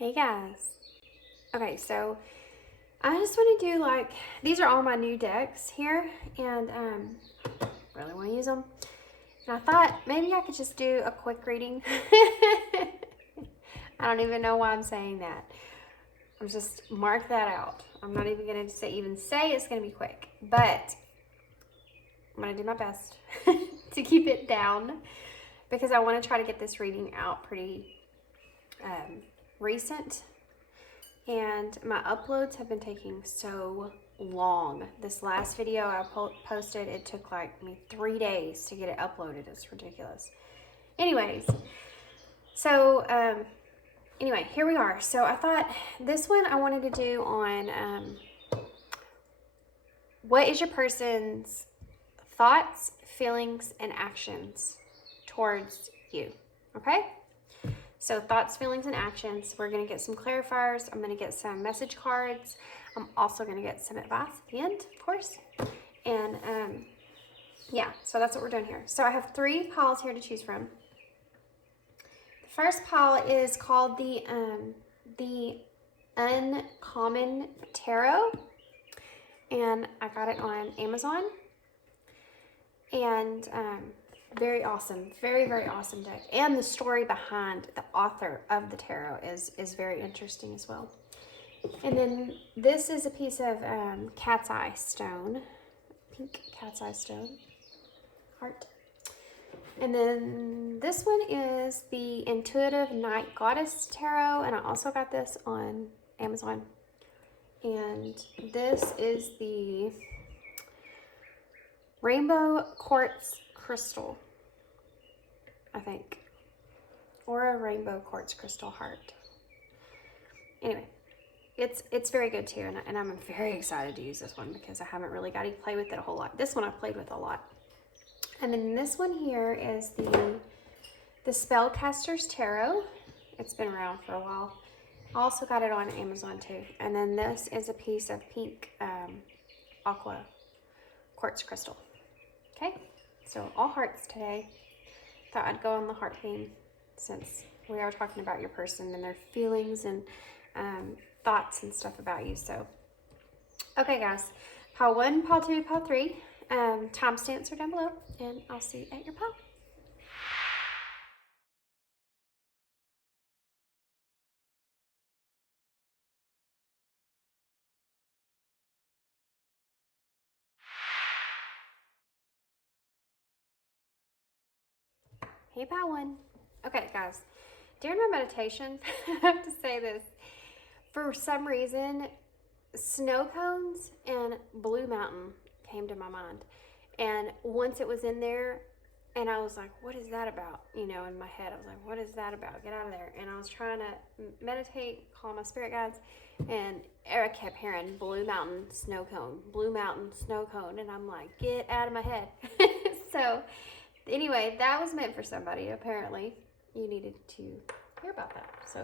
Hey guys. Okay, so I just want to do these are all my new decks here, and really want to use them. And I thought maybe I could just do a quick reading. I don't even know why I'm saying that. I'm just mark that out. I'm not even going to say it's going to be quick, but I'm going to do my best to keep it down because I want to try to get this reading out pretty recent. And my uploads have been taking so long. This last video I posted, it took me 3 days to get it uploaded. It's ridiculous. Anyways, so anyway, here we are. So I thought this one I wanted to do on what is your person's thoughts, feelings, and actions towards you, okay? So thoughts, feelings, and actions. We're going to get some clarifiers. I'm going to get some message cards. I'm also going to get some advice at the end, of course. And yeah, so that's what we're doing here. So I have 3 piles here to choose from. The first pile is called the Uncommon Tarot. And I got it on Amazon. And very awesome, very, very awesome deck. And the story behind the author of the tarot is very interesting as well. And then this is a piece of cat's eye stone, pink cat's eye stone, heart. And then this one is the Intuitive Night Goddess Tarot, and I also got this on Amazon. And this is the Rainbow Quartz Crystal, I think, or a Rainbow Quartz Crystal Heart. Anyway, it's very good too, and I'm very excited to use this one because I haven't really got to play with it a whole lot. This one I've played with a lot. And then this one here is the Spellcaster's Tarot. It's been around for a while. I also got it on Amazon too. And then this is a piece of pink aqua quartz crystal. Okay, so all hearts today. Thought I'd go on the heart theme since we are talking about your person and their feelings and thoughts and stuff about you. So, okay guys, pile 1, pile 2, pile 3. Timestamps are down below, and I'll see you at your pile. Hey, pile 1. Okay, guys, during my meditation, I have to say this. For some reason, snow cones and Blue Mountain came to my mind. And once it was in there, and I was like, what is that about? You know, in my head, I was like, what is that about? Get out of there. And I was trying to meditate, call my spirit guides, and I kept hearing Blue Mountain Snow Cone, Blue Mountain Snow Cone. And I'm like, get out of my head. So anyway, that was meant for somebody. Apparently, you needed to hear about that. So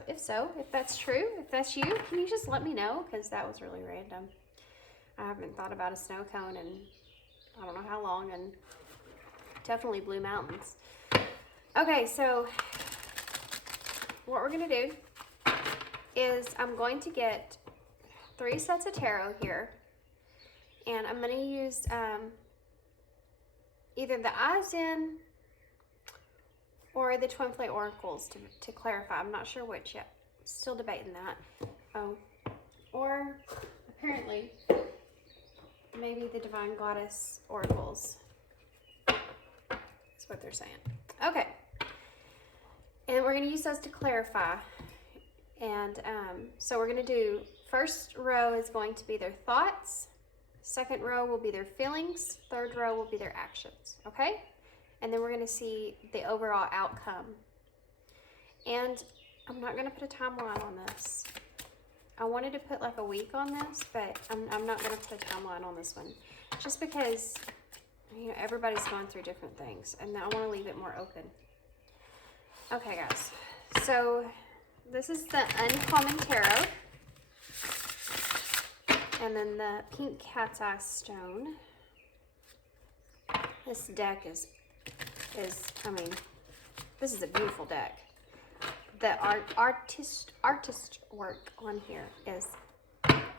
if that's true, if that's you, can you just let me know? Because that was really random. I haven't thought about a snow cone in I don't know how long, and definitely Blue Mountains. Okay, so what we're going to do is I'm going to get 3 sets of tarot here, and I'm going to use either the Eyes In or the Twin Flame Oracles to clarify. I'm not sure which yet. Still debating that. Oh, or apparently maybe the Divine Goddess Oracles. That's what they're saying. Okay. And we're going to use those to clarify. And so we're going to do, first row is going to be their thoughts. Second row will be their feelings. Third row will be their actions. Okay? And then we're going to see the overall outcome. And I'm not going to put a timeline on this. I wanted to put a week on this, but I'm not going to put a timeline on this one. Just because, you know, everybody's going through different things, and I want to leave it more open. Okay, guys. So this is the Uncommon Tarot. And then the Pink Cat's Eye Stone. This deck is, I mean, this is a beautiful deck. the artist work on here is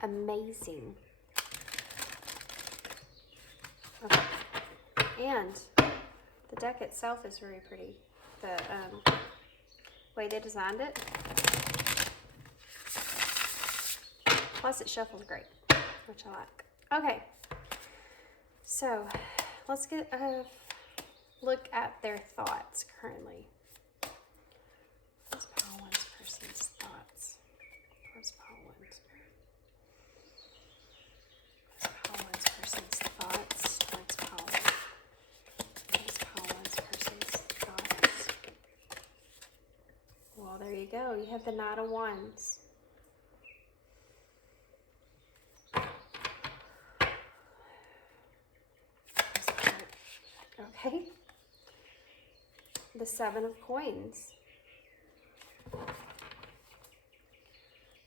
amazing. Okay. And the deck itself is very pretty. The way they designed it. Plus it shuffles great, which I like. Okay, so let's get a look at their thoughts currently. What's Pile One's person's thoughts? Where's Pile One's? What's Pile One's person's thoughts towards Pile One? What's Pile One's person's thoughts? Well, there you go. You have the Knight of Wands. Okay. The Seven of Coins.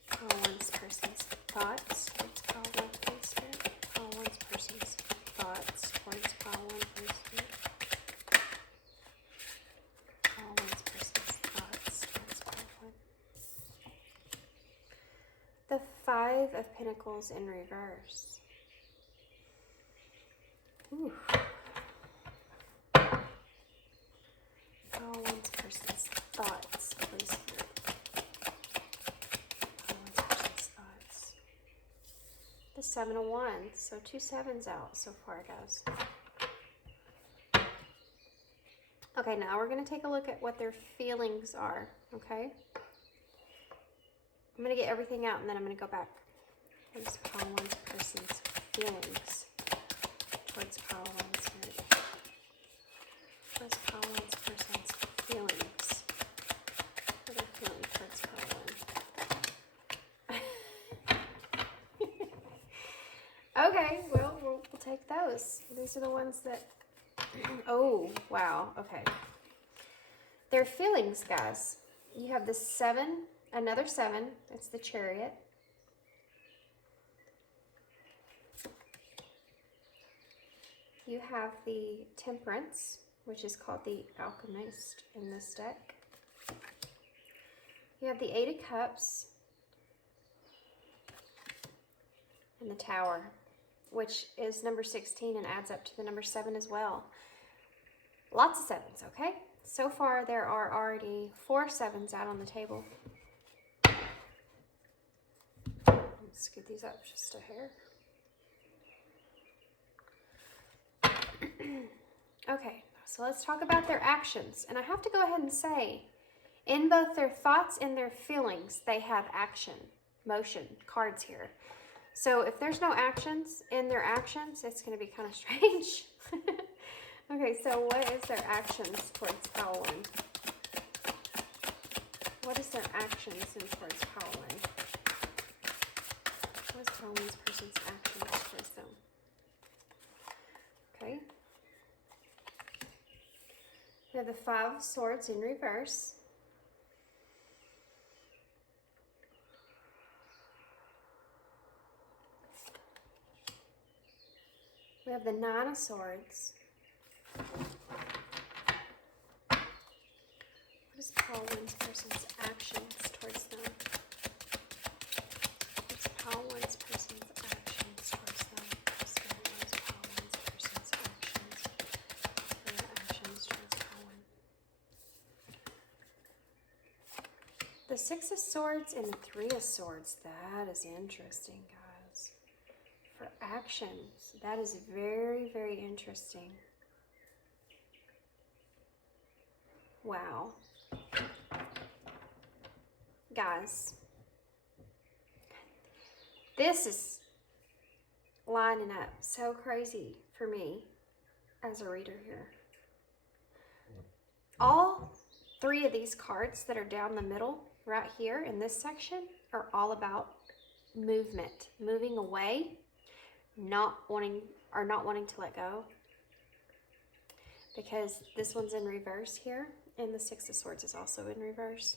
Pile One's person's thoughts towards Pile One, please, Spirit. Pile One's person's thoughts towards Pile One, please, Spirit. Pile One's person's thoughts towards Pile One. The Five of Pentacles in reverse. Ooh. Pile One's person's thoughts, please, Spirit. Pile One's person's thoughts. The Seven of Wands. So 2 sevens out so far, guys. Okay, now we're going to take a look at what their feelings are, okay? I'm going to get everything out and then I'm going to go back. What's Pile One's person's feelings towards Pile One's Spirit? What's Pile One's person's feelings? What are they feeling towards Pile One? Okay, well, we'll take those. These are the ones that... Oh, wow. Okay. Their feelings, guys. You have the 7, another 7. It's the Chariot. You have the Temperance, which is called the Alchemist in this deck. You have the 8 of Cups and the Tower, which is number 16 and adds up to the number 7 as well. Lots of 7s, okay? So far, there are already 4 7s out on the table. Let's scoot these up just a hair. Okay, so let's talk about their actions. And I have to go ahead and say, in both their thoughts and their feelings, they have action, motion, cards here. So if there's no actions in their actions, it's going to be kind of strange. Okay, so what is their actions towards Pile One? What is their actions towards Pile One? What is Pile One's person's actions towards them? Okay. We have the 5 of Swords in reverse. We have the 9 of Swords. What is Pile One's person's actions towards them? What's Pile One's person's actions towards them? What's Pile One's person's actions? Their actions towards Pile One. The 6 of Swords and the 3 of Swords. That is interesting, guys. For actions, that is very, very interesting. Wow. Guys, this is lining up so crazy for me as a reader here. All 3 of these cards that are down the middle right here in this section are all about movement, moving away, not wanting to let go, because this one's in reverse here and the 6 of Swords is also in reverse.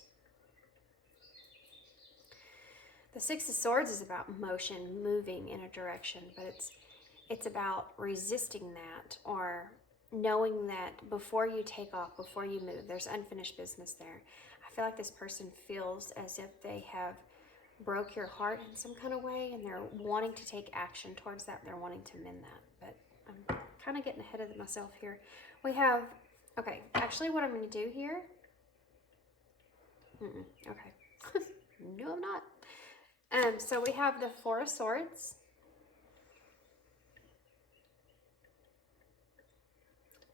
The 6 of Swords is about motion, moving in a direction, but it's about resisting that, or knowing that before you take off, before you move, there's unfinished business there. I feel like this person feels as if they have broke your heart in some kind of way, and they're wanting to take action towards that. They're wanting to mend that, but I'm kind of getting ahead of myself here. We have, okay, actually what I'm going to do here, okay, no I'm not. So we have the Four of Swords.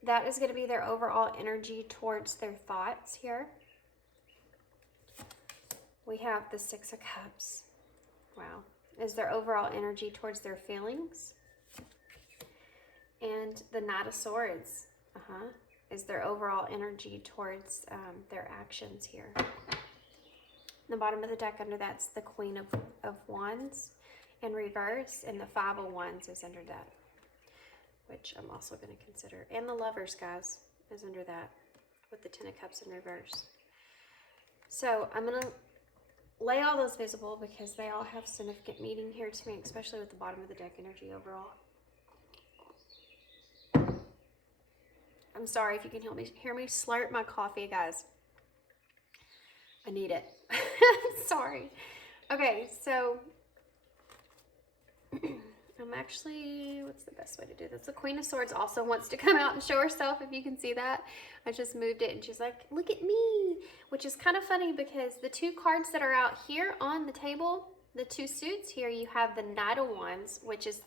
That is going to be their overall energy towards their thoughts here. We have the Six of Cups. Wow. Is their overall energy towards their feelings. And the Knight of Swords. Is their overall energy towards their actions here. The bottom of the deck under that's the Queen of Wands in reverse. And the Five of Wands is under that, which I'm also going to consider. And the Lovers, guys, is under that with the Ten of Cups in reverse. So I'm going to lay all those visible because they all have significant meaning here to me, especially with the bottom of the deck energy overall. I'm sorry if you can hear me slurp my coffee, guys. I need it. Sorry. Okay, so I'm actually, what's the best way to do this? The Queen of Swords also wants to come out and show herself, if you can see that. I just moved it and she's like, look at me, which is kind of funny because the two cards that are out here on the table, the two suits here, you have the Knight of Wands, which is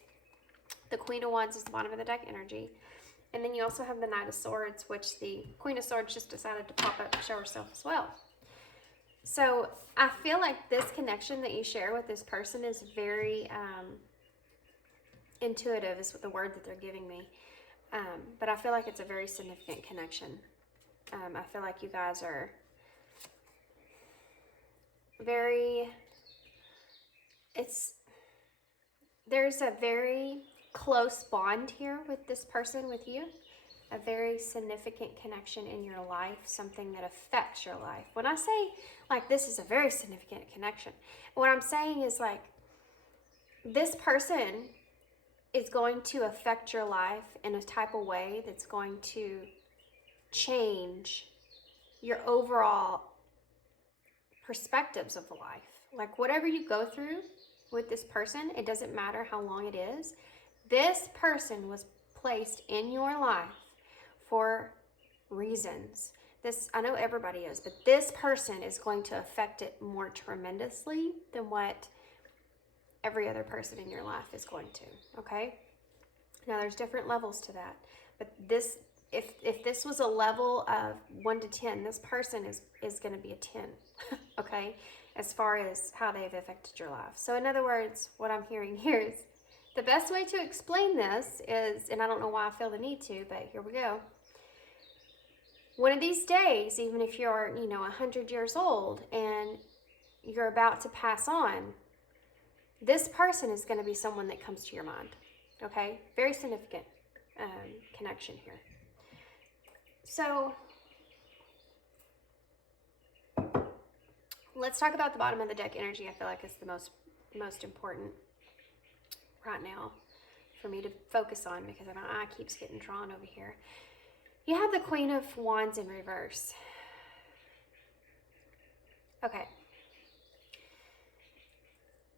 the Queen of Wands is the bottom of the deck energy. And then you also have the Knight of Swords, which the Queen of Swords just decided to pop up and show herself as well. So I feel like this connection that you share with this person is very intuitive is the word that they're giving me. But I feel like it's a very significant connection. I feel like you guys are very, there's a very close bond here with this person, with you. A very significant connection in your life, something that affects your life. When I say, like, this is a very significant connection, what I'm saying is, like, this person is going to affect your life in a type of way that's going to change your overall perspectives of life. Like, whatever you go through with this person, it doesn't matter how long it is. This person was placed in your life for reasons. This, I know everybody is, but this person is going to affect it more tremendously than what every other person in your life is going to, okay? Now, there's different levels to that, but this, if this was a level of 1 to 10, this person is going to be a 10, okay, as far as how they've affected your life. So in other words, what I'm hearing here is, the best way to explain this is, and I don't know why I feel the need to, but here we go. One of these days, even if you're, 100 years old and you're about to pass on, this person is going to be someone that comes to your mind, okay? Very significant connection here. So let's talk about the bottom of the deck energy. I feel like it's the most important right now for me to focus on because my eye keeps getting drawn over here. You have the Queen of Wands in reverse. Okay.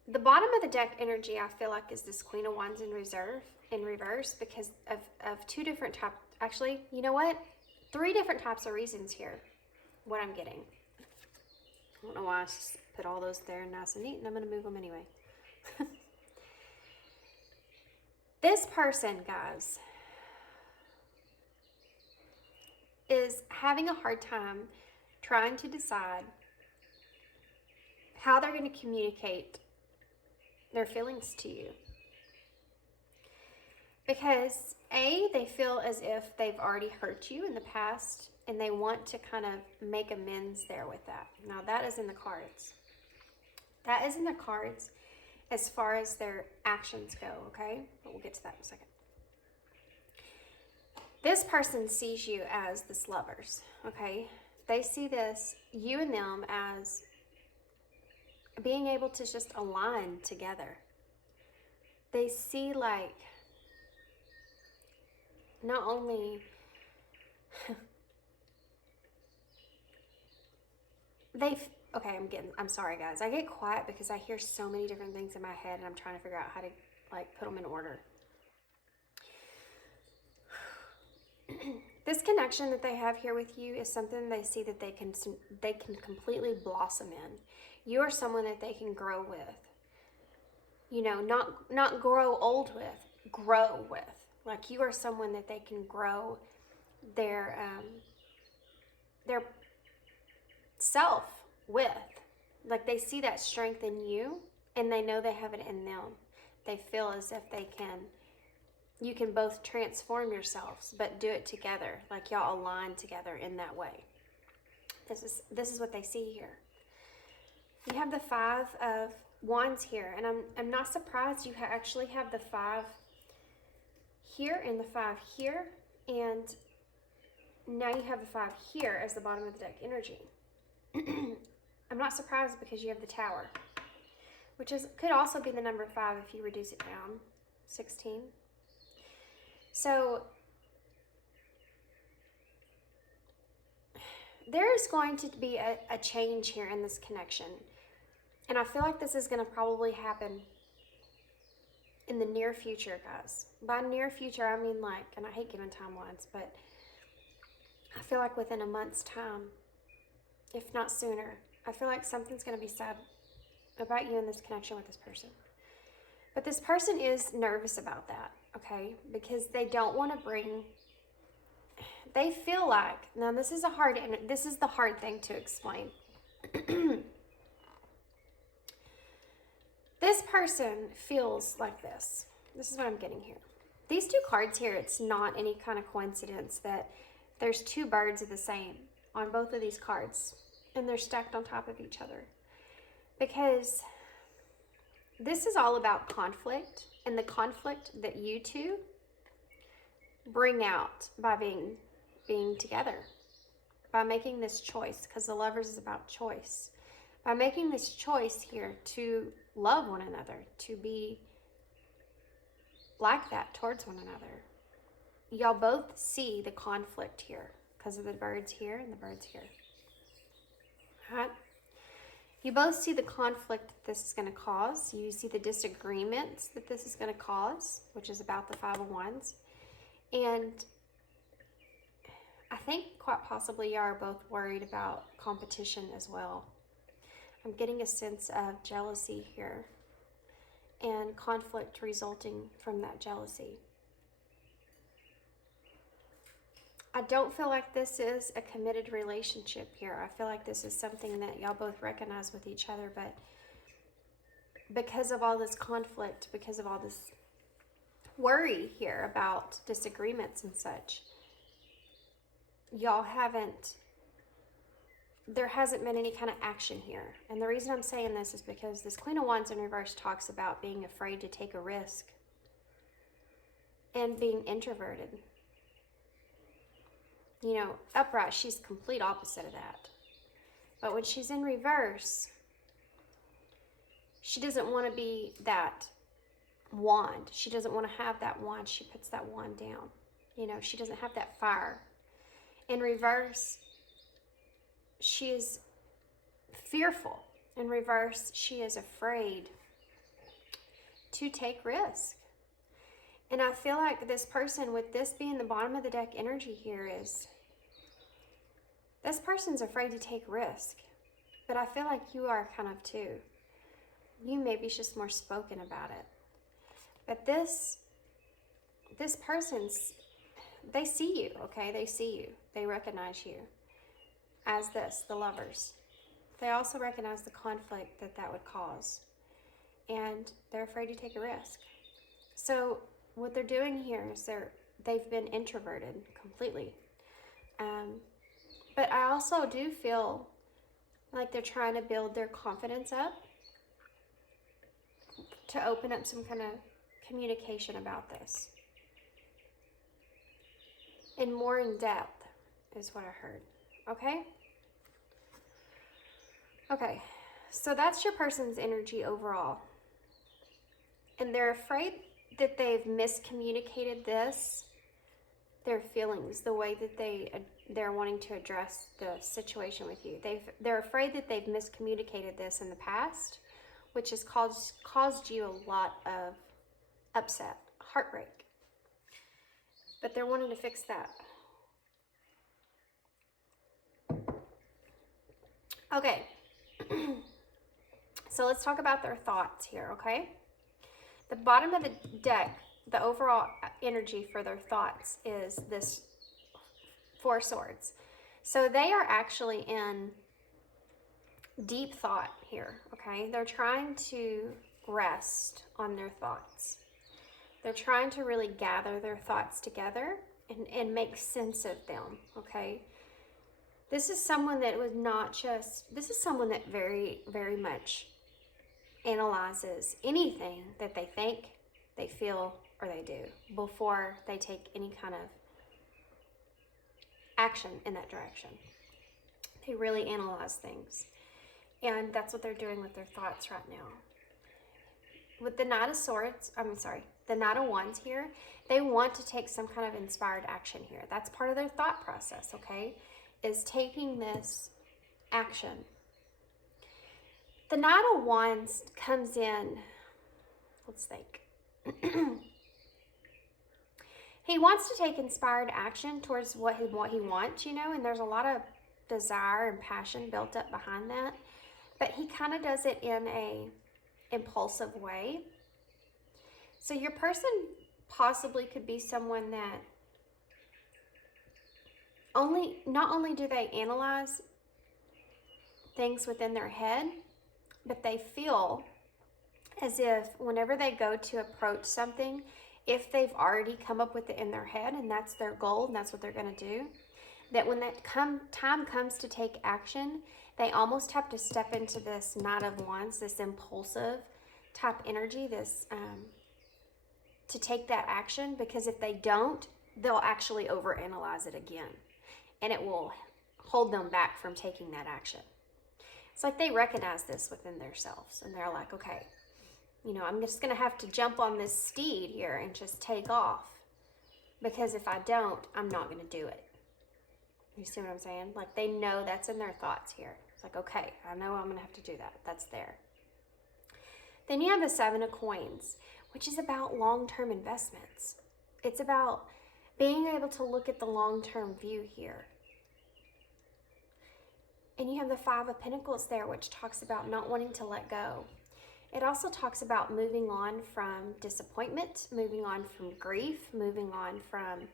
The bottom of the deck energy, I feel like, is this Queen of Wands in reverse because of two different types. Actually, you know what? 3 different types of reasons here, what I'm getting. I don't know why I just put all those there nice and neat, and I'm going to move them anyway. This person, guys, is having a hard time trying to decide how they're going to communicate their feelings to you. Because A, they feel as if they've already hurt you in the past and they want to kind of make amends there with that. Now that is in the cards. That is in the cards as far as their actions go, okay? But we'll get to that in a second. This person sees you as this Lovers, okay? They see this, you and them, as being able to just align together. They see, like, not only okay, I'm sorry guys. I get quiet because I hear so many different things in my head and I'm trying to figure out how to like put them in order. This connection that they have here with you is something they see that they can completely blossom in. You are someone that they can grow with. You know, not grow old with, grow with. Like you are someone that they can grow their self with. Like they see that strength in you and they know they have it in them. They feel as if you can both transform yourselves, but do it together. Like y'all align together in that way. This is what they see here. You have the 5 of Wands here, and I'm not surprised you actually have the 5 here and the 5 here, and now you have the 5 here as the bottom of the deck energy. I'm not surprised because you have the Tower, which could also be the number 5 if you reduce it down, 16. So there is going to be a change here in this connection. And I feel like this is going to probably happen in the near future, guys. By near future, I mean like, and I hate giving timelines, but I feel like within a month's time, if not sooner, I feel like something's going to be said about you in this connection with this person. But this person is nervous about that, okay? Because they don't want to they feel like, now this is the hard thing to explain. This person feels like this. This is what I'm getting here. These 2 cards here, it's not any kind of coincidence that there's 2 birds of the same on both of these cards. And they're stacked on top of each other. Because this is all about conflict. And the conflict that you two bring out by being together. By making this choice. Because the Lovers is about choice. By making this choice here to love one another, to be like that towards one another. Y'all both see the conflict here because of the birds here and the birds here. All right? You both see the conflict that this is going to cause. You see the disagreements that this is going to cause, which is about the 5 of Wands. And I think quite possibly you are both worried about competition as well. I'm getting a sense of jealousy here and conflict resulting from that jealousy. I don't feel like this is a committed relationship here. I feel like this is something that y'all both recognize with each other, but because of all this conflict, because of all this worry here about disagreements and such, there hasn't been any kind of action here. And the reason I'm saying this is because this Queen of Wands in reverse talks about being afraid to take a risk and being introverted. You know, upright, she's complete opposite of that. But when she's in reverse, she doesn't want to be that wand. She doesn't want to have that wand. She puts that wand down. You know, she doesn't have that fire. In reverse, she is fearful. In reverse, she is afraid to take risk. And I feel like this person, with this being the bottom of the deck energy here, is this person's afraid to take risk. But I feel like you are kind of too. You maybe just more spoken about it. But this person's, they see you, okay? They see you. They recognize you as the Lovers. They also recognize the conflict that would cause. And they're afraid to take a risk. So what they're doing here is they've been introverted completely. But I also do feel like they're trying to build their confidence up to open up some kind of communication about this. And more in depth is what I heard. Okay? Okay, so that's your person's energy overall. And they're afraid that they've miscommunicated this their feelings, the way that they're wanting to address the situation with you. They're afraid that they've miscommunicated this in the past, which has caused you a lot of upset, heartbreak. But they're wanting to fix that. Okay. So let's talk about their thoughts here, okay? The bottom of the deck, the overall energy for their thoughts is this Four Swords. So they are actually in deep thought here, okay? They're trying to rest on their thoughts. They're trying to really gather their thoughts together and make sense of them, okay? This is someone that was not just, this is someone that very, very much analyzes anything that they think, they feel, or they do before they take any kind of action in that direction. They really analyze things. And that's what they're doing with their thoughts right now. With the Knight of Swords, the Knight of Wands here, they want to take some kind of inspired action here. That's part of their thought process, okay? Is taking this action. The Knight of Wands comes in, let's think. He wants to take inspired action towards what he wants, you know, and there's a lot of desire and passion built up behind that. But he kind of does it in a impulsive way. So your person possibly could be someone that not only do they analyze things within their head, but they feel as if whenever they go to approach something, if they've already come up with it in their head and that's their goal and that's what they're going to do, that when that time comes to take action, they almost have to step into this Knight of Wands, this impulsive type energy, this to take that action, because if they don't, they'll actually overanalyze it again, and it will hold them back from taking that action. It's like they recognize this within themselves, and they're like, okay, you know, I'm just going to have to jump on this steed here and just take off, because if I don't, I'm not going to do it. You see what I'm saying? Like, they know that's in their thoughts here. It's like, okay, I know I'm going to have to do that. That's there. Then you have the Seven of Coins, which is about long-term investments. It's about being able to look at the long-term view here. And you have the Five of Pentacles there, which talks about not wanting to let go. It also talks about moving on from disappointment, moving on from grief, moving on from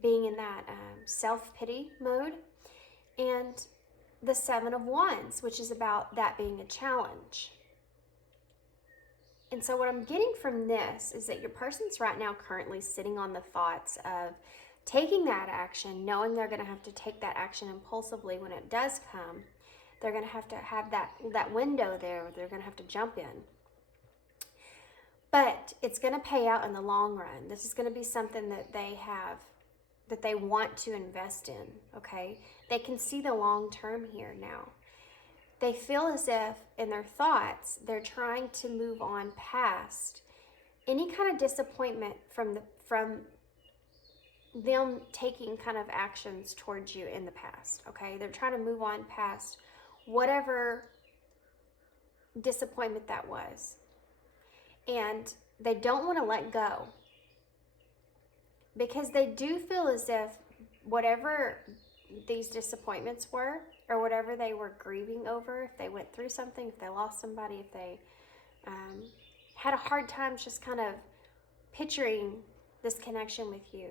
being in that self-pity mode. And the Seven of Wands, which is about that being a challenge. And so what I'm getting from this is that your person's right now currently sitting on the thoughts of taking that action, knowing they're going to have to take that action impulsively when it does come. They're going to have that window there where they're going to have to jump in. But it's going to pay out in the long run. This is going to be something that they want to invest in, okay? They can see the long term here now. They feel as if in their thoughts, they're trying to move on past any kind of disappointment from them taking kind of actions towards you in the past, okay? They're trying to move on past whatever disappointment that was. And they don't want to let go, because they do feel as if whatever these disappointments were, or whatever they were grieving over, if they went through something, if they lost somebody, if they had a hard time just kind of picturing this connection with you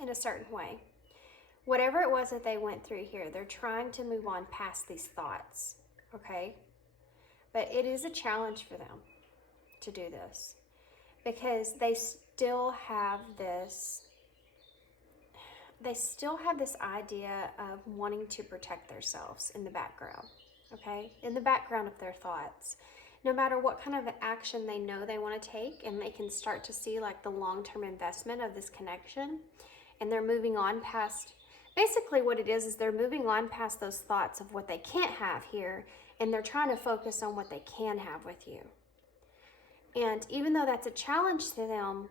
in a certain way. Whatever it was that they went through here, they're trying to move on past these thoughts, okay? But it is a challenge for them to do this, because they still have this idea of wanting to protect themselves in the background, okay? In the background of their thoughts. No matter what kind of action they know they want to take, and they can start to see like the long-term investment of this connection, and they're moving on past, basically what it is they're moving on past those thoughts of what they can't have here, and they're trying to focus on what they can have with you. And even though that's a challenge to them,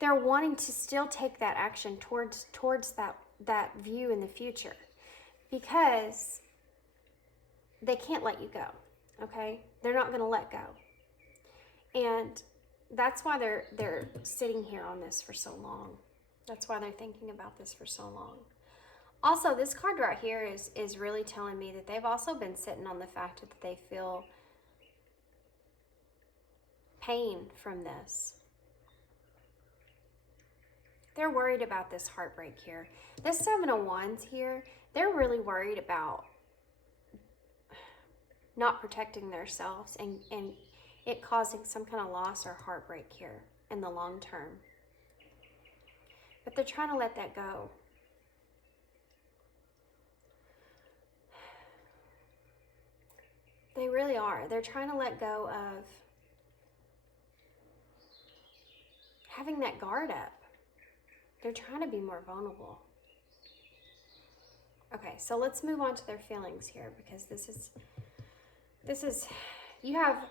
they're wanting to still take that action towards that view in the future, because they can't let you go. Okay, they're not going to let go, and that's why they're sitting here on this for so long. That's why they're thinking about this for so long. Also, this card right here is really telling me that they've also been sitting on the fact that they feel pain from this. They're worried about this heartbreak here. This Seven of Wands here, they're really worried about not protecting themselves and it causing some kind of loss or heartbreak here in the long term. But they're trying to let that go. They really are. They're trying to let go of having that guard up. They're trying to be more vulnerable. Okay, so let's move on to their feelings here, because this is you have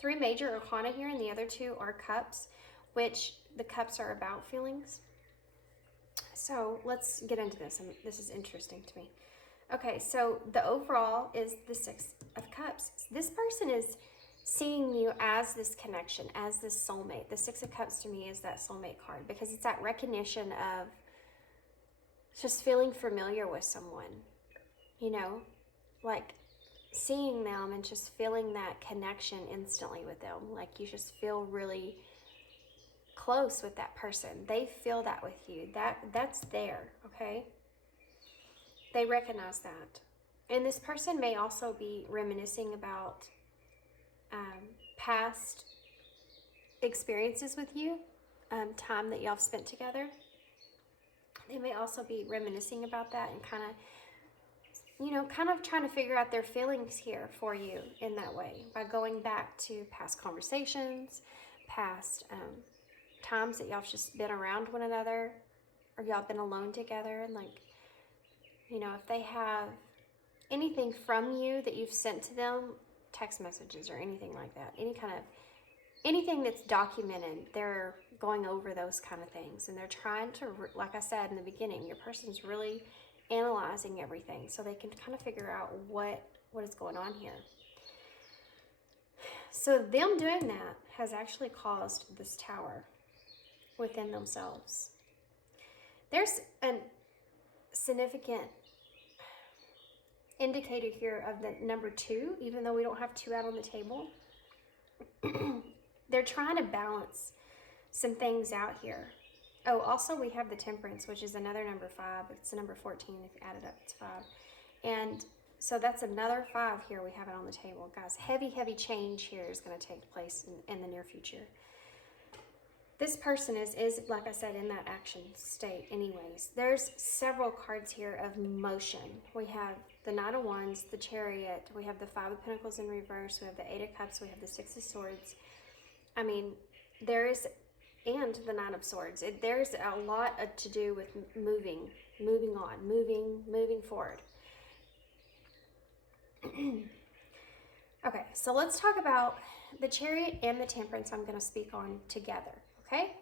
3 major arcana here, and the other 2 are cups, which the cups are about feelings. So let's get into this. This is interesting to me. Okay, so the overall is the 6 of Cups. This person is seeing you as this connection, as this soulmate. The 6 of Cups to me is that soulmate card, because it's that recognition of just feeling familiar with someone, you know, like seeing them and just feeling that connection instantly with them. Like you just feel really close with that person. They feel that with you. That's there, okay? They recognize that. And this person may also be reminiscing about past experiences with you, time that y'all have spent together. They may also be reminiscing about that and kind of trying to figure out their feelings here for you in that way, by going back to past conversations, past times that y'all have just been around one another, or y'all been alone together, and like, you know, if they have anything from you that you've sent to them, text messages or anything like that, anything that's documented, they're going over those kind of things, and they're trying to, like I said in the beginning, your person's really analyzing everything so they can kind of figure out what is going on here. So them doing that has actually caused this tower within themselves. There's a significant indicator here of the number 2, even though we don't have 2 out on the table. They're trying to balance some things out here. Oh, also we have the Temperance, which is another number 5. It's the number 14. If you add it up, it's 5. And so that's another 5 here. We have it on the table. Guys, heavy change here is going to take place in the near future. This person is, like I said, in that action state anyways. There's several cards here of motion. We have the Knight of Wands, the Chariot. We have the 5 of Pentacles in reverse. We have the 8 of Cups. We have the 6 of Swords. I mean, and the 9 of Swords. There's a lot to do with moving on, moving forward. Okay, so let's talk about the Chariot and the Temperance. I'm going to speak on together. Okay?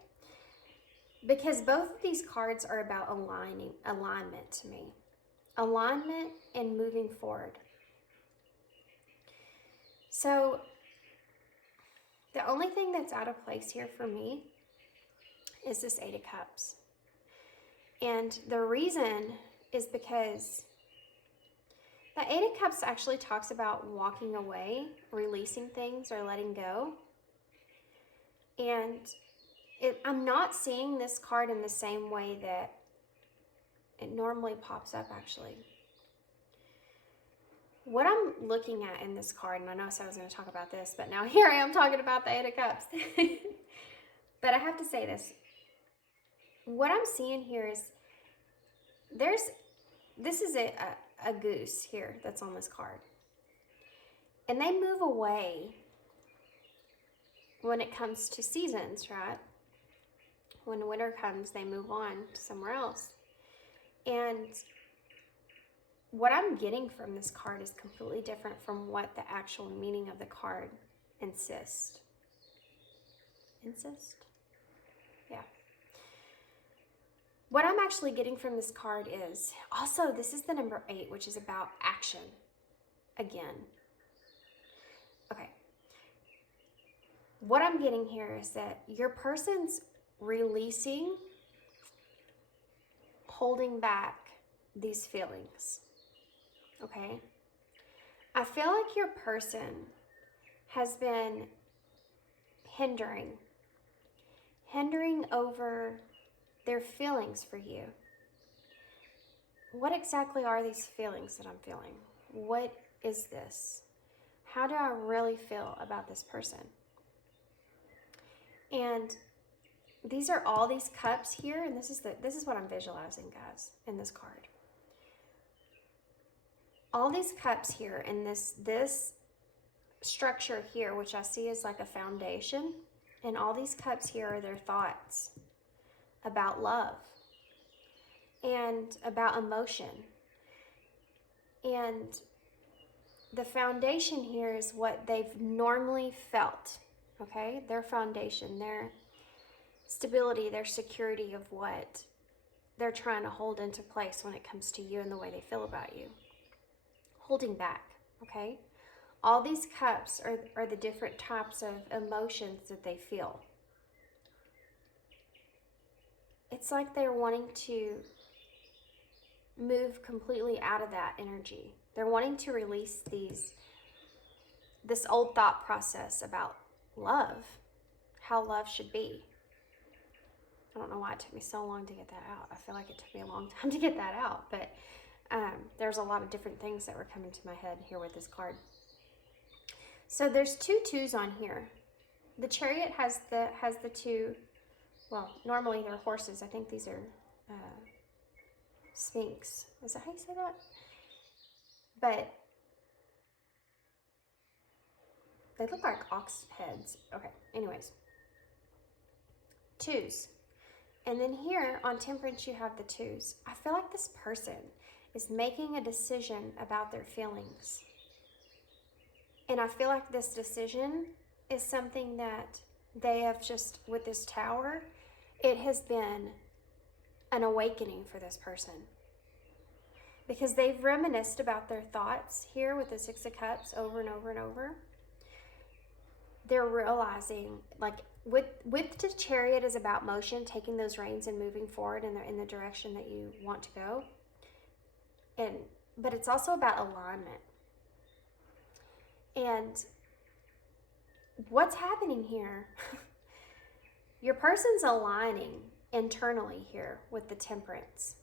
Because both of these cards are about alignment to me. Alignment and moving forward. So, the only thing that's out of place here for me is this 8 of Cups. And the reason is because the 8 of Cups actually talks about walking away, releasing things, or letting go. And I'm not seeing this card in the same way that it normally pops up, actually. What I'm looking at in this card, and I know I said I was going to talk about this, but now here I am talking about the 8 of Cups. But I have to say this. What I'm seeing here is this is a goose here that's on this card. And they move away when it comes to seasons, right? When winter comes, they move on to somewhere else. And what I'm getting from this card is completely different from what the actual meaning of the card insists. what I'm actually getting from this card is, also, this is the number 8, which is about action again. Okay. What I'm getting here is that your person's releasing, holding back these feelings. Okay? I feel like your person has been hindering over their feelings for you. What exactly are these feelings that I'm feeling? What is this? How do I really feel about this person? And these are all these cups here, and this is what I'm visualizing, guys, in this card. All these cups here, and this structure here, which I see as like a foundation, and all these cups here are their thoughts about love and about emotion. And the foundation here is what they've normally felt, okay? Their foundation, their stability, their security of what they're trying to hold into place when it comes to you and the way they feel about you. Holding back, okay? All these cups are the different types of emotions that they feel. It's like they're wanting to move completely out of that energy. They're wanting to release this old thought process about love, how love should be. I don't know why it took me so long to get that out. I feel like it took me a long time to get that out, but there's a lot of different things that were coming to my head here with this card. So there's 2 twos on here. The Chariot has the 2. Well, normally they're horses. I think these are Sphinx. Is that how you say that? But they look like ox heads. Okay, anyways. 2s. And then here on Temperance, you have the 2s. I feel like this person is making a decision about their feelings. And I feel like this decision is something that they have just, with this Tower, it has been an awakening for this person. Because they've reminisced about their thoughts here with the 6 of Cups over and over and over. They're realizing, like, with the Chariot is about motion, taking those reins and moving forward in the direction that you want to go. But it's also about alignment. And what's happening here? Your person's aligning internally here with the Temperance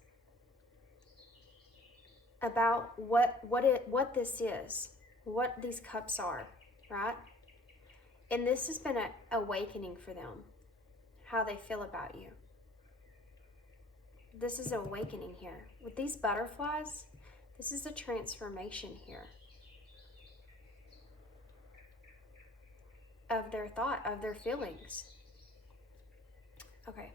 about what this is, what these cups are, right? And this has been an awakening for them, how they feel about you. This is an awakening here. With these butterflies, this is a transformation here of their thought, of their feelings. Okay.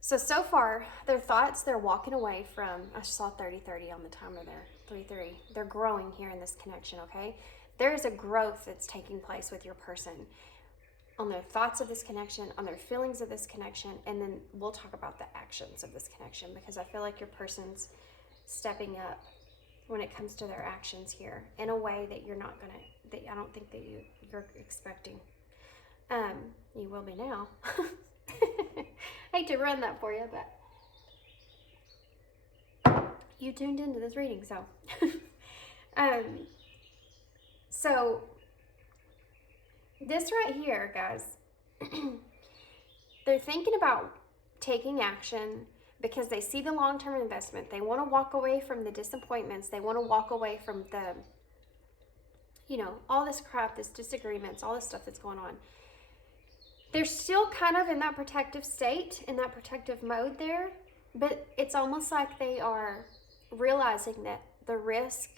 So far, their thoughts, they're walking away from, I saw 30-30 on the timer there, 3-3. They're growing here in this connection, okay? There is a growth that's taking place with your person on their thoughts of this connection, on their feelings of this connection, and then we'll talk about the actions of this connection, because I feel like your person's stepping up when it comes to their actions here in a way that you're not gonna, that I don't think that you're expecting. You will be now. I hate to run that for you, but you tuned into this reading, so. So this right here, guys, they're thinking about taking action because they see the long-term investment. They want to walk away from the disappointments. They want to walk away from the, you know, all this crap, this disagreements, all this stuff that's going on. They're still kind of in that protective state, in that protective mode there, but it's almost like they are realizing that the risk,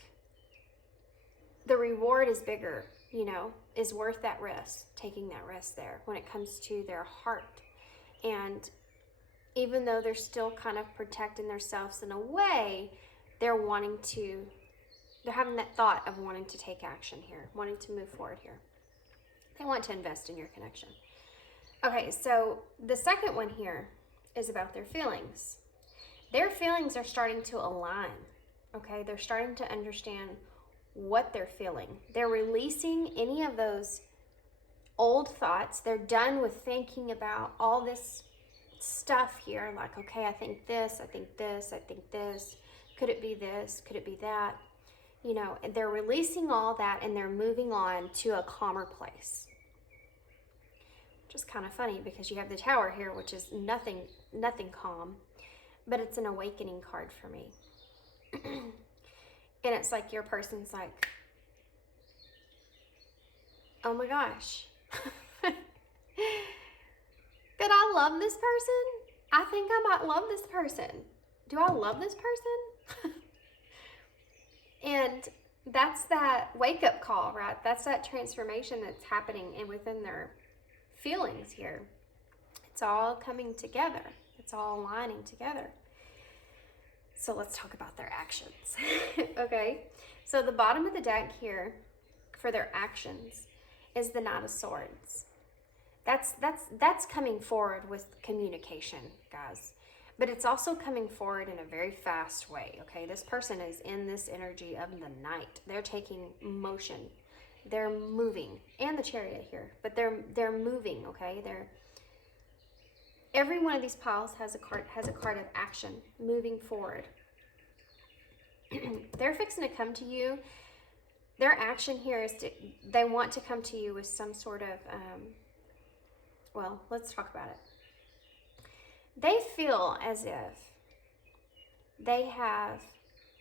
the reward is bigger, you know, is worth that risk, taking that risk there when it comes to their heart. And even though they're still kind of protecting themselves in a way, they're having that thought of wanting to take action here, wanting to move forward here. They want to invest in your connection. Okay, so the second one here is about their feelings. Their feelings are starting to align, okay? They're starting to understand what they're feeling. They're releasing any of those old thoughts. They're done with thinking about all this stuff here, like, okay, I think this, I think this, I think this. Could it be this? Could it be that? You know, and they're releasing all that and they're moving on to a calmer place. Which is kind of funny because you have the Tower here, which is nothing calm, but it's an awakening card for me. And it's like your person's like, oh my gosh. Did I love this person? I think I might love this person. Do I love this person? And that's that wake-up call, right? That's that transformation that's happening and within their feelings here. It's all coming together. It's all aligning together. So let's talk about their actions. Okay, so the bottom of the deck here for their actions is the Knight of Swords. That's coming forward with communication, guys. But it's also coming forward in a very fast way, okay? This person is in this energy of the Knight. They're taking motion. They're moving. And the Chariot here. But they're moving, okay? Every one of these piles has a card of action, moving forward. They're fixing to come to you. Their action here is they want to come to you with some sort of, well, let's talk about it. They feel as if they have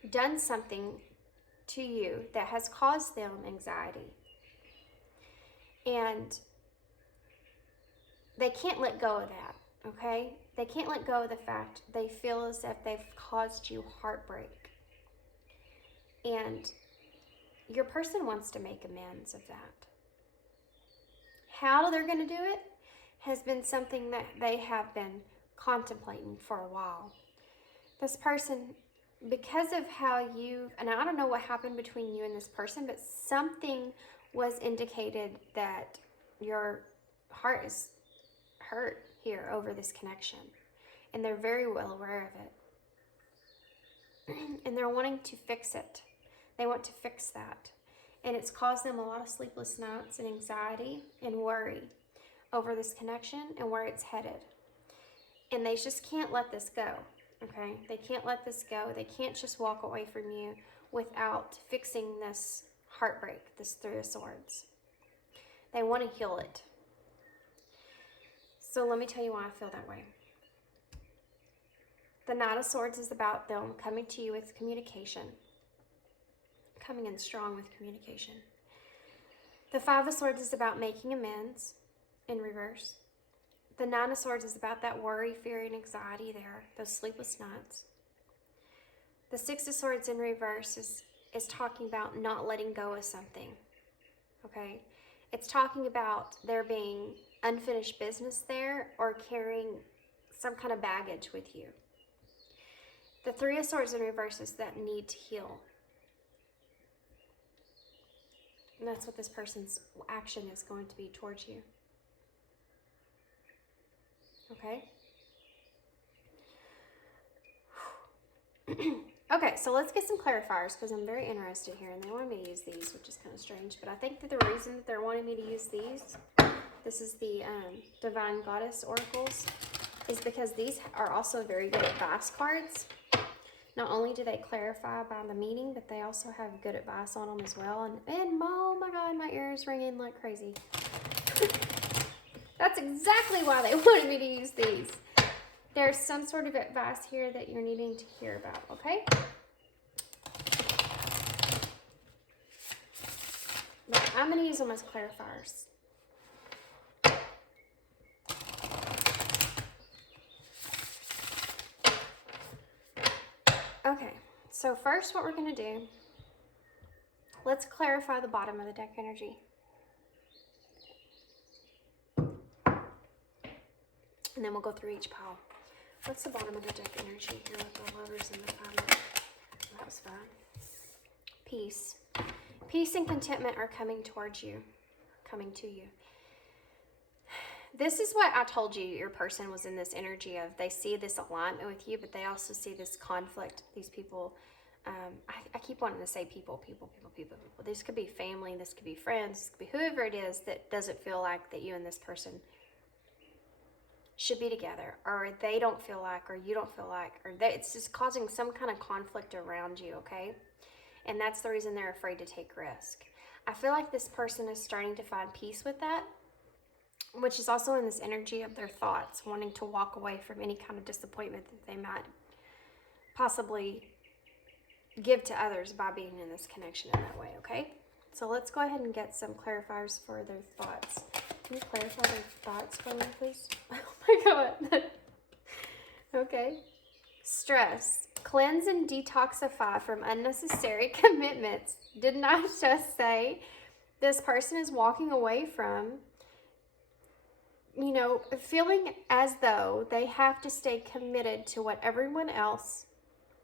done something to you that has caused them anxiety. And they can't let go of that, okay? They can't let go of the fact they feel as if they've caused you heartbreak. And your person wants to make amends of that. How they're going to do it has been something that they have been contemplating for a while. This person, because of how and I don't know what happened between you and this person, but something was indicated that your heart is hurt here over this connection. And they're very well aware of it. And they're wanting to fix it. They want to fix that. And it's caused them a lot of sleepless nights and anxiety and worry over this connection and where it's headed. And they just can't let this go, okay? They can't let this go. They can't just walk away from you without fixing this heartbreak, this Three of Swords. They want to heal it. So let me tell you why I feel that way. The Knight of Swords is about them coming to you with communication. Coming in strong with communication. The Five of Swords is about making amends in reverse. The Nine of Swords is about that worry, fear, and anxiety there, those sleepless nights. The Six of Swords in reverse is talking about not letting go of something, okay? It's talking about there being unfinished business there or carrying some kind of baggage with you. The Three of Swords in reverse is that need to heal. And that's what this person's action is going to be towards you. Okay? Okay, so let's get some clarifiers because I'm very interested here and they wanted me to use these, which is kind of strange. But I think that the reason that they're wanting me to use these, this is the Divine Goddess Oracles, is because these are also very good advice cards. Not only do they clarify by the meaning, but they also have good advice on them as well. And oh my God, my ears ringing like crazy. That's exactly why they wanted me to use these. There's some sort of advice here that you're needing to hear about, okay? But I'm going to use them as clarifiers. Okay, so first what we're going to do, let's clarify the bottom of the deck energy. And then we'll go through each pile. What's the bottom of the deck energy here with the Lovers and the Five? That was fun. Peace. Peace and contentment are coming towards you, coming to you. This is what I told you your person was in this energy of. They see this alignment with you, but they also see this conflict. These people, I keep wanting to say people. This could be family, this could be friends, this could be whoever it is that doesn't feel like that you and this person should be together, or they don't feel like, or you don't feel like, or it's just causing some kind of conflict around you, okay? And that's the reason they're afraid to take risk. I feel like this person is starting to find peace with that, which is also in this energy of their thoughts, wanting to walk away from any kind of disappointment that they might possibly give to others by being in this connection in that way, okay? So let's go ahead and get some clarifiers for their thoughts. Can you clarify their thoughts for me, please? Oh my God. Okay. Stress. Cleanse and detoxify from unnecessary commitments. Didn't I just say this person is walking away from, you know, feeling as though they have to stay committed to what everyone else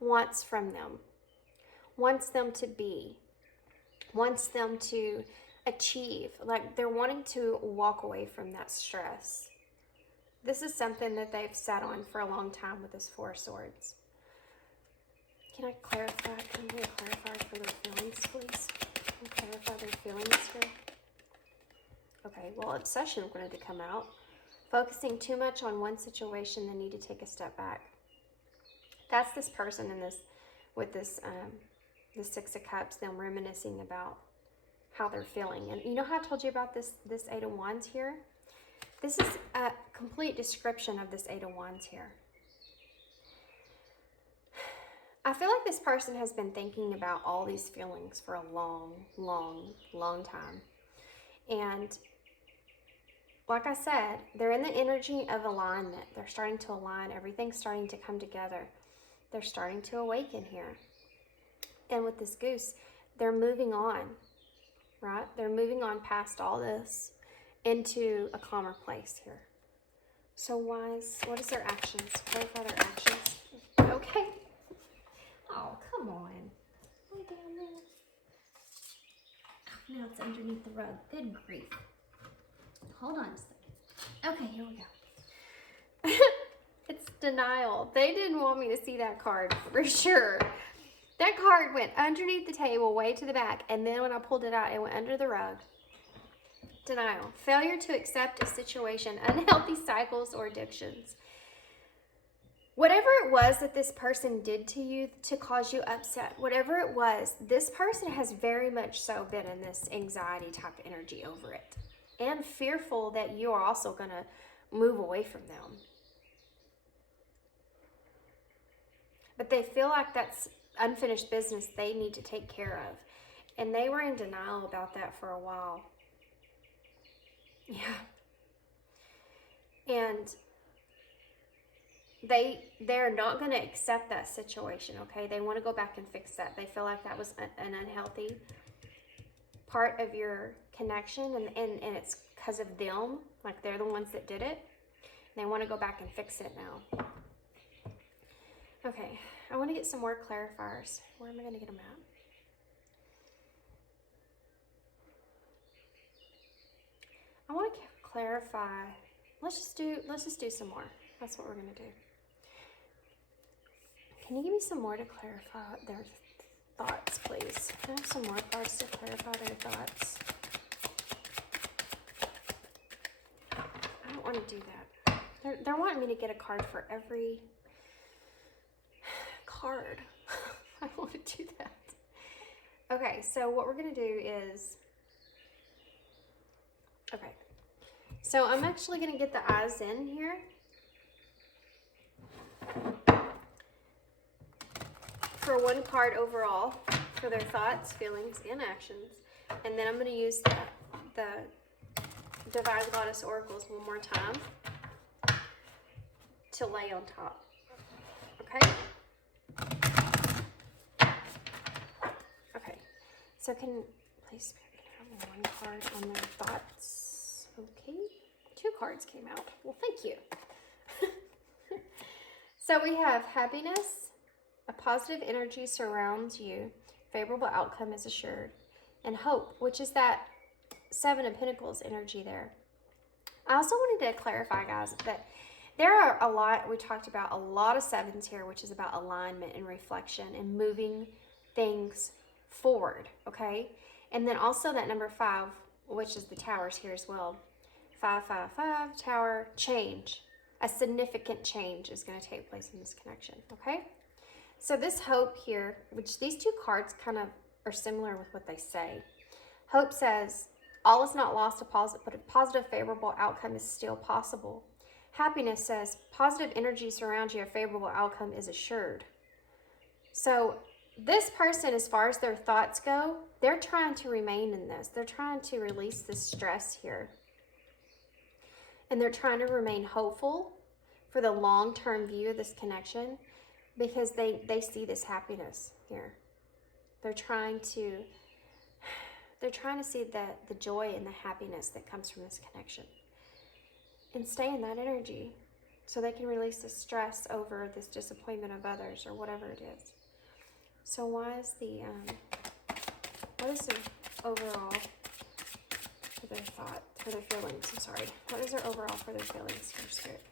wants from them, wants them to be, wants them to achieve. Like they're wanting to walk away from that stress. This is something that they've sat on for a long time with this Four of Swords. Can I clarify? Can we clarify for their feelings, please? Can we clarify their feelings here? Okay, well, obsession wanted to come out. Focusing too much on one situation, they need to take a step back. That's this person in this, with this, the Six of Cups, them reminiscing about how they're feeling. And you know how I told you about this Eight of Wands here? This is a complete description of this Eight of Wands here. I feel like this person has been thinking about all these feelings for a long time. And like I said, they're in the energy of alignment. They're starting to align. Everything's starting to come together. They're starting to awaken here. And with this Goose, they're moving on, right? They're moving on past all this into a calmer place here. So wise, what is their actions? Clarify their actions. Okay. Oh, come on. Way down there. Oh, now it's underneath the rug. Good grief. Hold on a second. Okay, here we go. It's denial. They didn't want me to see that card for sure. That card went underneath the table, way to the back, and then when I pulled it out, it went under the rug. Denial. Failure to accept a situation, unhealthy cycles or addictions. Whatever it was that this person did to you to cause you upset, whatever it was, this person has very much so been in this anxiety type energy over it. And fearful that you are also going to move away from them. But they feel like that's unfinished business they need to take care of. And they were in denial about that for a while. Yeah. And they're not going to accept that situation, okay? They want to go back and fix that. They feel like that was an unhealthy part of your connection, and it's because of them, like they're the ones that did it. They want to go back and fix it now. Okay, I want to get some more clarifiers. Where am I going to get them at? I want to clarify. Let's just do some more. That's what we're going to do. Can you give me some more to clarify their thoughts, please? Can I have some more cards to clarify their thoughts? I don't want to do that. They're wanting me to get a card for every card. I don't want to do that. Okay, so what we're going to do is... Okay. So I'm actually going to get the eyes in here. For one card overall, for their thoughts, feelings, and actions. And then I'm going to use the Divine Goddess Oracles one more time to lay on top. Okay? Okay. So can please have one card on their thoughts. Okay. 2 cards came out. Well, thank you. So we have happiness. A positive energy surrounds you. Favorable outcome is assured. And hope, which is that 7 of Pentacles energy there. I also wanted to clarify, guys, that there are a lot, we talked about a lot of sevens here, which is about alignment and reflection and moving things forward, okay? And then also that number 5, which is the towers here as well. 5, 5, 5, tower, change. A significant change is going to take place in this connection, okay? So this hope here, which these two cards kind of are similar with what they say. Hope says, all is not lost, but a positive, favorable outcome is still possible. Happiness says, positive energy surrounds you, a favorable outcome is assured. So this person, as far as their thoughts go, they're trying to remain in this. They're trying to release this stress here. And they're trying to remain hopeful for the long-term view of this connection because they see this happiness here. They're trying to see the joy and the happiness that comes from this connection. And stay in that energy so they can release the stress over this disappointment of others or whatever it is. So what is the overall for their thought, for their feelings? I'm sorry. What is their overall for their feelings here, Spirit?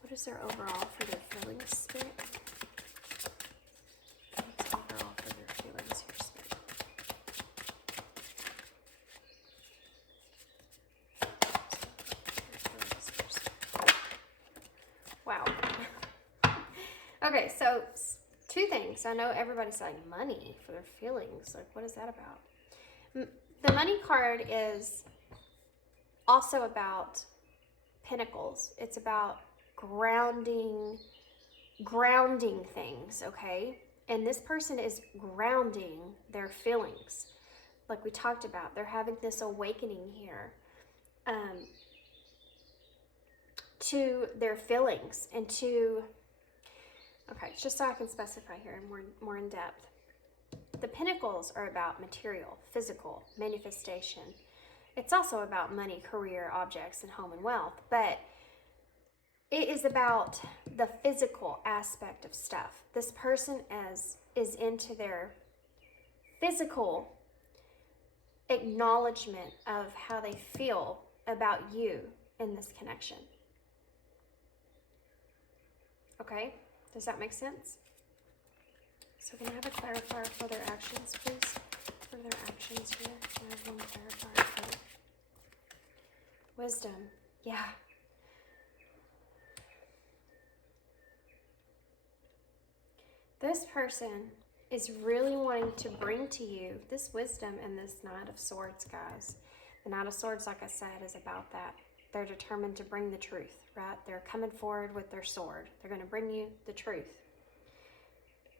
What is their overall for their feelings, Spirit? What's overall for their feelings here, Spirit? Wow. Okay, so 2 things. I know everybody's saying money for their feelings. Like, what is that about? The money card is also about pentacles. It's about grounding things, okay? And this person is grounding their feelings. Like we talked about, they're having this awakening here. To their feelings and to, okay, just so I can specify here more in depth. The pentacles are about material, physical, manifestation. It's also about money, career, objects, and home and wealth, but it is about the physical aspect of stuff. This person is into their physical acknowledgement of how they feel about you in this connection. Okay, does that make sense? So can I have a clarifier for their actions, please? For their actions here, can I have one clarifier for it? Wisdom, yeah. This person is really wanting to bring to you this wisdom and this Knight of Swords, guys. The Knight of Swords, like I said, is about that. They're determined to bring the truth, right? They're coming forward with their sword. They're going to bring you the truth,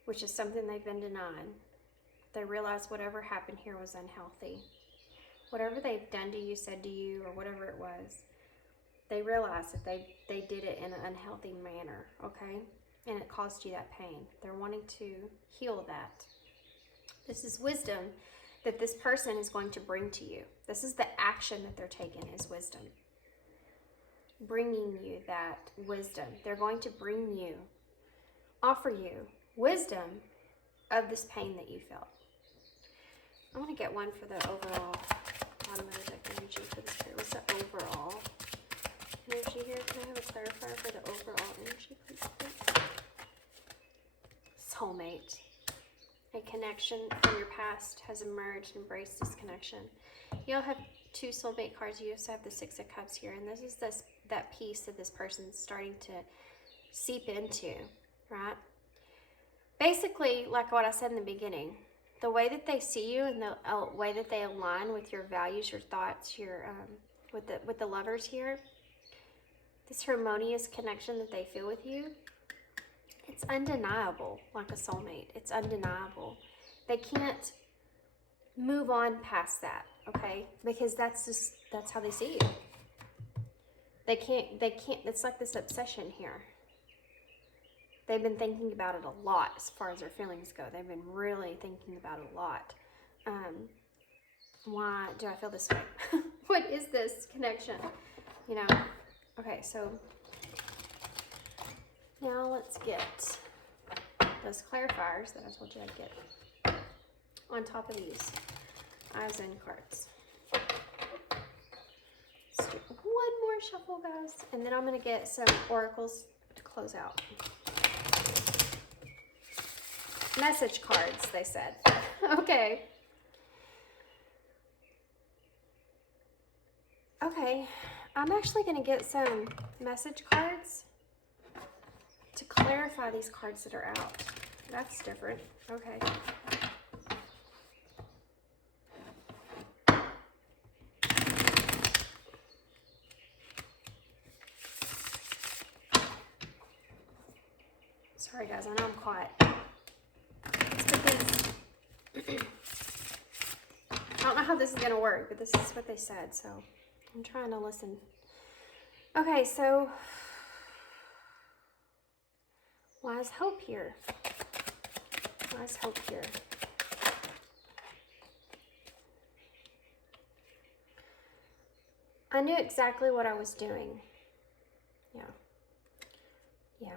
which is something they've been denying. They realize whatever happened here was unhealthy. Whatever they've done to you, said to you, or whatever it was, they realize that they did it in an unhealthy manner, okay? And it caused you that pain. They're wanting to heal that. This is wisdom that this person is going to bring to you. This is the action that they're taking, is wisdom. Bringing you that wisdom. They're going to bring you, offer you wisdom of this pain that you felt. I want to get one for the overall bottom of the deck energy for this period. What's the overall energy here? Can I have a clarifier for the overall energy, please? Soulmate. A connection from your past has emerged. Embrace this connection. You'll have 2 soulmate cards. You also have the 6 of Cups here, and this is that piece that this person's starting to seep into, right? Basically, like what I said in the beginning, the way that they see you and the way that they align with your values, your thoughts, your with the lovers here, this harmonious connection that they feel with you, it's undeniable. Like a soulmate, it's undeniable. They can't move on past that, okay? Because that's how they see you. They can't, it's like this obsession here. They've been thinking about it a lot as far as their feelings go. They've been really thinking about it a lot. Why do I feel this way? What is this connection? You know, okay, so now let's get those clarifiers that I told you I'd get on top of these eyes and cards. Let's do one more shuffle, guys. And then I'm going to get some oracles to close out. Message cards, they said. Okay. Okay. I'm actually going to get some message cards to clarify these cards that are out. That's different. Okay. Sorry guys, I know I'm quiet. It's because I don't know how this is going to work, but this is what they said, so I'm trying to listen. Okay, so wise hope here. Wise hope here. I knew exactly what I was doing. Yeah. Yeah.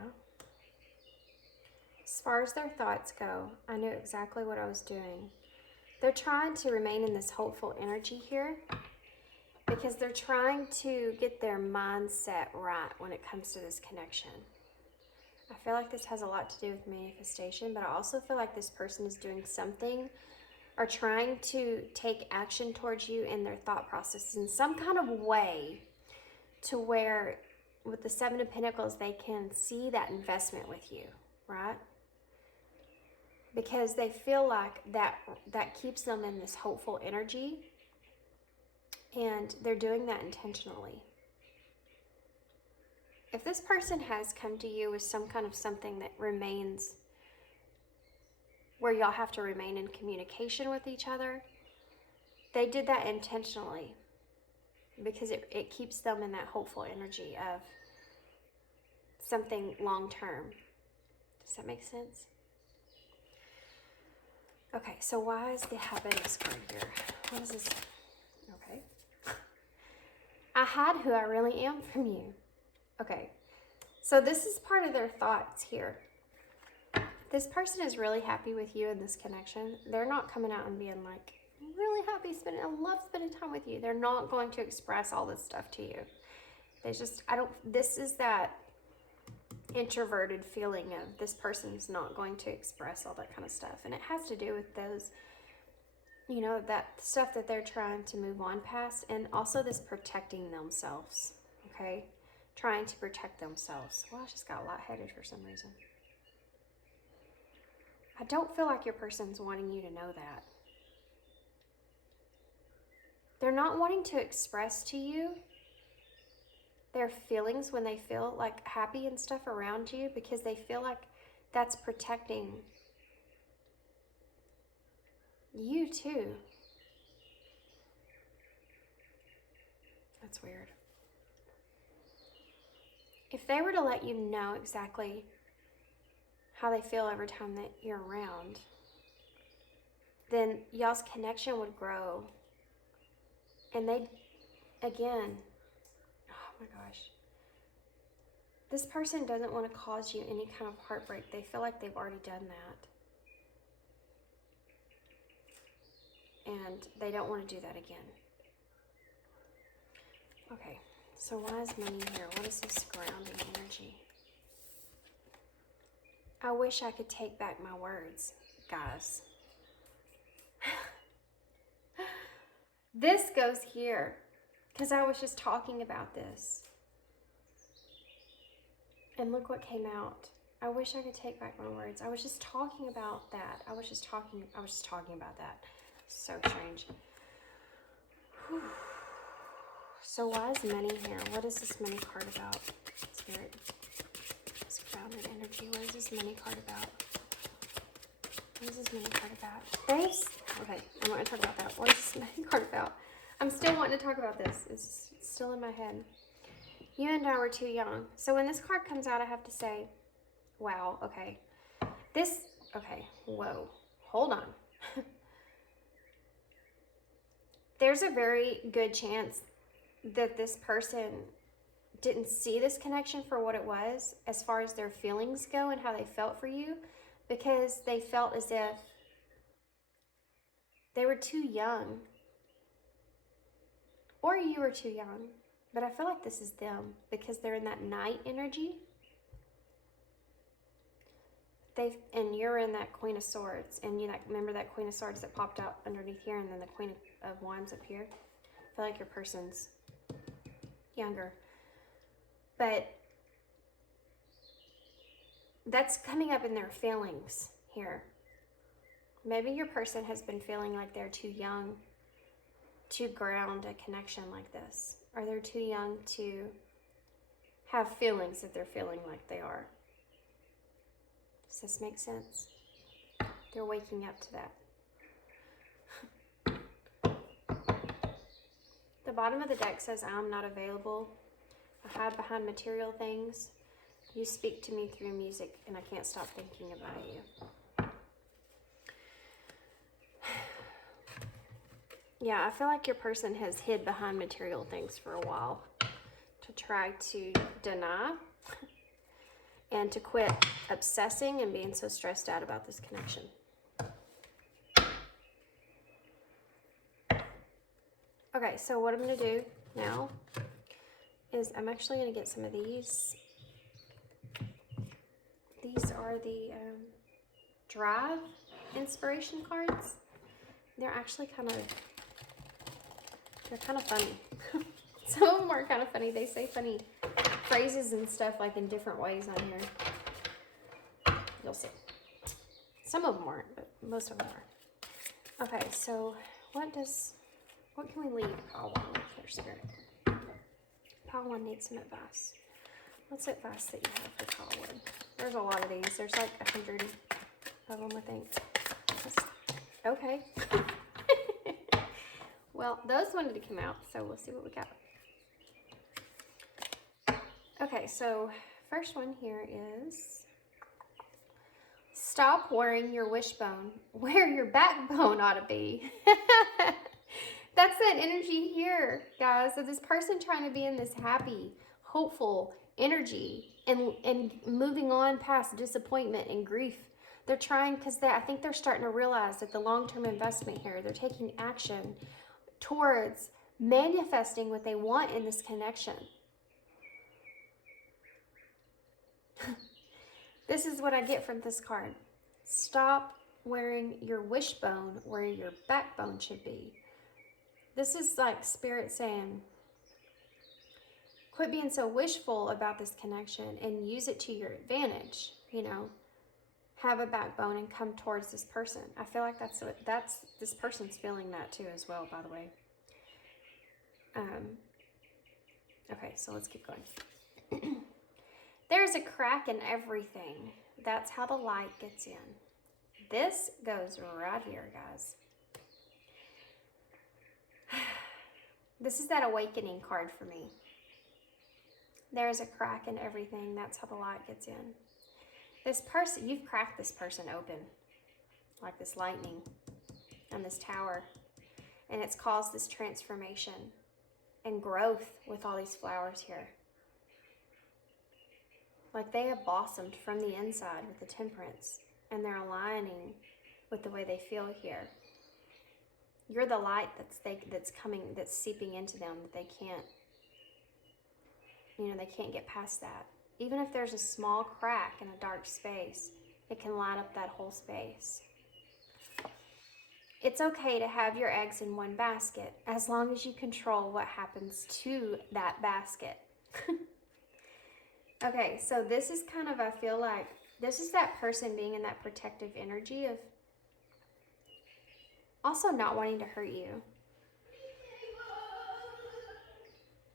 As far as their thoughts go, I knew exactly what I was doing. They're trying to remain in this hopeful energy here because they're trying to get their mindset right when it comes to this connection. I feel like this has a lot to do with manifestation, but I also feel like this person is doing something or trying to take action towards you in their thought process in some kind of way to where with the Seven of Pentacles, they can see that investment with you, right? Because they feel like that keeps them in this hopeful energy, and they're doing that intentionally. If this person has come to you with some kind of something that remains, where y'all have to remain in communication with each other, they did that intentionally because it keeps them in that hopeful energy of something long-term. Does that make sense? Okay, so why is the happiness card here? What is this? Okay. I hide who I really am from you. Okay, so this is part of their thoughts here. This person is really happy with you in this connection. They're not coming out and being like, I'm really happy I love spending time with you. They're not going to express all this stuff to you. They just, this is that introverted feeling of this person's not going to express all that kind of stuff. And it has to do with those, you know, that stuff that they're trying to move on past, and also this protecting themselves, okay? Trying to protect themselves. Well, I just got lightheaded for some reason. I don't feel like your person's wanting you to know that. They're not wanting to express to you their feelings when they feel like happy and stuff around you, because they feel like that's protecting you too. That's weird. If they were to let you know exactly how they feel every time that you're around, then y'all's connection would grow. And they, again, oh my gosh. This person doesn't want to cause you any kind of heartbreak. They feel like they've already done that. And they don't want to do that again. Okay, so why is money here? What is this grounding energy? I wish I could take back my words, guys. This goes here, because I was just talking about this. And look what came out. I wish I could take back my words. I was just talking about that. I was just talking about that. So strange. Whew. So why is money here? What is this money card about? Spirit. This grounded energy. What is this money card about? What is this money card about? Babes? Okay, I'm not going to talk about that. What is this money card about? I'm still wanting to talk about this. It's still in my head. You and I were too young. So when this card comes out, I have to say, wow, okay. Okay, whoa, hold on. There's a very good chance that this person didn't see this connection for what it was as far as their feelings go and how they felt for you, because they felt as if they were too young or you were too young. But I feel like this is them because they're in that night energy. And you're in that Queen of Swords, and you remember that Queen of Swords that popped out underneath here, and then the Queen of Wands up here. I feel like your person's younger, but that's coming up in their feelings here. Maybe your person has been feeling like they're too young to ground a connection like this, or they're too young to have feelings that they're feeling like they are. Does this make sense? They're waking up to that. The bottom of the deck says, I'm not available. I hide behind material things. You speak to me through music, and I can't stop thinking about you. Yeah, I feel like your person has hid behind material things for a while to try to deny and to quit obsessing and being so stressed out about this connection. Okay, so what I'm going to do now is I'm actually going to get some of these. These are the Drive inspiration cards. They're actually kind of funny. Some of them are kind of funny. They say funny phrases and stuff like in different ways on here. You'll see. Some of them aren't, but most of them are. Okay, so what can we leave Pile 1 with their spirit? Pile 1 needs some advice. What's advice that you have for Pile 1? There's a lot of these. There's like 100 of them, I think. Okay. Well, those wanted to come out, so we'll see what we got. Okay, so first one here is stop wearing your wishbone where your backbone ought to be. That's that energy here, guys. So this person trying to be in this happy, hopeful energy and moving on past disappointment and grief. They're trying because I think they're starting to realize that the long-term investment here, they're taking action towards manifesting what they want in this connection. This is what I get from this card. Stop wearing your wishbone where your backbone should be. This is like Spirit saying, quit being so wishful about this connection and use it to your advantage. You know, have a backbone and come towards this person. I feel like this person's feeling that too as well, by the way. Okay, so let's keep going. There's a crack in everything. That's how the light gets in. This goes right here, guys. This is that awakening card for me. There's a crack in everything. That's how the light gets in. This person, you've cracked this person open like this lightning and this tower. And it's caused this transformation and growth with all these flowers here. Like they have blossomed from the inside with the Temperance, and they're aligning with the way they feel here. You're the light that's seeping into them, that they can't, they can't get past that. Even if there's a small crack in a dark space, it can light up that whole space. It's okay to have your eggs in one basket as long as you control what happens to that basket. Okay, so this is kind of, I feel like, this is that person being in that protective energy of also not wanting to hurt you.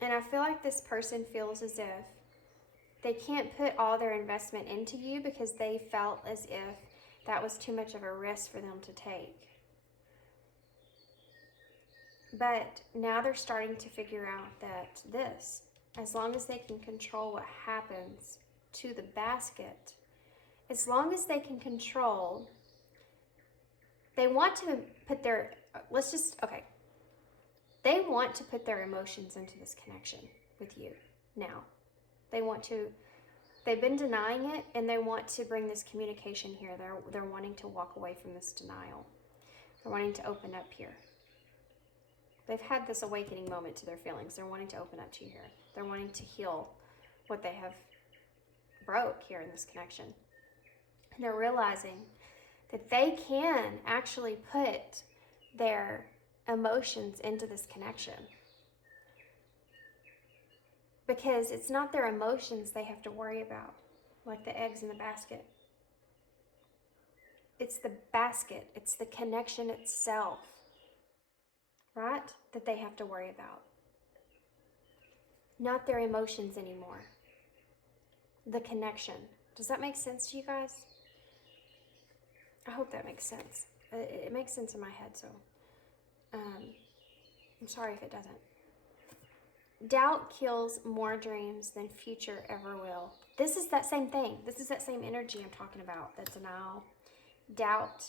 And I feel like this person feels as if they can't put all their investment into you because they felt as if that was too much of a risk for them to take. But now they're starting to figure out that as long as they can control what happens to the basket, as long as they can control, they want to put their, they want to put their emotions into this connection with you now. They've been denying it, and they want to bring this communication here. They're wanting to walk away from this denial. They're wanting to open up here. They've had this awakening moment to their feelings. They're wanting to open up to you here. They're wanting to heal what they have broke here in this connection. And they're realizing that they can actually put their emotions into this connection. Because it's not their emotions they have to worry about, like the eggs in the basket. It's the basket, it's the connection itself, right, that they have to worry about. Not their emotions anymore. The connection. Does that make sense to you guys? I hope that makes sense. It makes sense in my head, so I'm sorry if it doesn't. Doubt kills more dreams than future ever will. This is that same thing. This is that same energy I'm talking about. That denial. Doubt.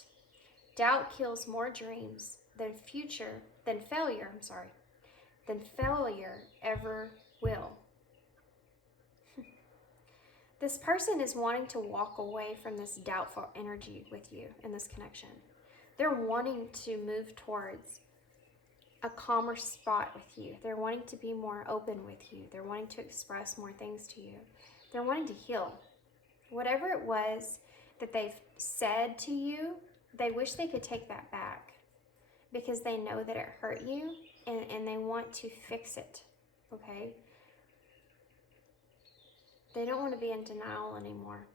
Doubt kills more dreams than failure ever will. This person is wanting to walk away from this doubtful energy with you in this connection. They're wanting to move towards a calmer spot with you. They're wanting to be more open with you. They're wanting to express more things to you. They're wanting to heal. Whatever it was that they've said to you, they wish they could take that back because they know that it hurt you and they want to fix it, okay? They don't want to be in denial anymore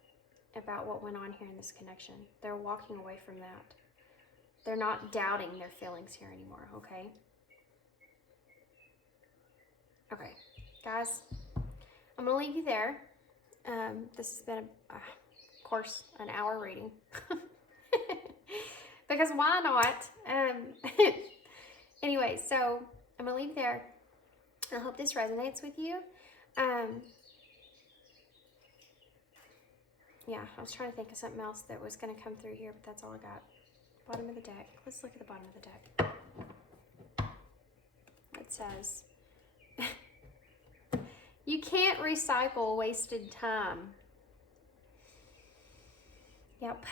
about what went on here in this connection. They're walking away from that. They're not doubting their feelings here anymore, okay? Okay, guys, I'm going to leave you there. This has been, of course, an hour reading. Because why not? Anyway, so I'm going to leave you there. I hope this resonates with you. Yeah, I was trying to think of something else that was going to come through here, but that's all I got. Bottom of the deck. Let's look at the bottom of the deck. It says, you can't recycle wasted time. Yep.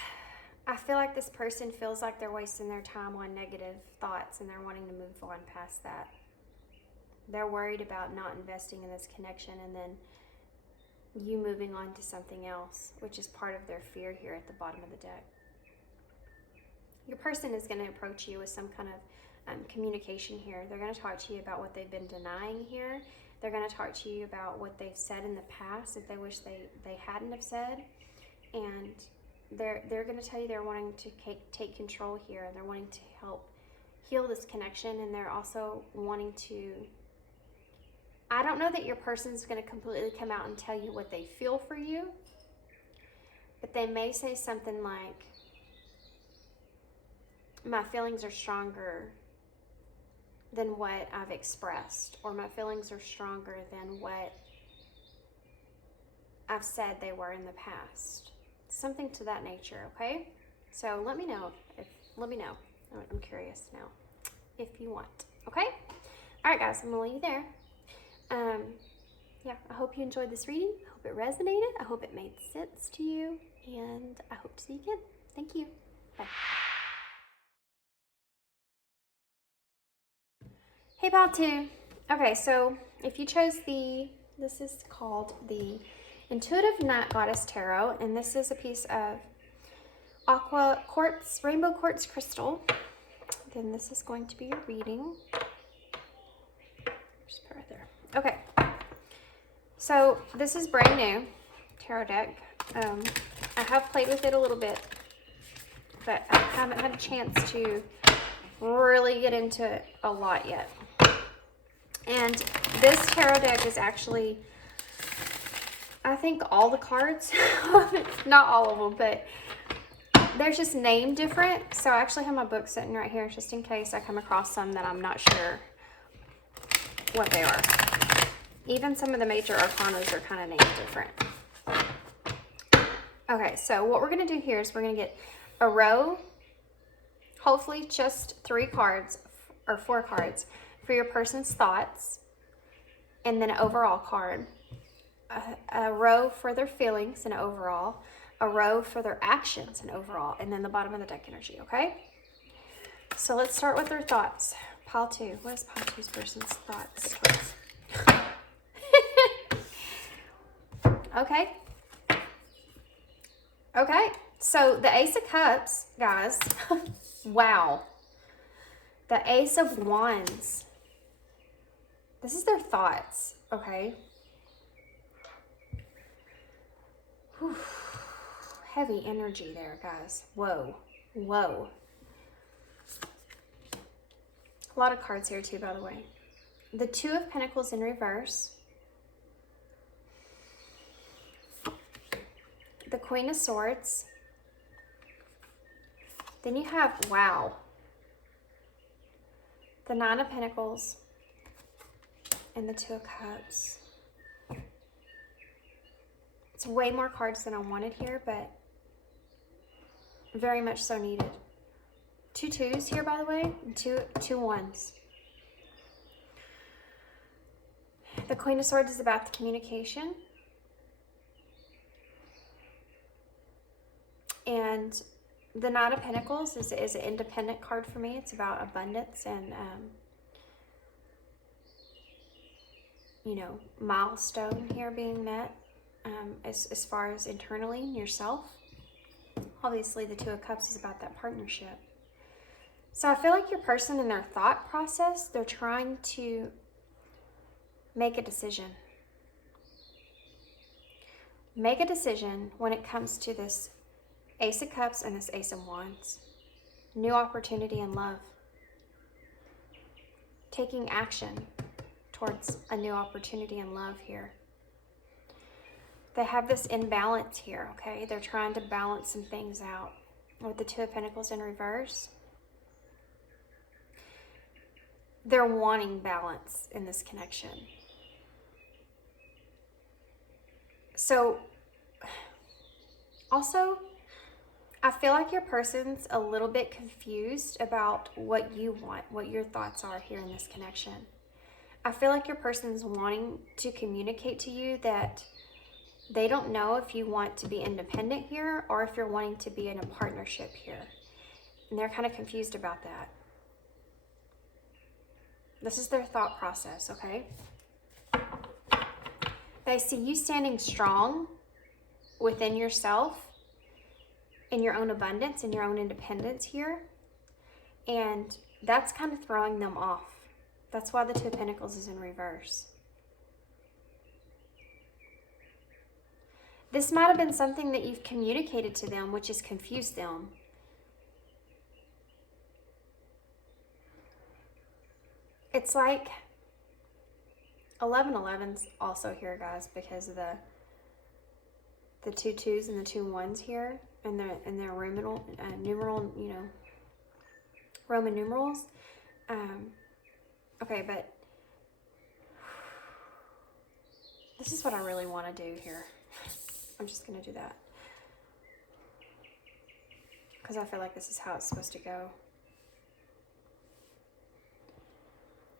I feel like this person feels like they're wasting their time on negative thoughts and they're wanting to move on past that. They're worried about not investing in this connection and then you moving on to something else, which is part of their fear here at the bottom of the deck. Your person is going to approach you with some kind of communication here. They're going to talk to you about what they've been denying here. They're going to talk to you about what they've said in the past that they wish they hadn't have said. And they're going to tell you they're wanting to take control here. And they're wanting to help heal this connection. And they're also wanting to... I don't know that your person's going to completely come out and tell you what they feel for you. But they may say something like, my feelings are stronger than what I've expressed, or my feelings are stronger than what I've said they were in the past. Something to that nature, okay? So let me know. I'm curious now if you want, okay? All right, guys, I'm gonna leave you there. Yeah, I hope you enjoyed this reading. I hope it resonated. I hope it made sense to you, and I hope to see you again. Thank you. Bye. Hey, Pile 2. Okay, so if you chose this is called the Intuitive Night Goddess Tarot, and this is a piece of aqua quartz, rainbow quartz crystal, then this is going to be your reading. Just put it right there. Okay, so this is brand new tarot deck. I have played with it a little bit, but I haven't had a chance to really get into it a lot yet. And this tarot deck is actually, I think all the cards, not all of them, but they're just named different. So I actually have my book sitting right here just in case I come across some that I'm not sure what they are. Even some of the major arcanas are kind of named different. Okay, so what we're going to do here is we're going to get a row, hopefully just 3 cards or 4 cards for your person's thoughts, and then an overall card, a row for their feelings and overall, a row for their actions and overall, and then the bottom of the deck energy, okay? So let's start with their thoughts. Pile 2. What is pile 2's person's thoughts? Okay. Okay. So the Ace of Cups, guys. Wow. The Ace of Wands. This is their thoughts, okay? Whew. Heavy energy there, guys. Whoa. Whoa. A lot of cards here too, by the way. The Two of Pentacles in reverse. The Queen of Swords. Then you have, wow, the Nine of Pentacles and the Two of Cups. It's way more cards than I wanted here, but very much so needed. 2 twos here, by the way, and two ones. The Queen of Swords is about the communication. And the Nine of Pentacles is an independent card for me. It's about abundance and, you know, milestone here being met as far as internally yourself. Obviously, the Two of Cups is about that partnership. So I feel like your person in their thought process, they're trying to make a decision. Make a decision when it comes to this Ace of Cups and this Ace of Wands. New opportunity in love. Taking action towards a new opportunity in love here. They have this imbalance here, okay? They're trying to balance some things out. With the Two of Pentacles in reverse, they're wanting balance in this connection. So, also, I feel like your person's a little bit confused about what you want, what your thoughts are here in this connection. I feel like your person's wanting to communicate to you that they don't know if you want to be independent here or if you're wanting to be in a partnership here. And they're kind of confused about that. This is their thought process, okay? They see you standing strong within yourself, in your own abundance, in your own independence here. And that's kind of throwing them off. That's why the Two of Pentacles is in reverse. This might have been something that you've communicated to them, which has confused them. It's like 1111's also here, guys, because of the 2 twos and the 2 ones here, and their numeral, you know, Roman numerals. Okay, but this is what I really want to do here. I'm just going to do that because I feel like this is how it's supposed to go.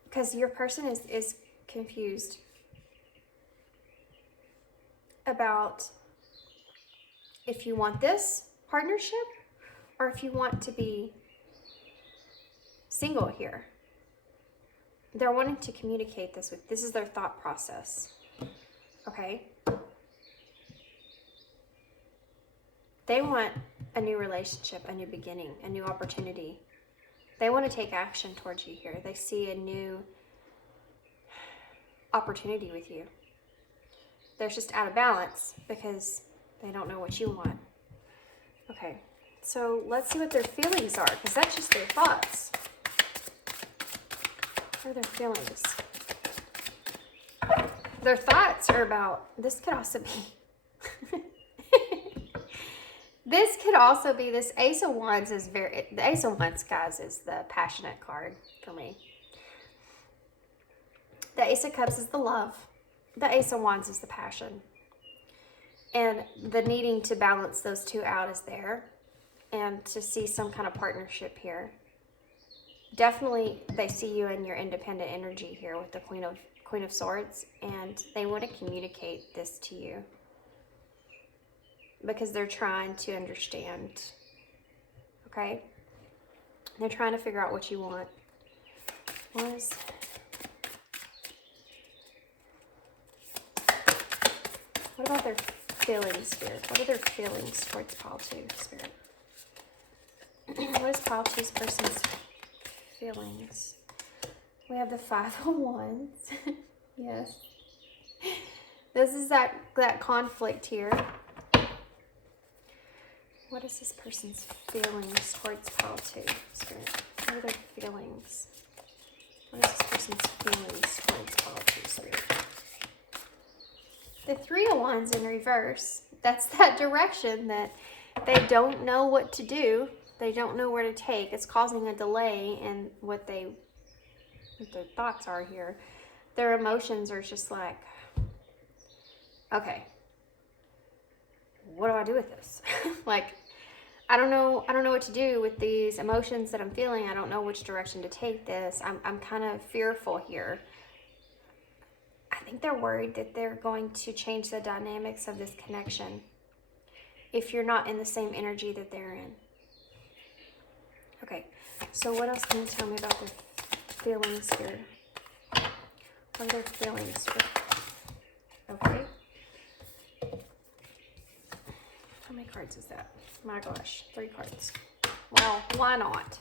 Because your person is confused about if you want this partnership or if you want to be single here. They're wanting to communicate this with, this is their thought process, okay? They want a new relationship, a new beginning, a new opportunity. They want to take action towards you here. They see a new opportunity with you. They're just out of balance because they don't know what you want. Okay, so let's see what their feelings are, because that's just their thoughts. What are their feelings? Their thoughts are about, this could also be, this could also be, this Ace of Wands is the Ace of Wands, guys, is the passionate card for me. The Ace of Cups is the love. The Ace of Wands is the passion. And the needing to balance those two out is there. And to see some kind of partnership here. Definitely they see you in your independent energy here with the Queen of Swords. And they want to communicate this to you. Because they're trying to understand. Okay? They're trying to figure out what you want. What about their feelings, Spirit? What are their feelings towards Pile 2, Spirit? What is Pile 2's person's feelings? We have the 5 of Wands. Yes. This is that conflict here. What is this person's feelings towards Pile 2, Spirit? What are their feelings? What is this person's feelings towards Pile 2, Spirit? The 3 of Wands in reverse. That's that direction that they don't know what to do. They don't know where to take. It's causing a delay in what their thoughts are here. Their emotions are just like, okay, what do I do with this? Like, I don't know what to do with these emotions that I'm feeling. I don't know which direction to take this. I'm kind of fearful here. I think they're worried that they're going to change the dynamics of this connection if you're not in the same energy that they're in. Okay, so what else can you tell me about their feelings here? What are their feelings? Okay. How many cards is that? My gosh, 3 cards. Well, why not?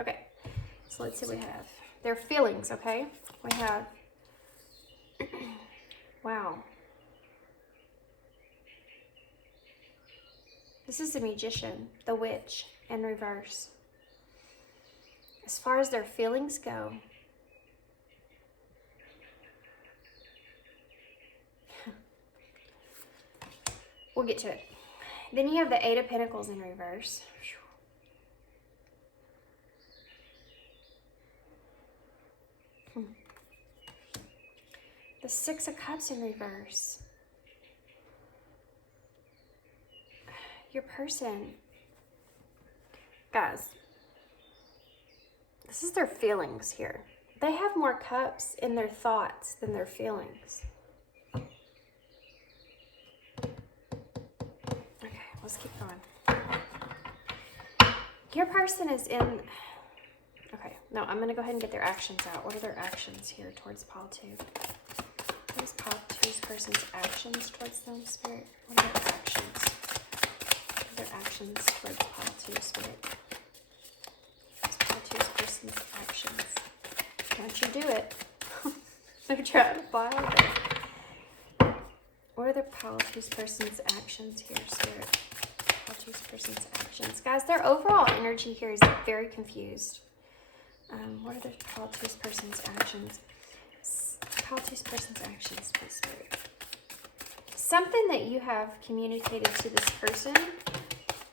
Okay, so let's see what we have. Their feelings, okay? We have, wow. This is the Magician, the Witch in reverse. As far as their feelings go, we'll get to it. Then you have the 8 of Pentacles in reverse. The 6 of Cups in reverse. Your person, guys, this is their feelings here. They have more cups in their thoughts than their feelings. Okay, let's keep going. Your person is in, okay, no, I'm going to go ahead and get their actions out. What are their actions here towards Pile 2? What is Pile 2's person's actions towards them, Spirit? What are their actions? What are their actions towards Pile 2, Spirit? What's Pile 2's person's actions? Don't you do it. They're trying to fly out there. What are the Pile 2's person's actions here, Spirit? Pile 2's person's actions. Guys, their overall energy here is very confused. What are the Pile 2's person's actions? Pile 2's person's actions, please, Spirit. Something that you have communicated to this person,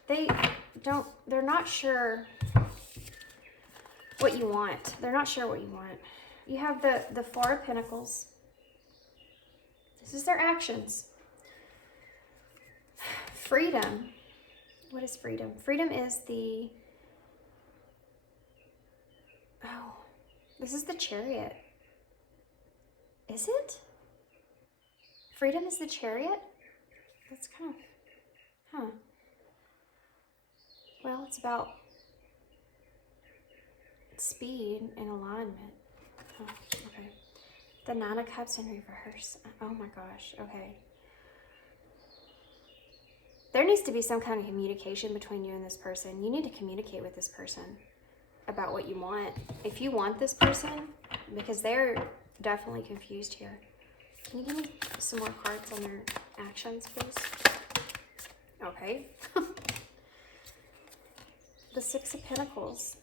they're not sure what you want. They're not sure what you want. You have the 4 of Pentacles. This is their actions. Freedom. What is freedom? Freedom is the, oh, this is the Chariot. Is it? Freedom is the Chariot? That's kind of, huh. Well, it's about speed and alignment. Oh, okay. The 9 of Cups in reverse. Oh my gosh, okay. There needs to be some kind of communication between you and this person. You need to communicate with this person about what you want. If you want this person, because they're definitely confused here. Can you give me some more cards on their actions, please? Okay. The 6 of Pentacles.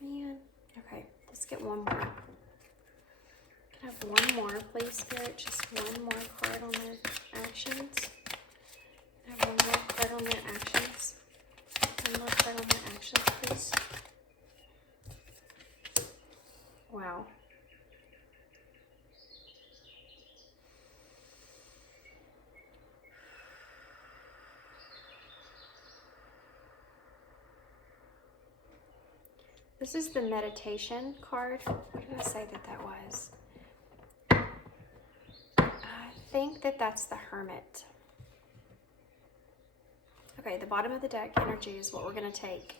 Man. Okay, let's get one more. Can I have one more, please, Spirit? Just one more card on their actions. Can I have one more card on their actions? One more card on their actions, please. Wow. This is the meditation card. What did I say that was? think that that's the Hermit. Okay, the bottom of the deck energy is what we're going to take.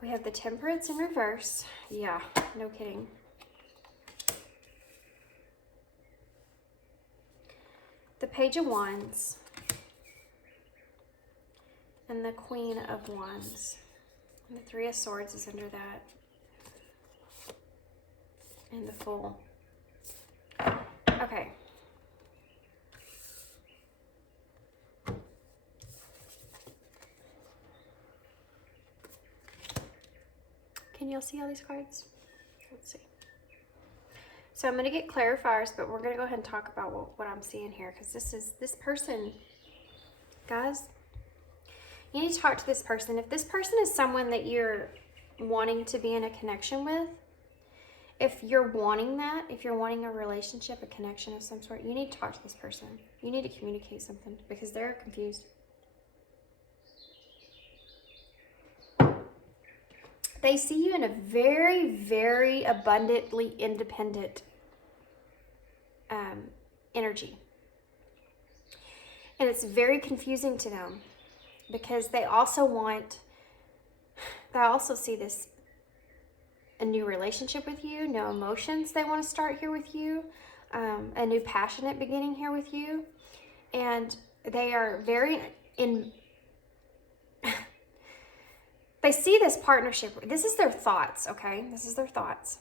We have the Temperance in reverse. Yeah, no kidding. The Page of Wands. And the Queen of Wands. And the Three of Swords is under that. And the Fool. Okay. Can y'all see all these cards? Let's see. So I'm going to get clarifiers, but we're going to go ahead and talk about what I'm seeing here, because this person, guys, you need to talk to this person. If this person is someone that you're wanting to be in a connection with, if you're wanting that, if you're wanting a relationship, a connection of some sort, you need to talk to this person. You need to communicate something, because they're confused. They see you in a very, very abundantly independent energy. And it's very confusing to them, because they also see this, a new relationship with you, no emotions they want to start here with you, a new passionate beginning here with you. And they are very they see this partnership. This is their thoughts, okay? This is their thoughts.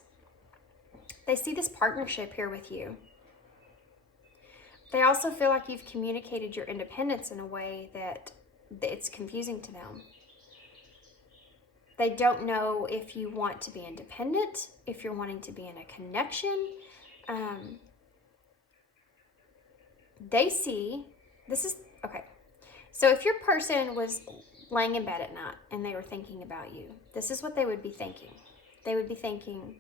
They see this partnership here with you. They also feel like you've communicated your independence in a way that it's confusing to them. They don't know if you want to be independent, if you're wanting to be in a connection. They see, this is, okay. So if your person was laying in bed at night and they were thinking about you, this is what they would be thinking. They would be thinking,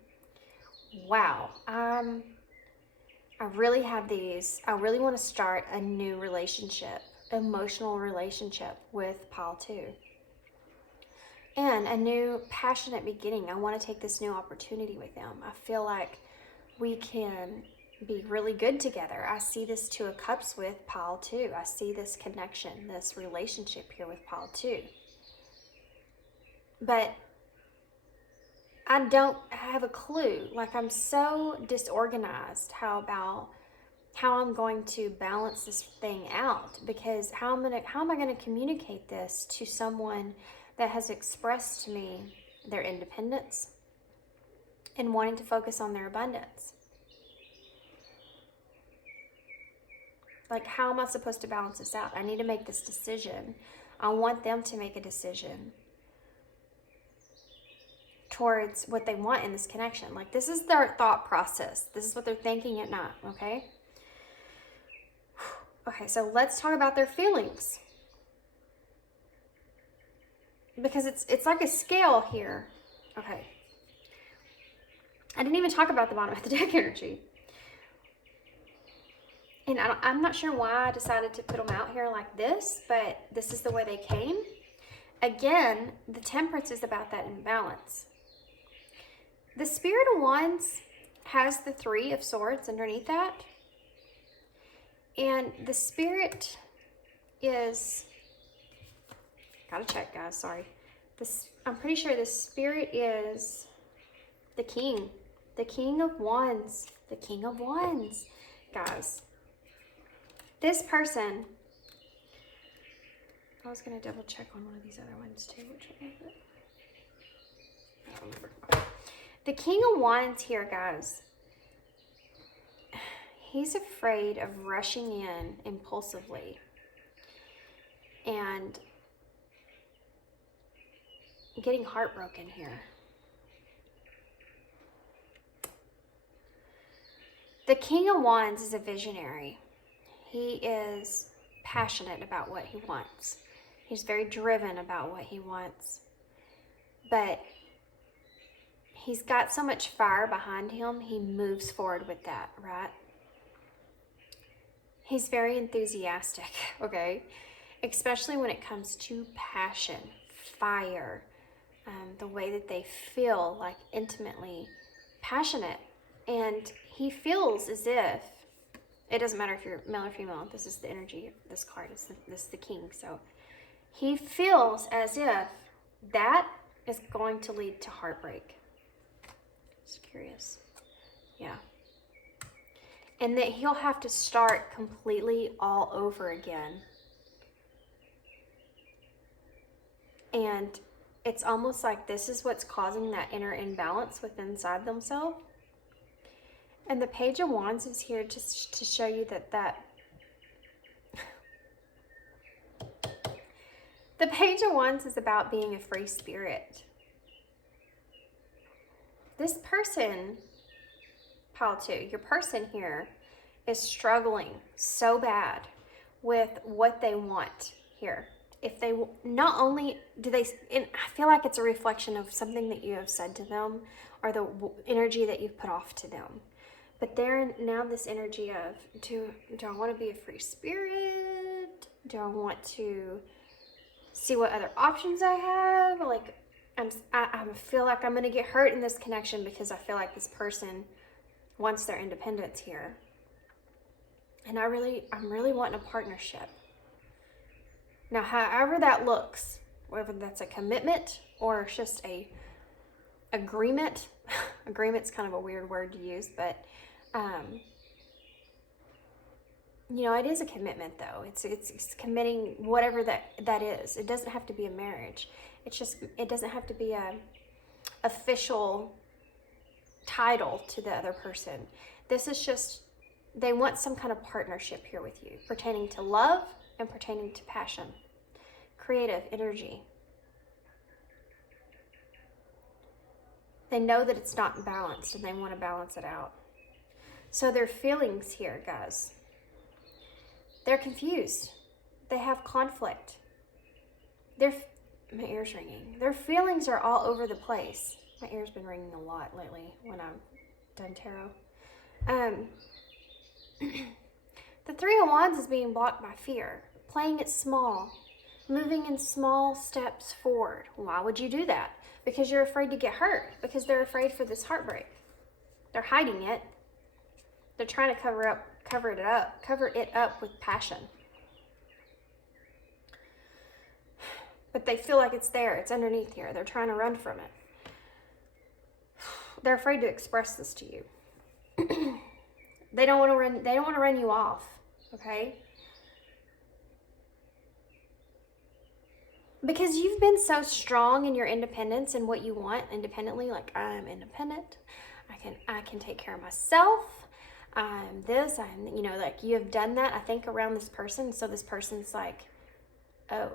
wow, I really have these, I really want to start a new relationship, emotional relationship with pile 2. And a new passionate beginning. I want to take this new opportunity with them. I feel like we can be really good together. I see this Two of Cups with pile 2. I see this connection, this relationship here with pile 2. But I don't have a clue. Like, I'm so disorganized how I'm going to balance this thing out, because how am I going to communicate this to someone that has expressed to me their independence and wanting to focus on their abundance? Like, how am I supposed to balance this out? I need to make this decision. I want them to make a decision towards what they want in this connection. Like, this is their thought process. This is what they're thinking at night, okay? Okay, so let's talk about their feelings. Because it's like a scale here. Okay. I didn't even talk about the bottom of the deck energy. And I'm not sure why I decided to put them out here like this, but this is the way they came. Again, the Temperance is about that imbalance. The Spirit of Wands has the Three of Swords underneath that. And the Spirit is... Gotta check, guys, sorry. I'm pretty sure the Spirit is the King. The King of Wands. The King of Wands. Guys, this person... I was going to double check on one of these other ones too. Which one is it? I don't remember. The King of Wands here, guys. He's afraid of rushing in impulsively and getting heartbroken here. The King of Wands is a visionary. He is passionate about what he wants. He's very driven about what he wants. But he's got so much fire behind him, he moves forward with that, right? He's very enthusiastic, okay? Especially when it comes to passion, fire, the way that they feel like intimately passionate. And he feels as if, It doesn't matter if you're male or female. This is the energy of this card. This is the king. So he feels as if that is going to lead to heartbreak. Just curious. Yeah. And that he'll have to start completely all over again. And it's almost like this is what's causing that inner imbalance within inside themselves. And the Page of Wands is here just to show you that the Page of Wands is about being a free spirit. This person, pile 2, your person here is struggling so bad with what they want here. If they, not only do they, and I feel like it's a reflection of something that you have said to them or the energy that you've put off to them. But they're in now this energy of, do I want to be a free spirit? Do I want to see what other options I have? Like, I feel like I'm going to get hurt in this connection because I feel like this person wants their independence here. And I'm really wanting a partnership. Now, however that looks, whether that's a commitment or it's just a agreement. Agreement's kind of a weird word to use, but you know, it is a commitment though. It's committing whatever that is. It doesn't have to be a marriage. It doesn't have to be a official title to the other person. This is just, they want some kind of partnership here with you, pertaining to love and pertaining to passion, creative energy. They know that it's not balanced and they want to balance it out. So their feelings here, guys, they're confused. They have conflict. My ear's ringing. Their feelings are all over the place. My ear's been ringing a lot lately when I've done tarot. The Three of Wands is being blocked by fear, playing it small, moving in small steps forward. Why would you do that? Because you're afraid to get hurt, because they're afraid for this heartbreak. They're hiding it. They're trying to cover it up with passion. But they feel like it's there. It's underneath here. They're trying to run from it. They're afraid to express this to you. They don't want to run. They don't want to run you off. Okay? Because you've been so strong in your independence and what you want independently. Like, I'm independent. I can take care of myself. I'm this. You know, like you have done that. I think around this person. So this person's like, oh.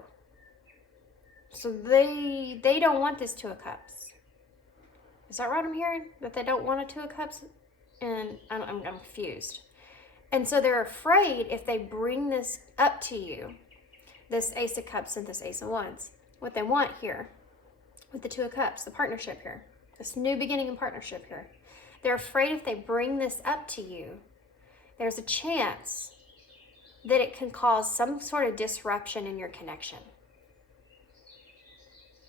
So they don't want this Two of Cups. Is that right? I'm hearing that they don't want a Two of Cups, and I'm confused. And so they're afraid if they bring this up to you, this Ace of Cups and this Ace of Wands, what they want here with the Two of Cups, the partnership here, this new beginning and partnership here. They're afraid if they bring this up to you, there's a chance that it can cause some sort of disruption in your connection.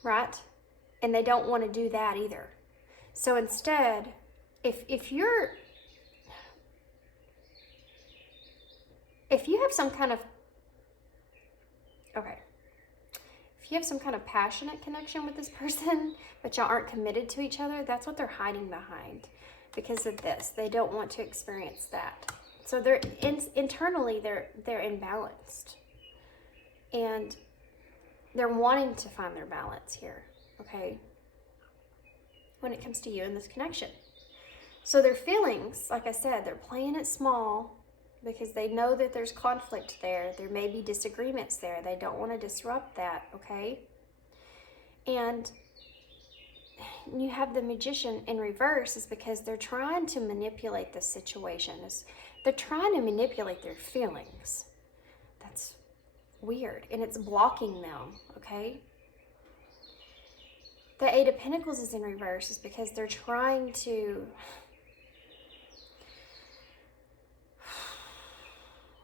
Right? And they don't want to do that either. So instead, if you have some kind of passionate connection with this person, but y'all aren't committed to each other, that's what they're hiding behind because of this. They don't want to experience that. So they're internally they're imbalanced, and they're wanting to find their balance here. Okay, when it comes to you and this connection. So their feelings, like I said, they're playing it small because they know that there's conflict there. There may be disagreements there. They don't want to disrupt that, okay? And you have the Magician in reverse is because they're trying to manipulate the situation. They're trying to manipulate their feelings. That's weird. And it's blocking them, okay? The Eight of Pentacles is in reverse is because they're trying to...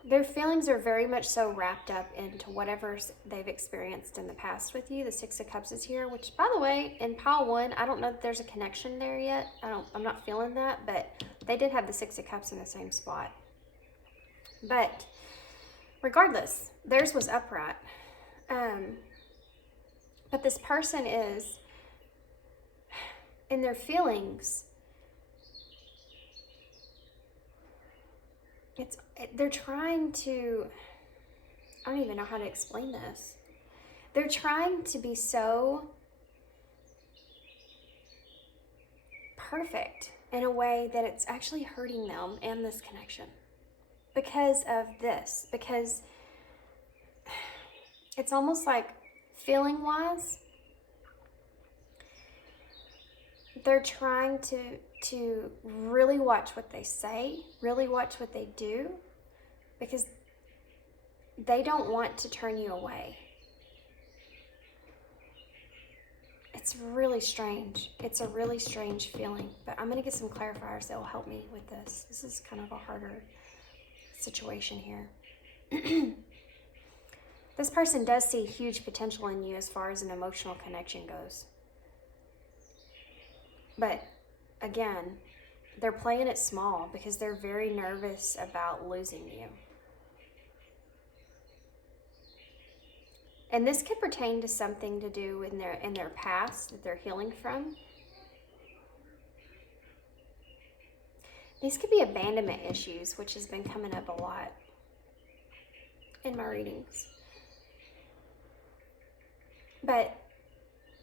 Their feelings are very much so wrapped up into whatever they've experienced in the past with you. The Six of Cups is here, which, by the way, in pile 1, I don't know if there's a connection there yet. I'm not feeling that, but they did have the Six of Cups in the same spot. But regardless, theirs was upright. But this person is, in their feelings, they're trying to, I don't even know how to explain this. They're trying to be so perfect in a way that it's actually hurting them and this connection because of this. Because it's almost like feeling-wise, they're trying to really watch what they say, really watch what they do, because they don't want to turn you away. It's really strange. It's a really strange feeling, but I'm going to get some clarifiers that will help me with this. This is kind of a harder situation here. This person does see huge potential in you as far as an emotional connection goes. But again, they're playing it small because they're very nervous about losing you. And this could pertain to something to do in their past that they're healing from. These could be abandonment issues, which has been coming up a lot in my readings. But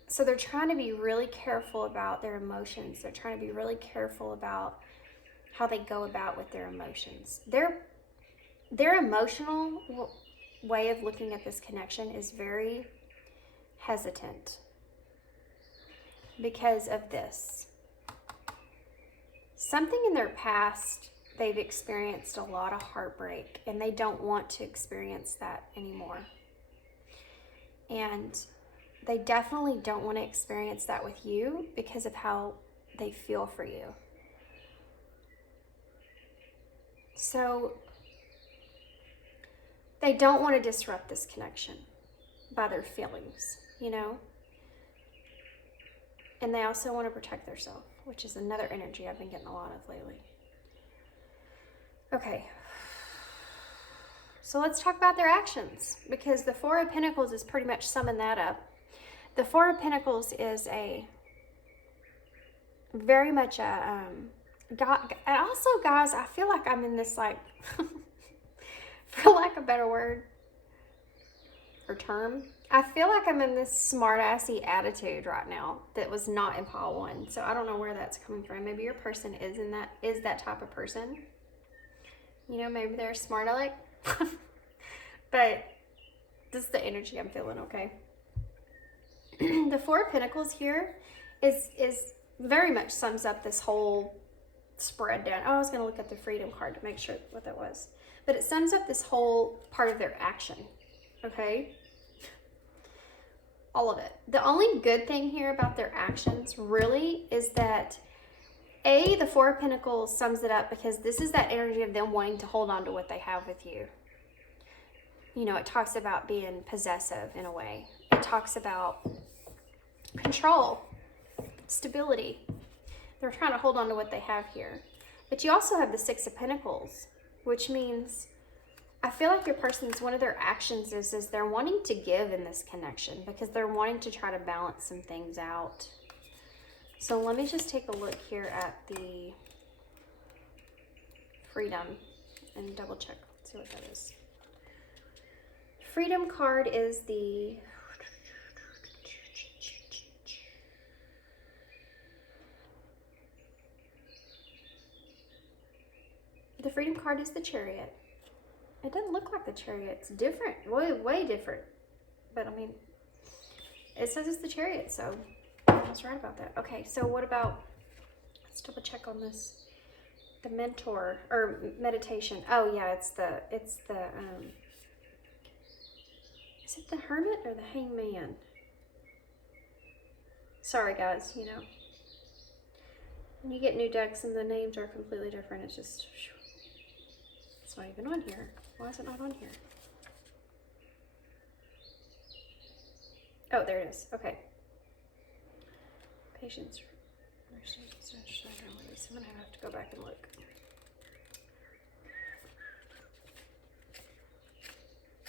so they're trying to be really careful about their emotions. They're trying to be really careful about how they go about with their emotions. Their emotional way of looking at this connection is very hesitant because of this. Something in their past, they've experienced a lot of heartbreak, and they don't want to experience that anymore. And they definitely don't want to experience that with you because of how they feel for you. So they don't want to disrupt this connection by their feelings, you know? And they also want to protect themselves, which is another energy I've been getting a lot of lately. Okay. So let's talk about their actions, because the Four of Pentacles is pretty much summing that up. The Four of Pentacles is a very much a God, and also, guys, I feel like I'm in this, like, for lack of a better word or term, I feel like I'm in this smart-assy attitude right now that was not in pile one. So I don't know where that's coming from. Maybe your person is that type of person. You know, maybe they're smart aleck. But this is the energy I'm feeling, okay? The Four of Pentacles here is very much sums up this whole spread down. Oh, I was going to look at the Freedom card to make sure what that was. But it sums up this whole part of their action, okay? All of it. The only good thing here about their actions really is that the Four of Pentacles sums it up because this is that energy of them wanting to hold on to what they have with you. You know, it talks about being possessive in a way. It talks about control, stability. They're trying to hold on to what they have here. But you also have the Six of Pentacles, which means I feel like your person's, one of their actions is they're wanting to give in this connection because they're wanting to try to balance some things out. So let me just take a look here at the Freedom and double check, see what that is. Freedom card is the Freedom card is the Chariot. It doesn't look like the Chariot. It's different, way different. But I mean, it says it's the Chariot, so I was right about that. Okay, so what about, let's double check on this. The Mentor, or Meditation. Oh yeah, it's the is it the Hermit or the Hangman? Sorry guys, you know. When you get new decks and the names are completely different, it's just, it's not even on here. Why is it not on here? Oh, there it is. Okay. Patience. I'm gonna have to go back and look.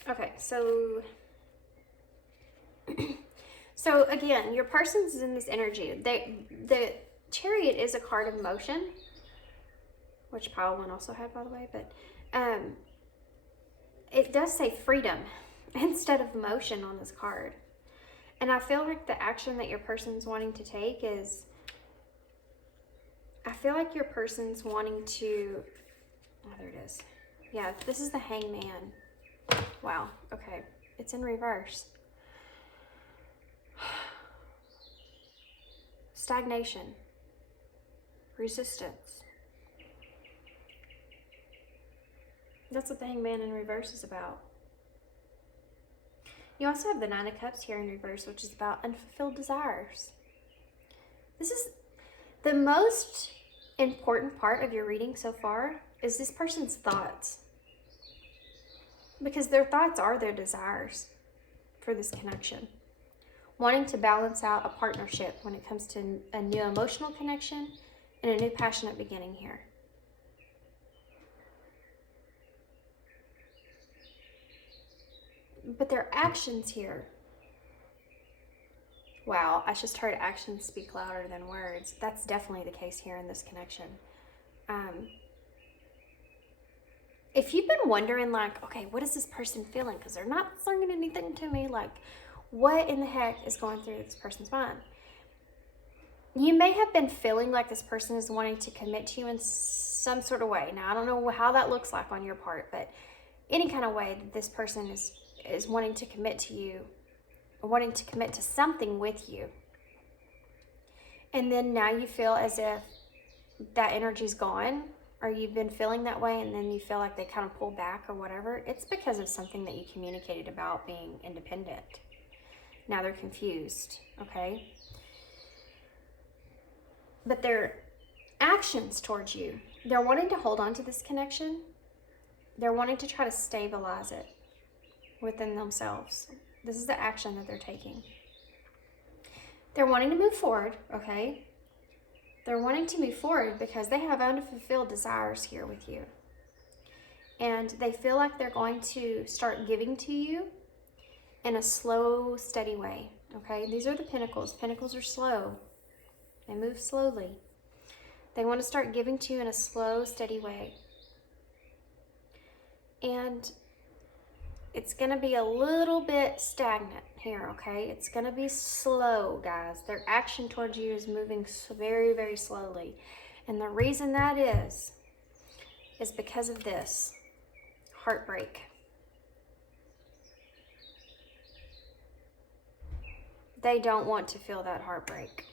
Okay, so so again, your person's in this energy. The Chariot is a card of motion, which pile one also had, by the way, but it does say freedom instead of motion on this card. And I feel like the action that your person's wanting to take is, I feel like your person's wanting to, oh, there it is. Yeah, this is the Hangman. Wow, okay. It's in reverse. Stagnation. Resistance. That's what the Hangman in reverse is about. You also have the Nine of Cups here in reverse, which is about unfulfilled desires. This is the most important part of your reading so far, is this person's thoughts. Because their thoughts are their desires for this connection. Wanting to balance out a partnership when it comes to a new emotional connection and a new passionate beginning here. But their actions here, wow, I just heard actions speak louder than words. That's definitely the case here in this connection. If you've been wondering, like, okay, what is this person feeling? Because they're not saying anything to me, like, what in the heck is going through this person's mind? You may have been feeling like this person is wanting to commit to you in some sort of way. Now, I don't know how that looks like on your part, but any kind of way that this person is wanting to commit to you, or wanting to commit to something with you. And then now you feel as if that energy's gone, or you've been feeling that way, and then you feel like they kind of pull back or whatever. It's because of something that you communicated about being independent. Now they're confused, okay? But their actions towards you, they're wanting to hold on to this connection. They're wanting to try to stabilize it within themselves. This is the action that they're taking. They're wanting to move forward, okay? They're wanting to move forward because they have unfulfilled desires here with you. And they feel like they're going to start giving to you in a slow, steady way, okay? These are the Pentacles. Pentacles are slow. They move slowly. They want to start giving to you in a slow, steady way. And it's going to be a little bit stagnant here, okay? It's going to be slow, guys. Their action towards you is moving very, very slowly. And the reason that is because of this heartbreak. They don't want to feel that heartbreak.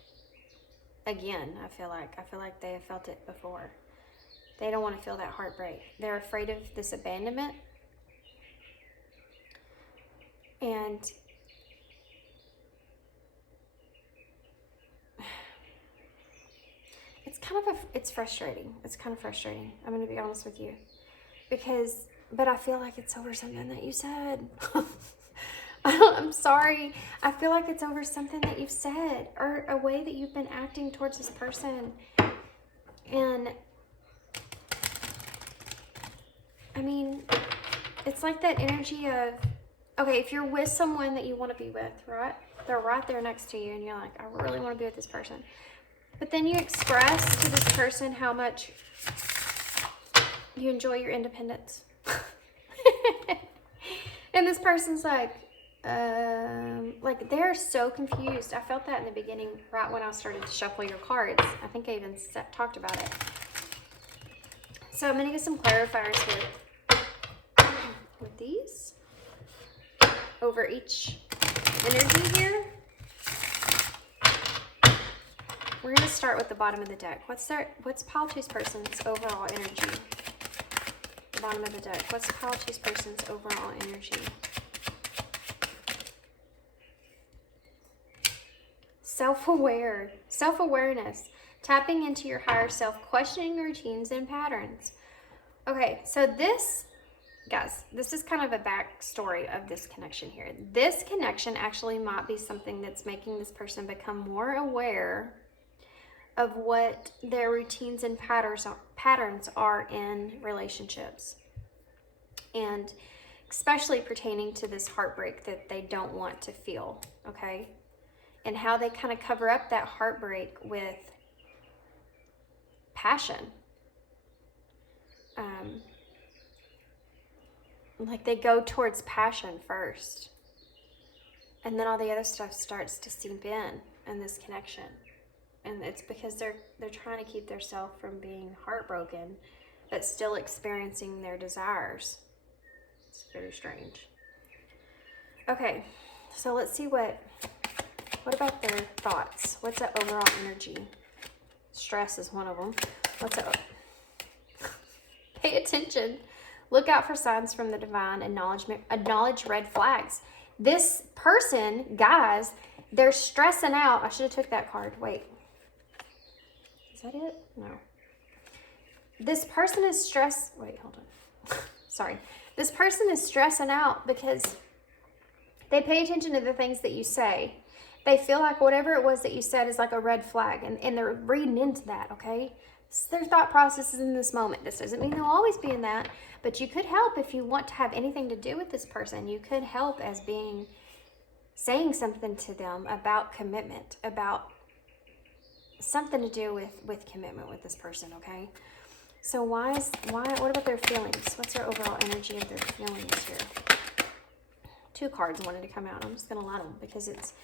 Again, I feel like they have felt it before. They don't want to feel that heartbreak. They're afraid of this abandonment. And it's frustrating. It's kind of frustrating. I'm going to be honest with you. But I feel like it's over something that you said. I'm sorry. I feel like it's over something that you've said or a way that you've been acting towards this person. And I mean, it's like that energy of, okay, if you're with someone that you want to be with, right? They're right there next to you and you're like, I really want to be with this person. But then you express to this person how much you enjoy your independence. And this person's like they're so confused. I felt that in the beginning, right when I started to shuffle your cards. I think I even talked about it. So I'm going to get some clarifiers here with these over each energy here. We're going to start with the bottom of the deck. What's pile two's person's overall energy? Bottom of the deck. What's pile two's person's overall energy? Self-awareness, tapping into your higher self, questioning routines and patterns. Okay, so this, guys, this is kind of a backstory of this connection here. This connection actually might be something that's making this person become more aware of what their routines and patterns are in relationships. And especially pertaining to this heartbreak that they don't want to feel, okay? And how they kind of cover up that heartbreak with passion. Like they go towards passion first. And then all the other stuff starts to seep in this connection. And it's because they're trying to keep themselves from being heartbroken, but still experiencing their desires. It's very strange. Okay, so let's see what about their thoughts? What's that overall energy? Stress is one of them. What's up? Pay attention. Look out for signs from the divine. Acknowledge red flags. This person, guys, they're stressing out. I should have took that card. Wait. Is that it? No. This person is stressed. Wait, hold on. Sorry. This person is stressing out because they pay attention to the things that you say. They feel like whatever it was that you said is like a red flag, and they're reading into that, okay? It's their thought processes in this moment. This doesn't mean they'll always be in that, but you could help if you want to have anything to do with this person. You could help as saying something to them about commitment, about something to do with commitment with this person, okay? So what about their feelings? What's their overall energy of their feelings here? 2 cards wanted to come out. I'm just going to let them because it's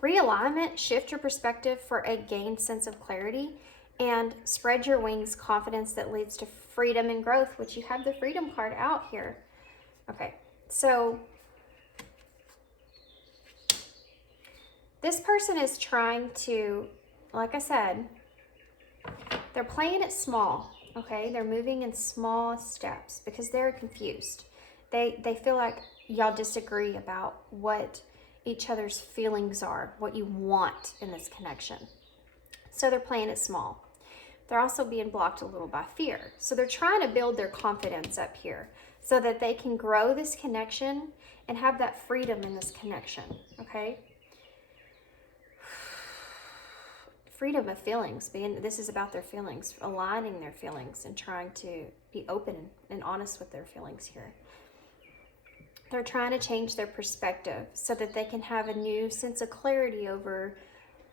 realignment, shift your perspective for a gained sense of clarity, and spread your wings, confidence that leads to freedom and growth, which you have the freedom card out here. Okay, so this person is trying to, like I said, they're playing it small, okay? They're moving in small steps because they're confused. They feel like y'all disagree about what each other's feelings are, what you want in this connection. So they're playing it small. They're also being blocked a little by fear. So they're trying to build their confidence up here so that they can grow this connection and have that freedom in this connection, okay? Freedom of feelings, this is about their feelings, aligning their feelings and trying to be open and honest with their feelings here. They're trying to change their perspective so that they can have a new sense of clarity over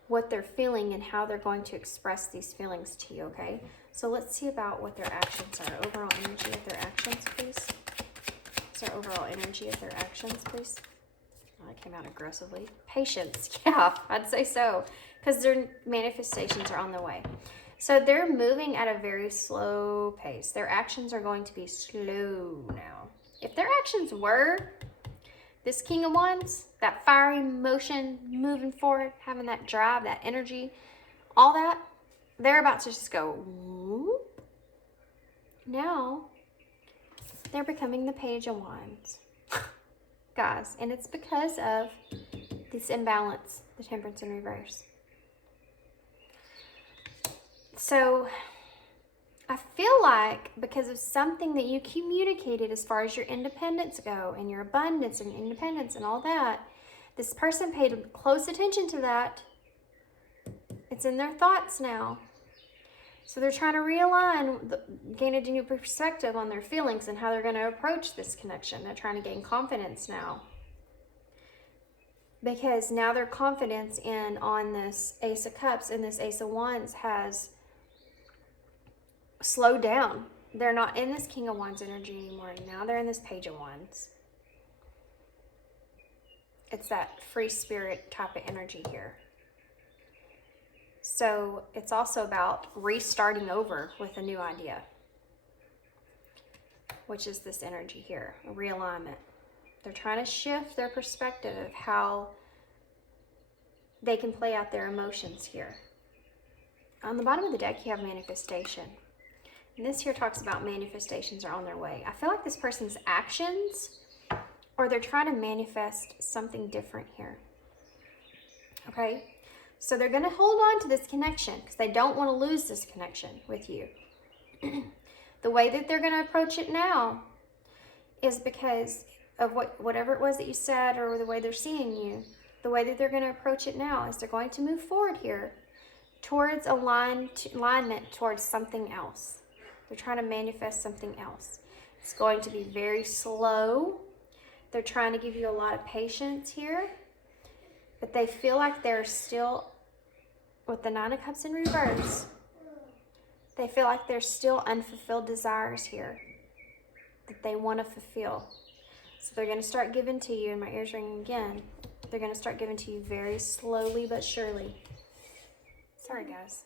what they're feeling and how they're going to express these feelings to you, okay? So let's see about what their actions are. Overall energy of their actions, please. What's their overall energy of their actions, please? Oh, I came out aggressively. Patience, yeah, I'd say so, because their manifestations are on the way. So they're moving at a very slow pace. Their actions are going to be slow now. If their actions were this King of Wands, that fiery motion, moving forward, having that drive, that energy, all that, they're about to just go, whoop. Now, they're becoming the Page of Wands. Guys, and it's because of this imbalance, the Temperance in reverse. So I feel like because of something that you communicated as far as your independence go and your abundance and independence and all that, this person paid close attention to that. It's in their thoughts now. So they're trying to realign, gain a new perspective on their feelings and how they're going to approach this connection. They're trying to gain confidence now. Because now their confidence on this Ace of Cups and this Ace of Wands has slowed down. They're not in this King of Wands energy anymore. Now they're in this Page of Wands. It's that free spirit type of energy here. So it's also about restarting over with a new idea, which is this energy here, a realignment. They're trying to shift their perspective of how they can play out their emotions here. On the bottom of the deck, you have manifestation. And this here talks about manifestations are on their way. I feel like this person's actions, or they're trying to manifest something different here. Okay? So they're going to hold on to this connection because they don't want to lose this connection with you. The way that they're going to approach it now is because of whatever it was that you said or the way they're seeing you. The way that they're going to approach it now is they're going to move forward here towards alignment towards something else. They're trying to manifest something else. It's going to be very slow. They're trying to give you a lot of patience here, but they feel like they're still, with the Nine of Cups in reverse, they feel like there's still unfulfilled desires here that they want to fulfill. So they're going to start giving to you, and my ears ringing again. They're going to start giving to you very slowly but surely. Sorry, guys.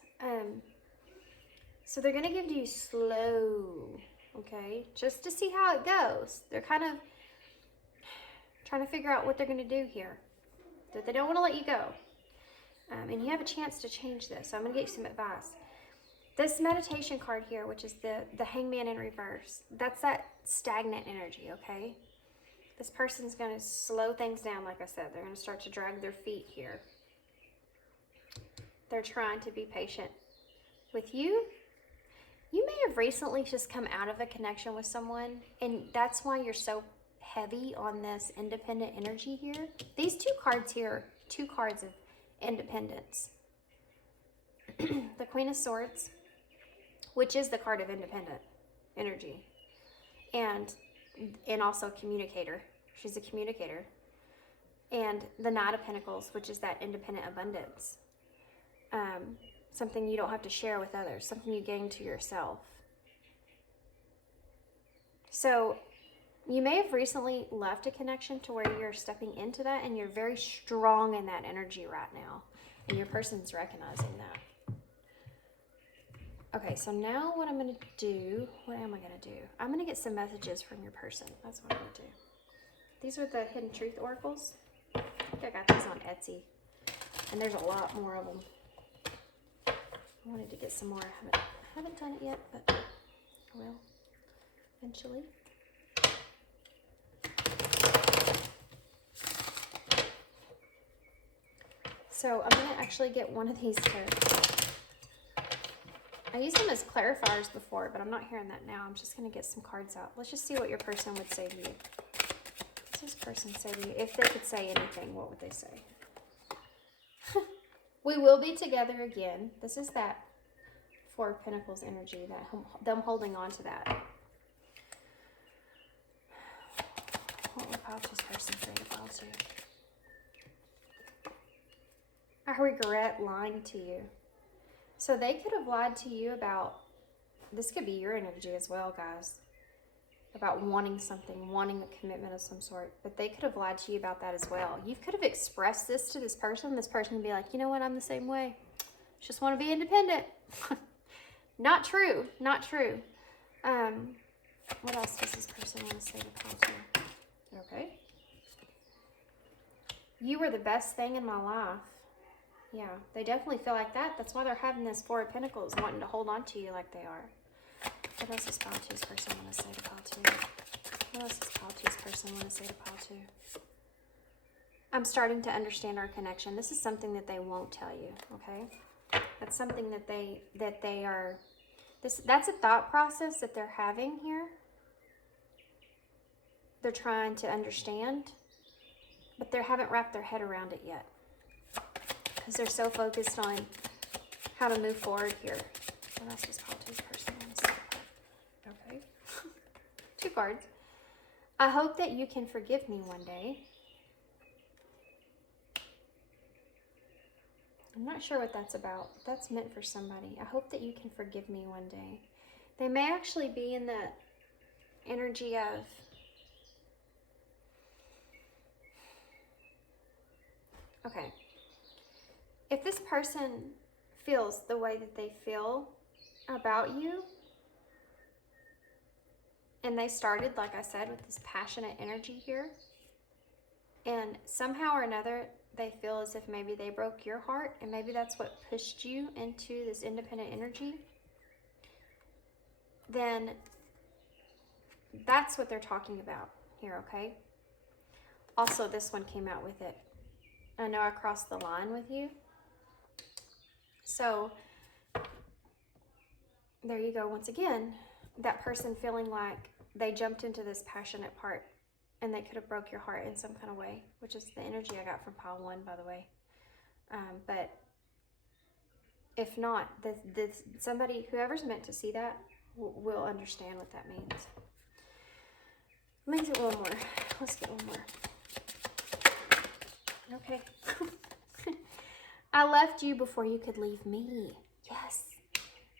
So they're going to give to you slow, okay? Just to see how it goes. They're kind of trying to figure out what they're going to do here. That they don't want to let you go. And you have a chance to change this. So I'm going to get you some advice. This meditation card here, which is the Hangman in reverse, that's that stagnant energy, okay? This person's going to slow things down, like I said. They're going to start to drag their feet here. They're trying to be patient with you. You may have recently just come out of a connection with someone, and that's why you're so heavy on this independent energy here. These two cards here, two cards of independence. The Queen of Swords, which is the card of independent energy, and also communicator. She's a communicator. And the Knight of Pentacles, which is that independent abundance. Something you don't have to share with others, something you gain to yourself. So you may have recently left a connection to where you're stepping into that, and you're very strong in that energy right now, and your person's recognizing that. Okay, so now what I'm going to do, what am I going to do? I'm going to get some messages from your person. That's what I'm going to do. These are the Hidden Truth Oracles. I think I got these on Etsy, and there's a lot more of them. I wanted to get some more. I haven't done it yet, but I will eventually. So I'm going to actually get one of these to... I used them as clarifiers before, but I'm not hearing that now. I'm just going to get some cards out. Let's just see what your person would say to you. What does this person say to you? If they could say anything, what would they say? We will be together again. This is that Four of Pentacles energy, that them holding on to that. What would this person say about you? I regret lying to you. So they could have lied to you about, this could be your energy as well, guys, about wanting something, wanting a commitment of some sort. But they could have lied to you about that as well. You could have expressed this to this person. This person would be like, you know what, I'm the same way. Just want to be independent. Not true. Not true. What else does this person want to say about you? Okay. You were the best thing in my life. Yeah, they definitely feel like that. That's why they're having this Four of Pentacles, wanting to hold on to you like they are. What else does Paltu's person want to say to Paltu? What else does Paltu's person want to say to Paltu? I'm starting to understand our connection. This is something that they won't tell you, okay? That's something that they are... That's a thought process that they're having here. They're trying to understand, but they haven't wrapped their head around it yet. Because they're so focused on how to move forward here. What else does Paltu's person want to say? Okay. 2 cards. I hope that you can forgive me one day. I'm not sure what that's about. That's meant for somebody. I hope that you can forgive me one day. They may actually be in the energy of... Okay. If this person feels the way that they feel about you, and they started, like I said, with this passionate energy here, and somehow or another they feel as if maybe they broke your heart, and maybe that's what pushed you into this independent energy, then that's what they're talking about here, okay? Also, this one came out with it. I know I crossed the line with you. So there you go. Once again, that person feeling like they jumped into this passionate part, and they could have broke your heart in some kind of way, which is the energy I got from pile 1, by the way. But if not, somebody, whoever's meant to see that, will understand what that means. Let's get one more. Let's get one more. Okay. I left you before you could leave me. Yes.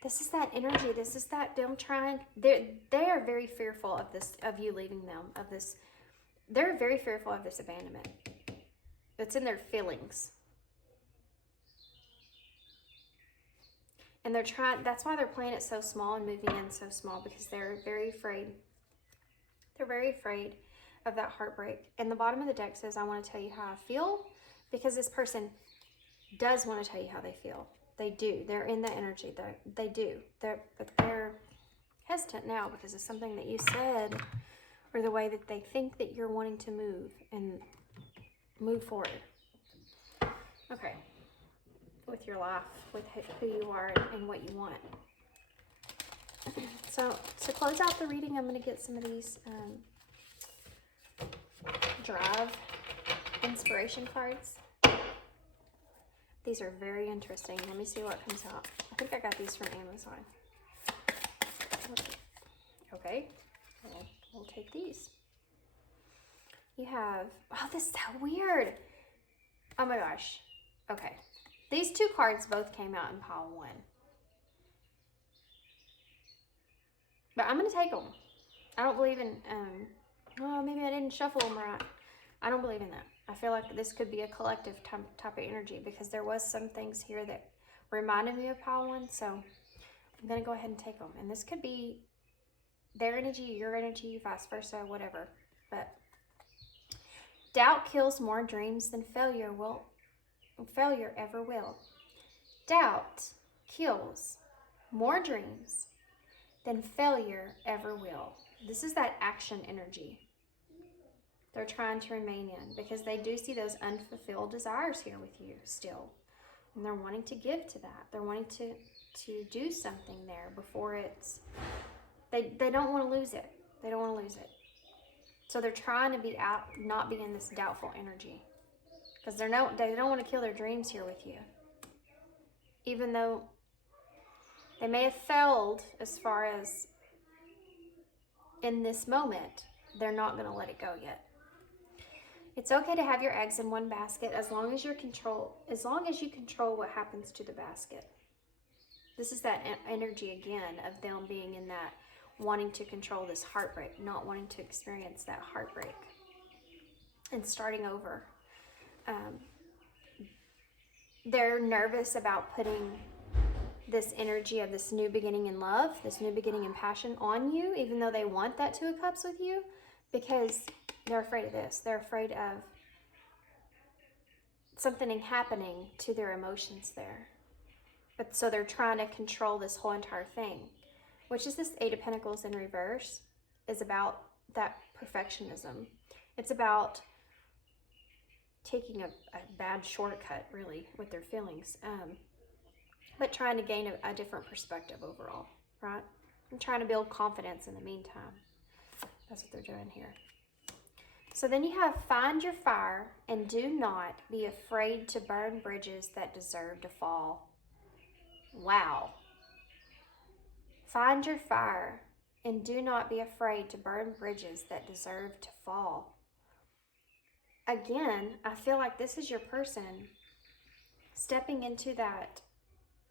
This is that energy. This is that them trying. They are very fearful of this, of you leaving them, of this. They're very fearful of this abandonment. It's in their feelings. And they're trying, that's why they're playing it so small and moving in so small, because they're very afraid. They're very afraid of that heartbreak. And the bottom of the deck says, I want to tell you how I feel, because this person does want to tell you how they feel. They do. They're in that energy. They do. But they're hesitant now because of something that you said, or the way that they think that you're wanting to move and move forward. Okay. With your life, with who you are and what you want. So to close out the reading, I'm going to get some of these drive inspiration cards. These are very interesting. Let me see what comes out. I think I got these from Amazon. Okay, we'll take these. You have, oh, this is so weird. Oh my gosh. Okay. These two cards both came out in pile 1. But I'm going to take them. I don't believe in, well, maybe I didn't shuffle them right. I don't believe in that. I feel like this could be a collective type of energy, because there was some things here that reminded me of pile 1. So I'm going to go ahead and take them. And this could be their energy, your energy, vice versa, whatever. But doubt kills more dreams than failure ever will. Doubt kills more dreams than failure ever will. This is that action energy they're trying to remain in, because they do see those unfulfilled desires here with you still. And they're wanting to give to that. They're wanting to do something there before it's, they don't want to lose it. They don't want to lose it. So they're trying to be out, not be in this doubtful energy. Because they don't want to kill their dreams here with you. Even though they may have failed as far as in this moment, they're not going to let it go yet. It's okay to have your eggs in one basket as long as you control what happens to the basket. This is that energy again of them being in that wanting to control this heartbreak, not wanting to experience that heartbreak and starting over. They're nervous about putting this energy of this new beginning in love, this new beginning in passion on you, even though they want that 2 of Cups with you, because they're afraid of this. They're afraid of something happening to their emotions there. But so they're trying to control this whole entire thing, which is this 8 of Pentacles in reverse, is about that perfectionism. It's about taking a bad shortcut, really, with their feelings, but trying to gain a different perspective overall, right? And trying to build confidence in the meantime. That's what they're doing here. So then you have, find your fire and do not be afraid to burn bridges that deserve to fall. Wow. Find your fire and do not be afraid to burn bridges that deserve to fall. Again, I feel like this is your person stepping into that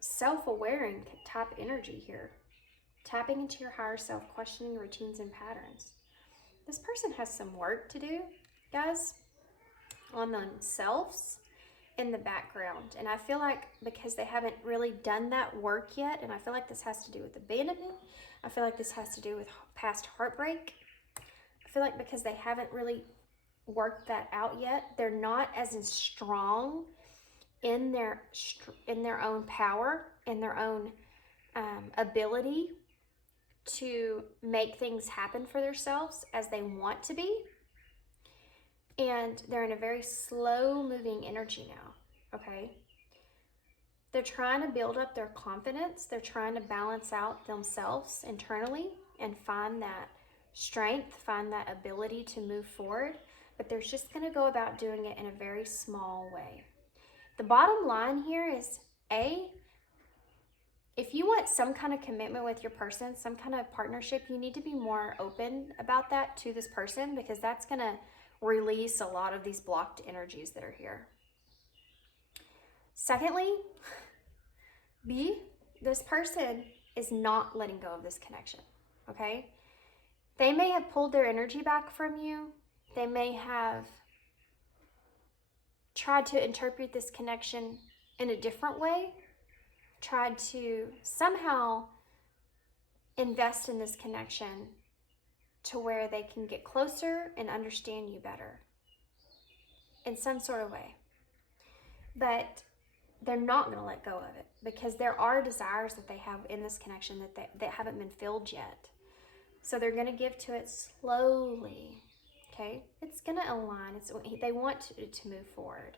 self-aware type energy here. Tapping into your higher self, questioning routines and patterns. This person has some work to do, guys, on themselves in the background. And I feel like because they haven't really done that work yet, and I feel like this has to do with abandonment. I feel like this has to do with past heartbreak. I feel like because they haven't really worked that out yet, they're not as strong in their own power, in their own ability to make things happen for themselves as they want to be. And they're in a very slow moving energy now, okay? They're trying to build up their confidence. They're trying to balance out themselves internally and find that strength, find that ability to move forward. But they're just going to go about doing it in a very small way. The bottom line here is, A, if you want some kind of commitment with your person, some kind of partnership, you need to be more open about that to this person, because that's going to release a lot of these blocked energies that are here. Secondly, this person is not letting go of this connection, okay? They may have pulled their energy back from you. They may have tried to interpret this connection in a different way, tried to somehow invest in this connection to where they can get closer and understand you better in some sort of way. But they're not going to let go of it, because there are desires that they have in this connection that haven't been filled yet. So they're going to give to it slowly, okay? It's going to align. They want it to move forward.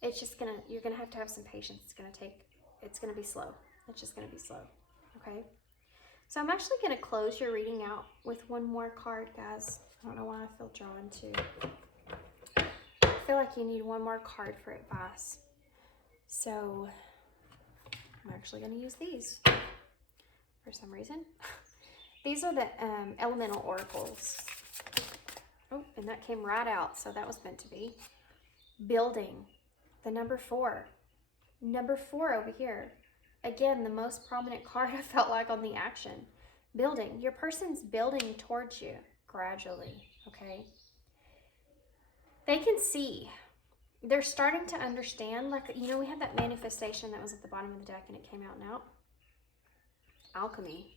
It's just you're going to have some patience. It's going to be slow. It's just going to be slow, okay? So I'm actually going to close your reading out with one more card, guys. I don't know why I feel drawn to. I feel like you need one more card for advice. So I'm actually going to use these for some reason. These are the elemental oracles. Oh, and that came right out, so that was meant to be. Building, the number 4. Number 4 over here. Again, the most prominent card I felt like on the action. Building. Your person's building towards you gradually, okay? They can see. They're starting to understand, like, you know, we had that manifestation that was at the bottom of the deck and it came out and out. Alchemy.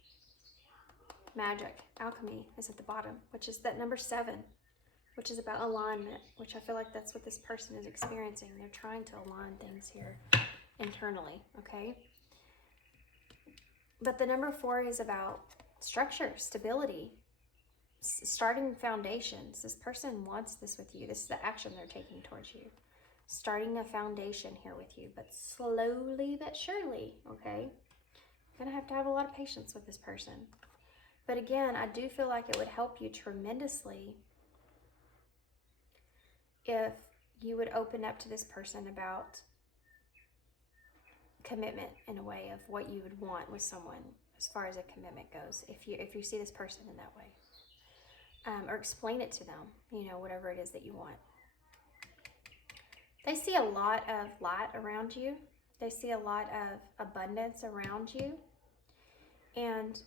Magic. Alchemy is at the bottom, which is that number 7, which is about alignment, which I feel like that's what this person is experiencing. They're trying to align things here internally, okay? But the number 4 is about structure, stability, starting foundations. This person wants this with you. This is the action they're taking towards you. Starting a foundation here with you, but slowly but surely, okay? You're going to have a lot of patience with this person. But again, I do feel like it would help you tremendously if you would open up to this person about commitment in a way of what you would want with someone as far as a commitment goes, if you see this person in that way. Or explain it to them, you know, whatever it is that you want. They see a lot of light around you. They see a lot of abundance around you. And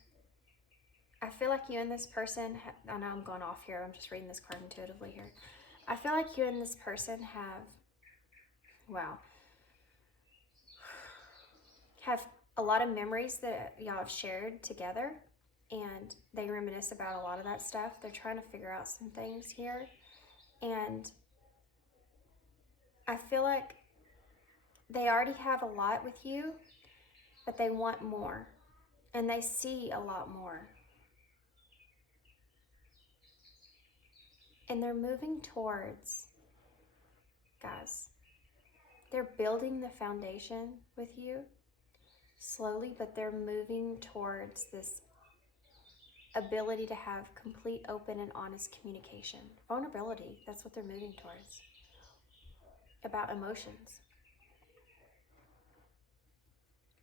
I feel like you and this person, I know I'm going off here, I'm just reading this card intuitively here. I feel like you and this person have a lot of memories that y'all have shared together, and they reminisce about a lot of that stuff. They're trying to figure out some things here, and I feel like they already have a lot with you, but they want more, and they see a lot more. And they're moving towards, guys, they're building the foundation with you slowly, but they're moving towards this ability to have complete, open, and honest communication. Vulnerability, that's what they're moving towards. About emotions.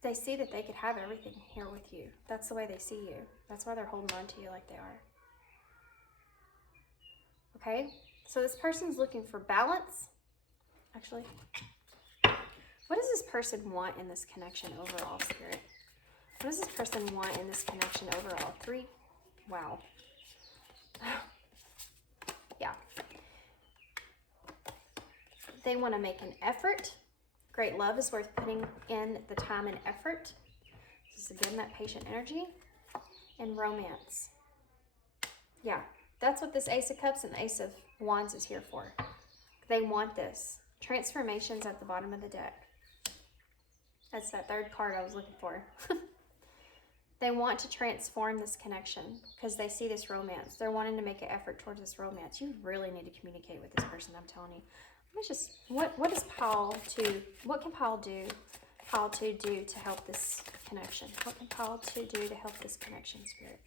They see that they could have everything here with you. That's the way they see you. That's why they're holding on to you like they are. Okay, so this person's looking for balance. Actually, what does this person want in this connection overall, Spirit? What does this person want in this connection overall? 3, wow. Yeah. They want to make an effort. Great love is worth putting in the time and effort. This is again that patient energy. And romance. Yeah. That's what this Ace of Cups and Ace of Wands is here for. They want this. Transformations at the bottom of the deck. That's that 3rd card I was looking for. They want to transform this connection because they see this romance. They're wanting to make an effort towards this romance. You really need to communicate with this person, I'm telling you. Let's just, what can Paul do? Paul to do to help this connection? What can Paul to do to help this connection, Spirit?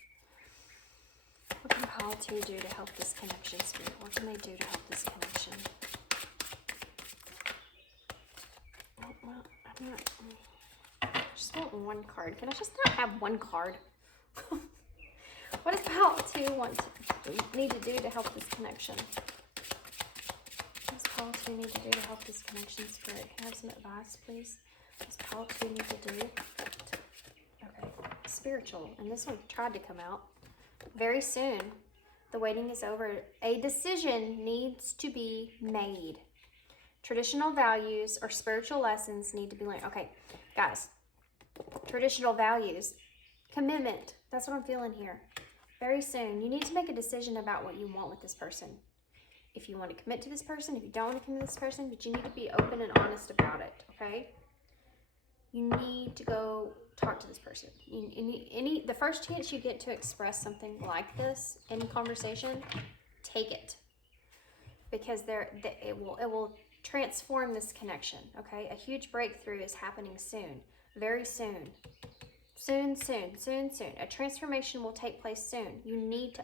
What can Paul to do to help this connection, Spirit? What can they do to help this connection? Oh, well, I'm not. just want one card. Can I just not have one card? What does pile 2 need to do to help this connection? What does pile 2 need to do to help this connection, Spirit? Can I have some advice, please? What does pile 2 need to do? Okay, spiritual. And this one tried to come out. Very soon, the waiting is over. A decision needs to be made. Traditional values or spiritual lessons need to be learned. Okay, guys, traditional values, commitment. That's what I'm feeling here. Very soon, you need to make a decision about what you want with this person. If you want to commit to this person, if you don't want to commit to this person, but you need to be open and honest about it, okay? You need to go talk to this person. The first chance you get to express something like this in conversation, take it. Because it will transform this connection, okay? A huge breakthrough is happening soon, very soon. Soon. A transformation will take place soon. You need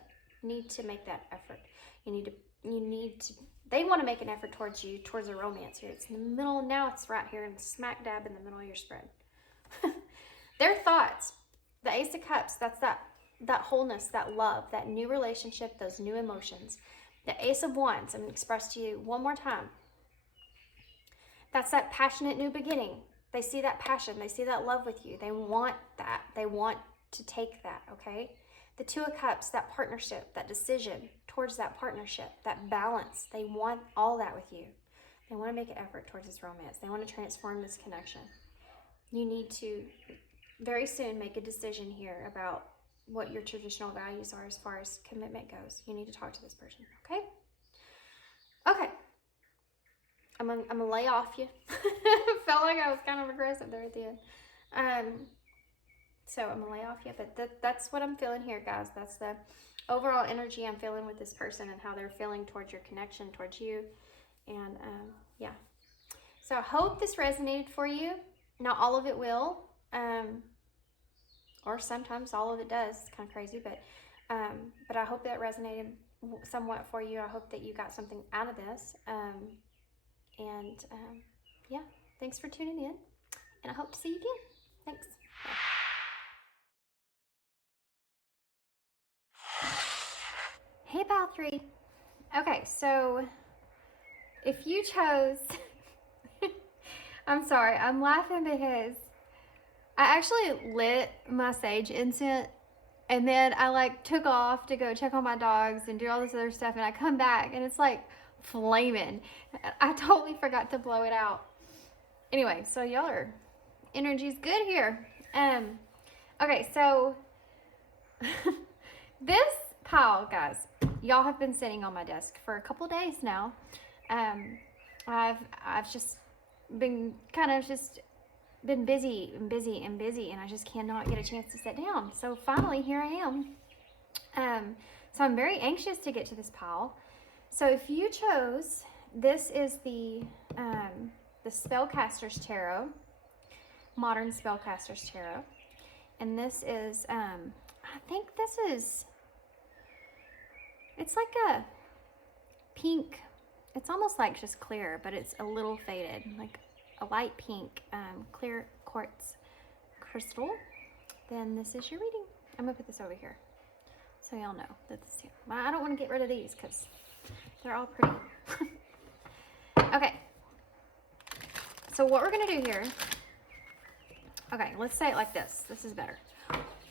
to make that effort. You need to, they want to make an effort towards you, towards a romance here. It's in the middle, now it's right here in smack dab in the middle of your spread. Their thoughts, the Ace of Cups, that's that wholeness, that love, that new relationship, those new emotions. The Ace of Wands, I'm going to express to you one more time. That's that passionate new beginning. They see that passion. They see that love with you. They want that. They want to take that, okay? The Two of Cups, that partnership, that decision towards that partnership, that balance. They want all that with you. They want to make an effort towards this romance. They want to transform this connection. You need to very soon make a decision here about what your traditional values are as far as commitment goes. You need to talk to this person, okay? Okay. I'm gonna lay off you. Felt like I was kind of aggressive there at the end. So I'm gonna lay off you, but that's what I'm feeling here, guys. That's the overall energy I'm feeling with this person and how they're feeling towards your connection, towards you. And yeah. So I hope this resonated for you. Not all of it will, or sometimes all of it does. It's kind of crazy, but I hope that resonated somewhat for you. I hope that you got something out of this. Yeah, thanks for tuning in, and I hope to see you again. Thanks. Hey, Pile 3. Okay, so if you chose, I'm sorry, I'm laughing because I actually lit my sage incense, and then I took off to go check on my dogs and do all this other stuff, and I come back and it's flaming. I totally forgot to blow it out. Anyway, so y'all are, energy's good here. Okay, so this pile, guys, y'all have been sitting on my desk for a couple days now. I've just been been busy, and I just cannot get a chance to sit down. So finally, here I am. So I'm very anxious to get to this pile. So if you chose, this is the Spellcaster's Tarot, Modern Spellcaster's Tarot. And this is, I think this is, it's like a pink, it's almost like just clear, but it's a little faded, like a light pink, clear quartz crystal. Then this is your reading. I'm gonna put this over here so y'all know that this here. I don't want to get rid of these because they're all pretty. Okay, so what we're gonna do here, okay, let's say it like this. This is better.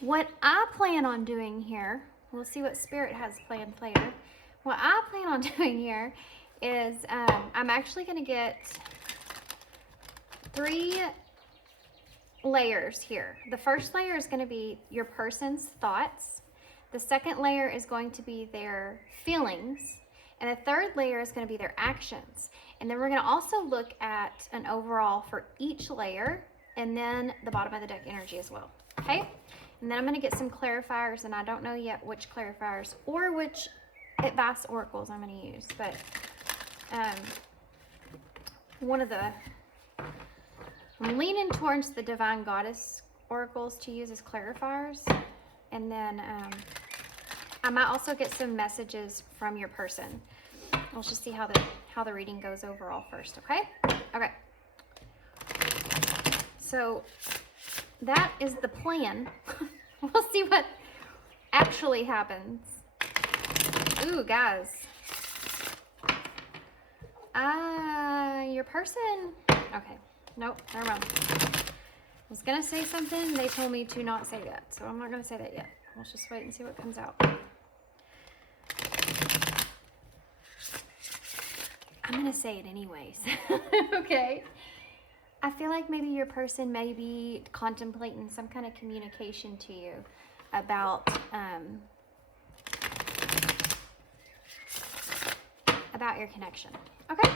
What I plan on doing here, we'll see what Spirit has planned later. What I plan on doing here is I'm actually gonna get 3 layers here. The first layer is gonna be your person's thoughts. The second layer is going to be their feelings. And the third layer is going to be their actions. And then we're going to also look at an overall for each layer, and then the bottom of the deck energy as well. Okay? And then I'm going to get some clarifiers, and I don't know yet which clarifiers or which advice oracles I'm going to use. But I'm leaning towards the Divine Goddess oracles to use as clarifiers. And then I might also get some messages from your person. Let's just see how the reading goes overall first, okay? Okay. So that is the plan. We'll see what actually happens. Ooh, guys. Your person. Okay. Nope, never mind. I was gonna say something. They told me to not say that, so I'm not gonna say that yet. Let's just wait and see what comes out. I'm gonna say it anyways. Okay. I feel like maybe your person may be contemplating some kind of communication to you about your connection. Okay.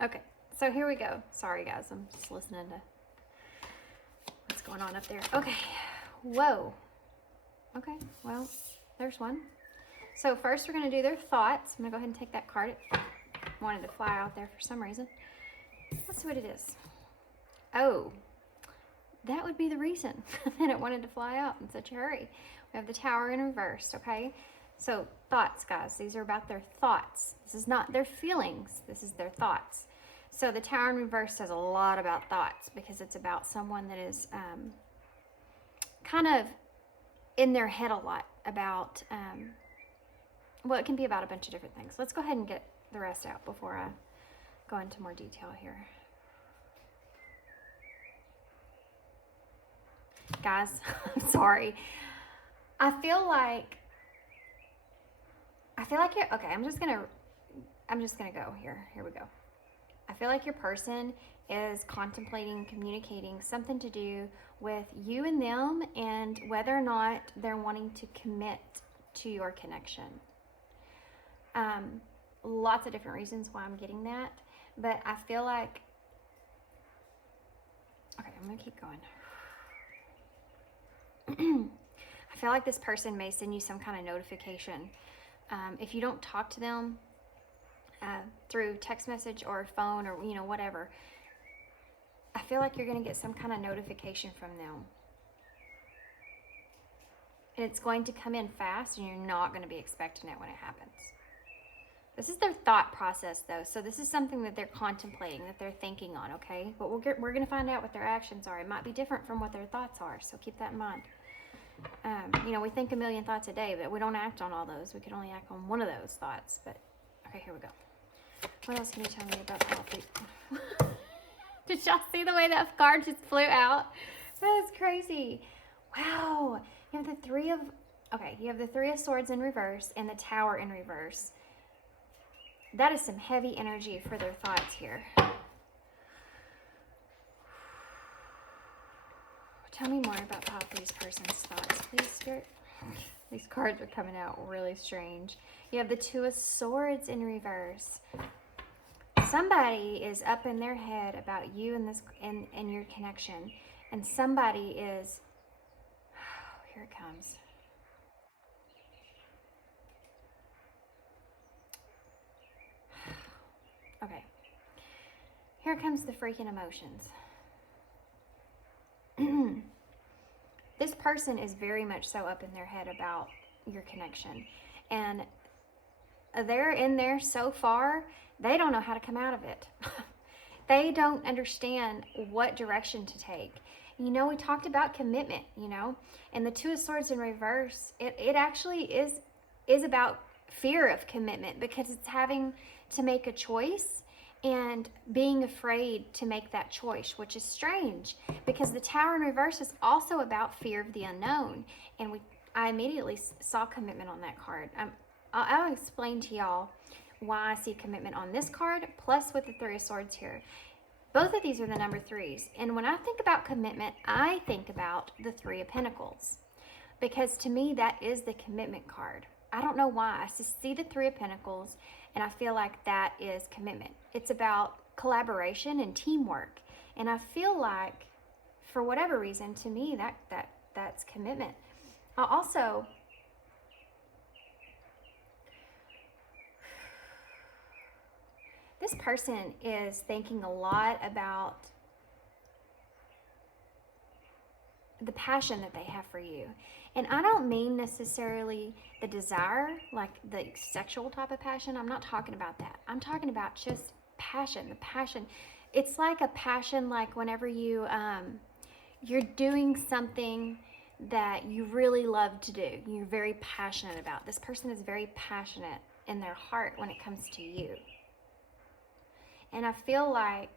Okay, so here we go. Sorry guys, I'm just listening to what's going on up there. Okay, whoa. Okay, well, there's one. So first we're gonna do their thoughts. I'm gonna go ahead and take that card. It wanted to fly out there for some reason. Let's see what it is. Oh, that would be the reason that it wanted to fly out in such a hurry. We have the Tower in reverse, okay? So thoughts, guys, these are about their thoughts. This is not their feelings, this is their thoughts. So the Tower in reverse says a lot about thoughts because it's about someone that is kind of in their head a lot about, well, it can be about a bunch of different things. Let's go ahead and get the rest out before I go into more detail here. Guys, I'm sorry. I feel like you're, okay, I'm just gonna go here. Here we go. I feel like your person is contemplating, communicating something to do with you and them and whether or not they're wanting to commit to your connection. Lots of different reasons why I'm getting that, but I feel like, okay, I'm gonna keep going. I feel like this person may send you some kind of notification. If you don't talk to them through text message or phone or, you know, whatever, I feel like you're going to get some kind of notification from them. And it's going to come in fast and you're not going to be expecting it when it happens. This is their thought process though. So this is something that they're contemplating, that they're thinking on, okay? But we're going to find out what their actions are. It might be different from what their thoughts are. So keep that in mind. You know, we think a million thoughts a day, but we don't act on all those. We can only act on one of those thoughts. But okay, here we go. What else can you tell me about coffee? Did y'all see the way that card just flew out? That is crazy. Wow. You have the Three of Swords in reverse and the Tower in reverse. That is some heavy energy for their thoughts here. Tell me more about this person's thoughts, please, Spirit. These cards are coming out really strange. You have the Two of Swords in reverse. Somebody is up in their head about you and this and your connection, and somebody is. Oh, here it comes. Okay. Here comes the freaking emotions. This person is very much so up in their head about your connection, and they're in there so far they don't know how to come out of it. They don't understand what direction to take. You know, we talked about commitment, you know, and the Two of Swords in reverse, it actually is about fear of commitment because it's having to make a choice and being afraid to make that choice, which is strange because the Tower in reverse is also about fear of the unknown. And I immediately saw commitment on that card. I'll explain to y'all why I see commitment on this card, plus with the Three of Swords here. Both of these are the number threes. And when I think about commitment, I think about the Three of Pentacles because to me, that is the commitment card. I don't know why. I just see the Three of Pentacles and I feel like that is commitment. It's about collaboration and teamwork. And I feel like, for whatever reason, to me, that's commitment. Also, this person is thinking a lot about the passion that they have for you. And I don't mean necessarily the desire, like the sexual type of passion. I'm not talking about that. I'm talking about just passion, the passion. it's like a passion, like whenever you're doing something that you really love to do, you're very passionate about. This person is very passionate in their heart when it comes to you. And I feel like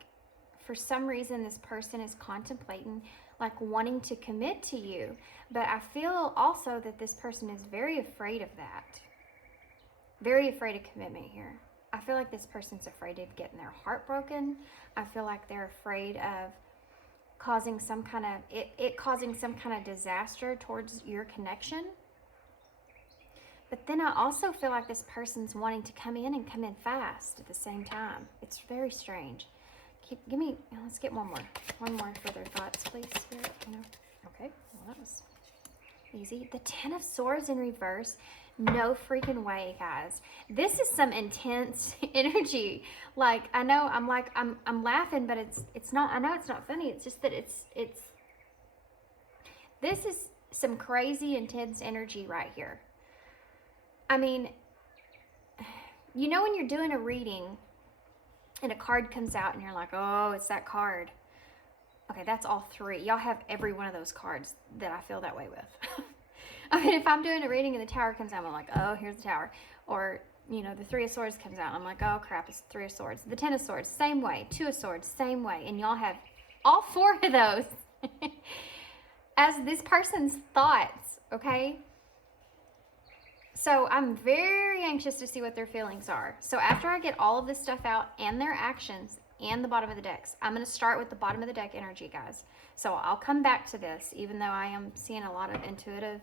for some reason this person is contemplating, like wanting to commit to you. But I feel also that this person is very afraid of that. Very afraid of commitment here. I feel like this person's afraid of getting their heart broken. I feel like they're afraid of causing some kind of disaster towards your connection. But then I also feel like this person's wanting to come in and come in fast at the same time. It's very strange. Let's get one more further thoughts, please, Spirit. Okay, well, that was easy. The Ten of Swords in reverse. No freaking way, guys. This is some intense energy. Like, I know I'm laughing, but it's not, I know it's not funny. It's just that this is some crazy intense energy right here. I mean, you know when you're doing a reading and a card comes out and you're like, oh, it's that card. Okay, that's all three. Y'all have every one of those cards that I feel that way with. I mean, if I'm doing a reading and the Tower comes out, I'm like, oh, here's the Tower. Or, the Three of Swords comes out, I'm like, oh, crap, it's Three of Swords. The Ten of Swords, same way. Two of Swords, same way. And y'all have all four of those as this person's thoughts, okay? So I'm very anxious to see what their feelings are. So after I get all of this stuff out and their actions and the bottom of the decks, I'm going to start with the bottom of the deck energy, guys. So I'll come back to this, even though I am seeing a lot of intuitive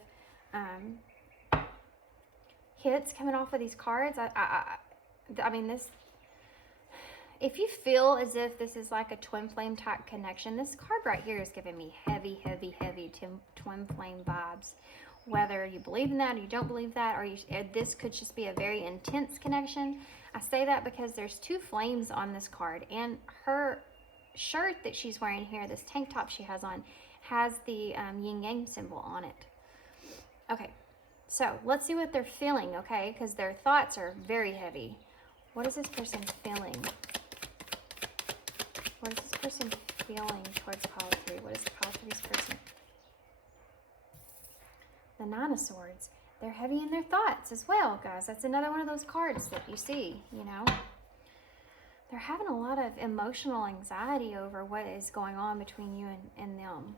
hits coming off of these cards. I mean, this, if you feel as if this is like a twin flame type connection, this card right here is giving me heavy twin flame vibes. Whether you believe in that or you don't believe that, or this could just be a very intense connection. I say that because there's two flames on this card, and her shirt that she's wearing here, this tank top she has on, has the yin yang symbol on it. Okay, so let's see what they're feeling, okay? Because their thoughts are very heavy. What is this person feeling? What is this person feeling towards pile 3? What is pile 3's person? The Nine of Swords. They're heavy in their thoughts as well, guys. That's another one of those cards that you see, They're having a lot of emotional anxiety over what is going on between you and them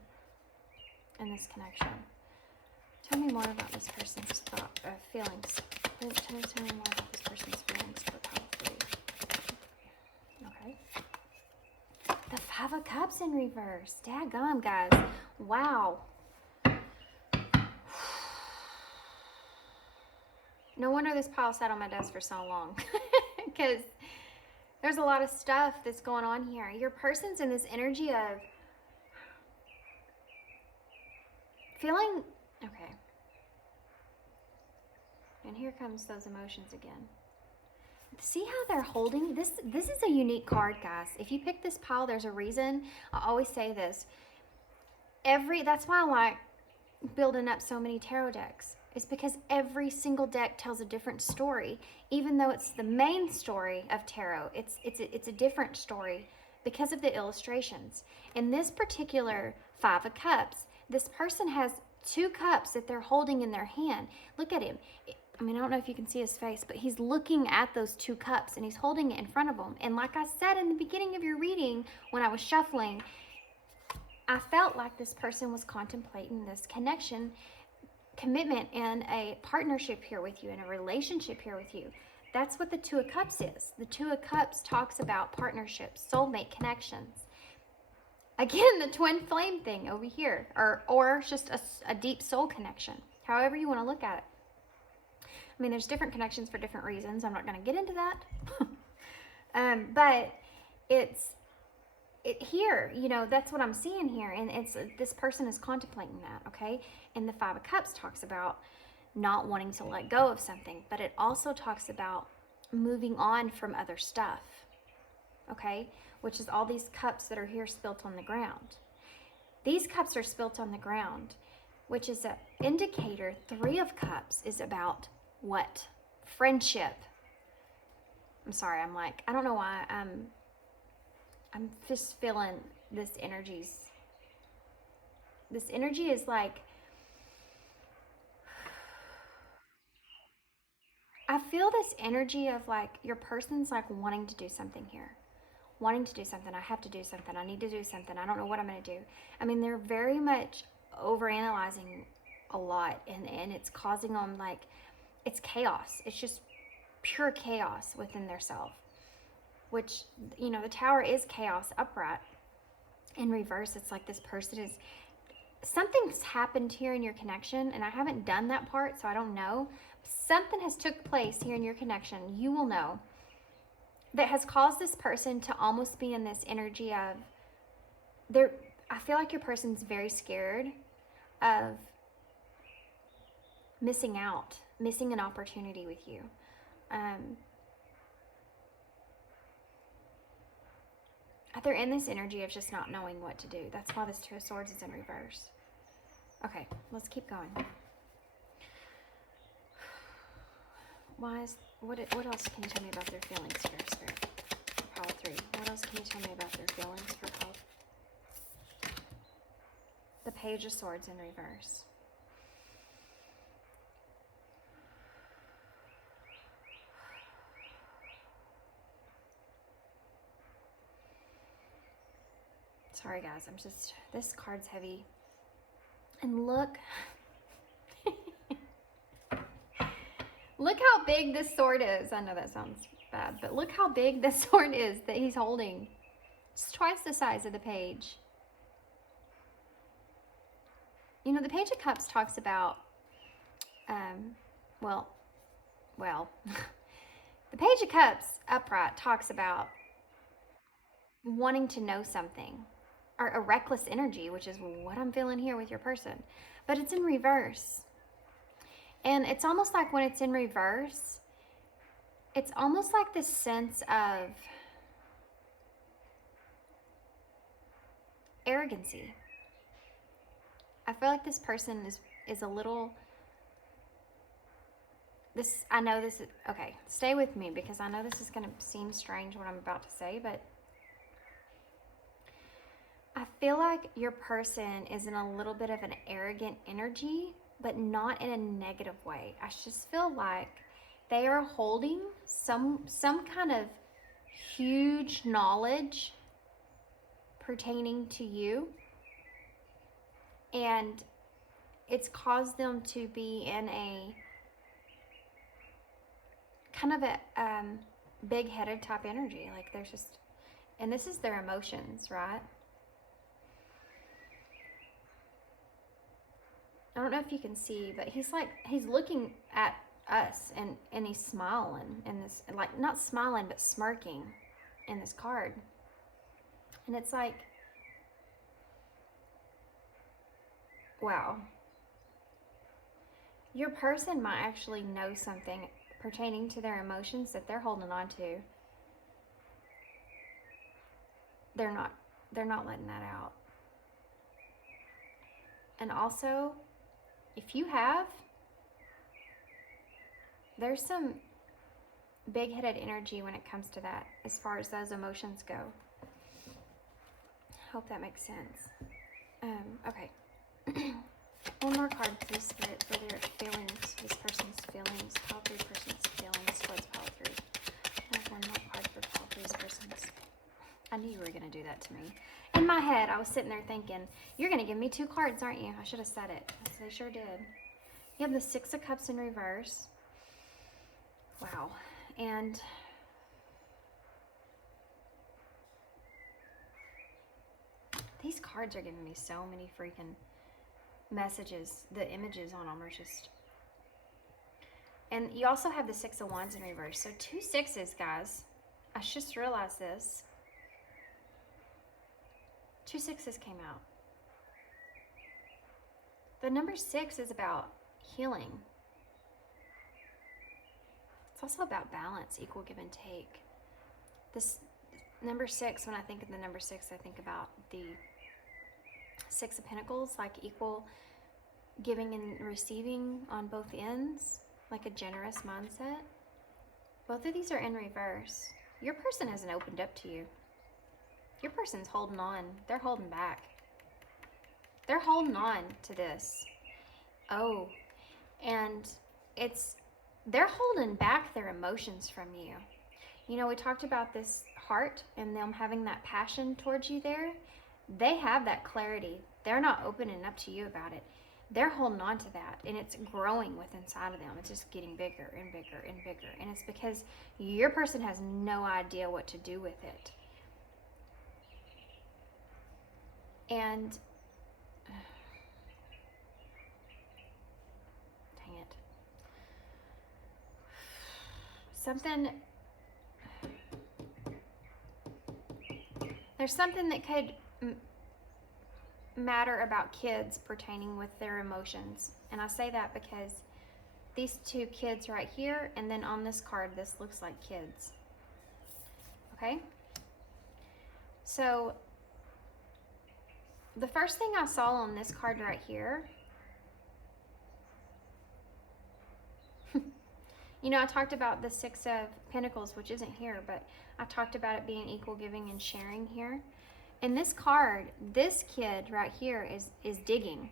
in this connection. Tell me more about this person's feelings. Tell me more about this person's feelings for pile 3. Okay. The Five of Cups in reverse. Daggum, guys. Wow. No wonder this pile sat on my desk for so long. Because there's a lot of stuff that's going on here. Your person's in this energy of feeling... Okay. And here comes those emotions again. See how they're holding? This is a unique card, guys. If you pick this pile, there's a reason. I always say this. That's why I like building up so many tarot decks. It's because every single deck tells a different story. Even though it's the main story of tarot, it's a different story because of the illustrations. In this particular Five of Cups, this person has two cups that they're holding in their hand. Look at him. I mean, I don't know if you can see his face, but he's looking at those two cups and he's holding it in front of him. And like I said in the beginning of your reading, when I was shuffling, I felt like this person was contemplating this connection, commitment, and a partnership here with you, and a relationship here with you. That's what the Two of Cups is. The Two of Cups talks about partnerships, soulmate connections. Again, the twin flame thing over here, or just a deep soul connection, however you want to look at it. I mean, there's different connections for different reasons. I'm not going to get into that. But here, that's what I'm seeing here. And this person is contemplating that, okay? And the Five of Cups talks about not wanting to let go of something, but it also talks about moving on from other stuff, okay? Which is all these cups that are here spilt on the ground. These cups are spilt on the ground, which is an indicator. Three of Cups is about what? Friendship. I'm sorry, I don't know why I'm just feeling this energy is like, I feel this energy of like your person's like wanting to do something here. Wanting to do something. I have to do something. I need to do something. I don't know what I'm going to do. I mean, they're very much overanalyzing a lot, and it's causing them like, it's chaos. It's just pure chaos within their self, which, you know, the Tower is chaos upright. In reverse, it's like this person is, something's happened here in your connection, and I haven't done that part, so I don't know. Something has took place here in your connection, you will know, that has caused this person to almost be in this energy of, I feel like your person's very scared of missing out, missing an opportunity with you. They're in this energy of just not knowing what to do. That's why this Two of Swords is in reverse. Okay, let's keep going. What else can you tell me about their feelings here, Spirit? For pile 3. What else can you tell me about their feelings for pile? The Page of Swords in reverse. Sorry guys, this card's heavy. And look, look how big this sword is. I know that sounds bad, but look how big this sword is that he's holding. It's twice the size of the Page. You know, the Page of Cups talks about, well, the Page of Cups upright talks about wanting to know something, or a reckless energy, which is what I'm feeling here with your person. But it's in reverse. And it's almost like when it's in reverse, it's almost like this sense of arrogancy. I feel like this person is a little, I know this is, okay, stay with me because I know this is going to seem strange what I'm about to say, but I feel like your person is in a little bit of an arrogant energy, but not in a negative way. I just feel like they are holding some kind of huge knowledge pertaining to you, and it's caused them to be in a kind of a big-headed type energy. Like there's just, and this is their emotions, right? I don't know if you can see, but he's looking at us, and he's smiling in this, like not smiling, but smirking in this card. And it's like, wow. Your person might actually know something pertaining to their emotions that they're holding on to. They're not letting that out. And also, if you have, there's some big-headed energy when it comes to that, as far as those emotions go. Hope that makes sense. Okay. One more card, please, Spirit, for their feelings, this person's feelings, pile 3 person's feelings towards pile 3. I have one more card for pile 3's person's. I knew you were going to do that to me. In my head, I was sitting there thinking, you're going to give me 2 cards, aren't you? I should have said it. They sure did. You have the 6 of Cups in reverse. Wow. And these cards are giving me so many freaking messages. The images on them are just... And you also have the 6 of Wands in reverse. So 2 6s, guys. I just realized this. 2 6s came out. The number 6 is about healing. It's also about balance, equal give and take. This number 6, when I think of the number 6, I think about the 6 of Pentacles, like equal giving and receiving on both ends, like a generous mindset. Both of these are in reverse. Your person hasn't opened up to you. Your person's holding on. They're holding back. They're holding on to this. Oh, and they're holding back their emotions from you. You know, we talked about this heart and them having that passion towards you there. They have that clarity. They're not opening up to you about it. They're holding on to that, and it's growing within inside of them. It's just getting bigger and bigger and bigger. And it's because your person has no idea what to do with it. And dang it. There's something that could matter about kids pertaining with their emotions. And I say that because these two kids right here, and then on this card, this looks like kids. Okay? So the first thing I saw on this card right here, you know, I talked about the Six of Pentacles, which isn't here, but I talked about it being equal giving and sharing here. In this card, this kid right here is digging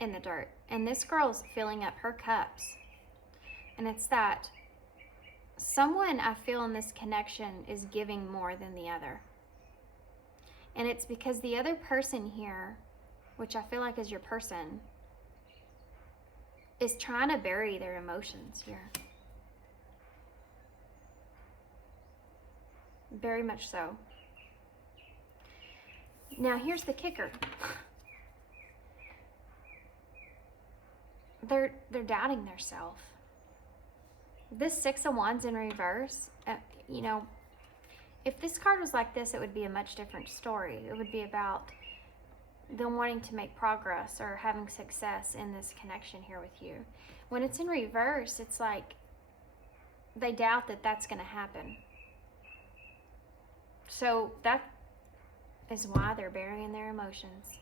in the dirt, and this girl's filling up her cups. And it's that someone I feel in this connection is giving more than the other. And it's because the other person here, which I feel like is your person, is trying to bury their emotions here. Very much so. Now here's the kicker. They're doubting their self. This Six of Wands in reverse, you know, if this card was like this, it would be a much different story. It would be about them wanting to make progress or having success in this connection here with you. When it's in reverse, it's like they doubt that that's going to happen. So that is why they're burying their emotions.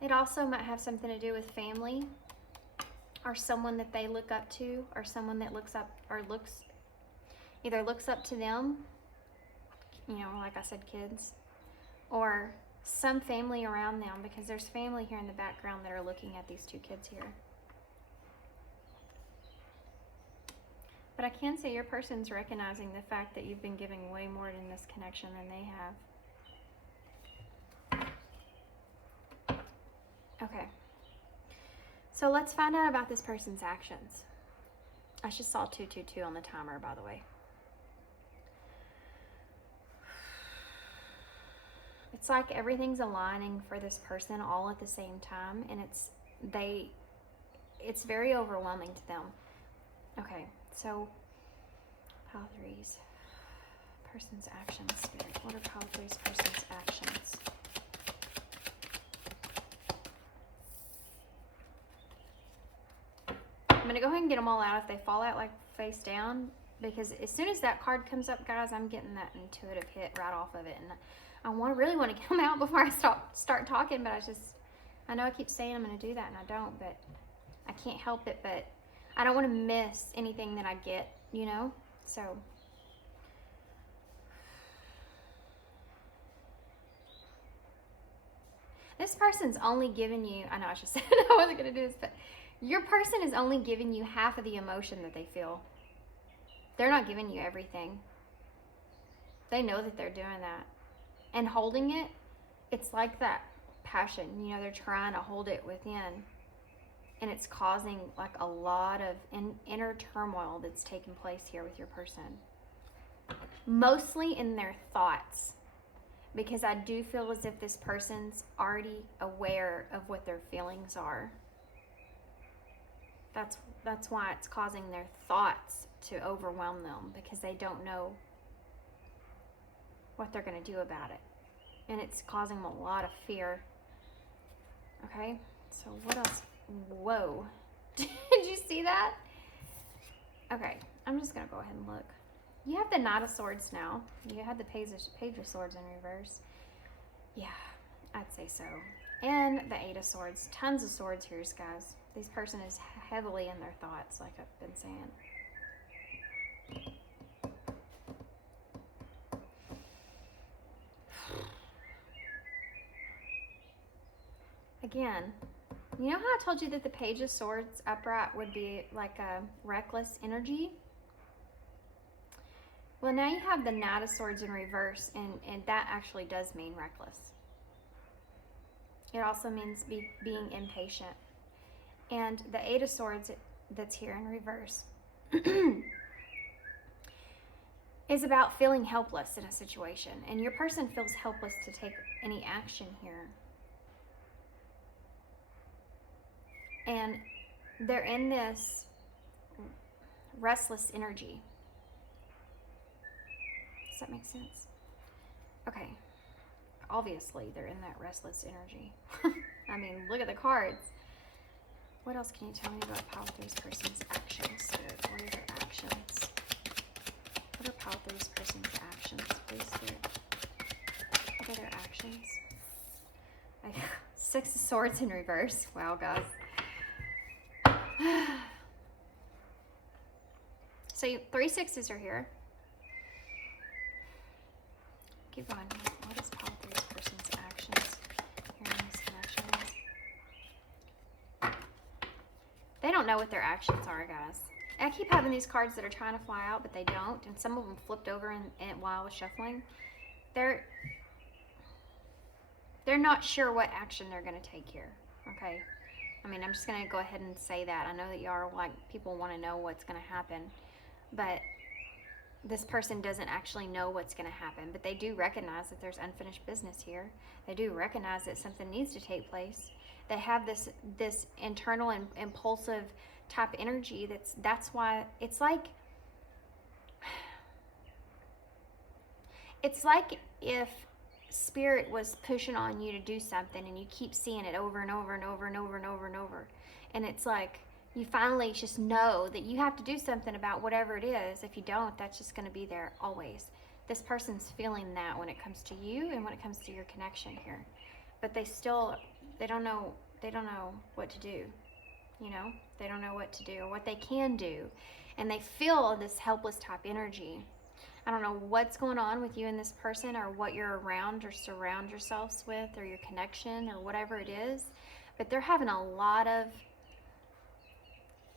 It also might have something to do with family, or someone that they look up to, or someone that looks up or either looks up to them, you know, like I said, kids, or some family around them, because there's family here in the background that are looking at these two kids here. But I can say your person's recognizing the fact that you've been giving way more in this connection than they have. Okay. So let's find out about this person's actions. I just saw 222 on the timer, by the way. It's like everything's aligning for this person all at the same time, and it's very overwhelming to them. Okay, so pile threes. Person's actions, Spirit. What are pile threes person's actions? I'm going to go ahead and get them all out if they fall out like face down, because as soon as that card comes up, guys, I'm getting that intuitive hit right off of it. And I really want to get them out before I start talking, but I know I keep saying I'm going to do that, and I don't, but I can't help it. But I don't want to miss anything that I get, you know? So this person's only giving you, I know I just said I wasn't going to do this, but your person is only giving you half of the emotion that they feel. They're not giving you everything. They know that they're doing that. And holding it, it's like that passion. You know, they're trying to hold it within. And it's causing like a lot of inner turmoil that's taking place here with your person. Mostly in their thoughts. Because I do feel as if this person's already aware of what their feelings are. That's why it's causing their thoughts to overwhelm them, because they don't know what they're going to do about it. And it's causing them a lot of fear. Okay, so what else? Whoa. Did you see that? Okay, I'm just going to go ahead and look. You have the Knight of Swords now. You had the Page of Swords in reverse. Yeah, I'd say so. And the Eight of Swords. Tons of swords here, guys. This person is heavily in their thoughts, like I've been saying. again, you know how I told you that the Page of Swords upright would be like a reckless energy? Well, now you have the Knight of Swords in reverse, and that actually does mean reckless. It also means being impatient. And the Eight of Swords that's here in reverse is about feeling helpless in a situation. And your person feels helpless to take any action here. And they're in this restless energy. Does that make sense? Okay. Obviously, they're in that restless energy. I mean, look at the cards. What else can you tell me about Pile 3's person's actions, Spirit? What are their actions? What are Pile 3's person's actions, please, Spirit? What are their actions? Six of Swords in reverse. Wow, guys. So 3 sixes are here. Keep going. What is Pile 3's person's actions here in this connection? They don't know what their actions are, guys. I keep having these cards that are trying to fly out, but they don't. And some of them flipped over while I was shuffling. They're not sure what action they're going to take here. Okay? I mean, I'm just going to go ahead and say that. I know that y'all are like, people want to know what's going to happen. But this person doesn't actually know what's going to happen, but they do recognize that there's unfinished business here. They do recognize that something needs to take place. They have this internal and impulsive type energy. That's why it's like if Spirit was pushing on you to do something and you keep seeing it over and over and over and over and over and over, and it's like you finally just know that you have to do something about whatever it is. If you don't, that's just going to be there always. This person's feeling that when it comes to you and when it comes to your connection here. But they don't know what to do. You know, they don't know what to do or what they can do. And they feel this helpless type energy. I don't know what's going on with you and this person, or what you're around or surround yourselves with, or your connection, or whatever it is. But they're having a lot of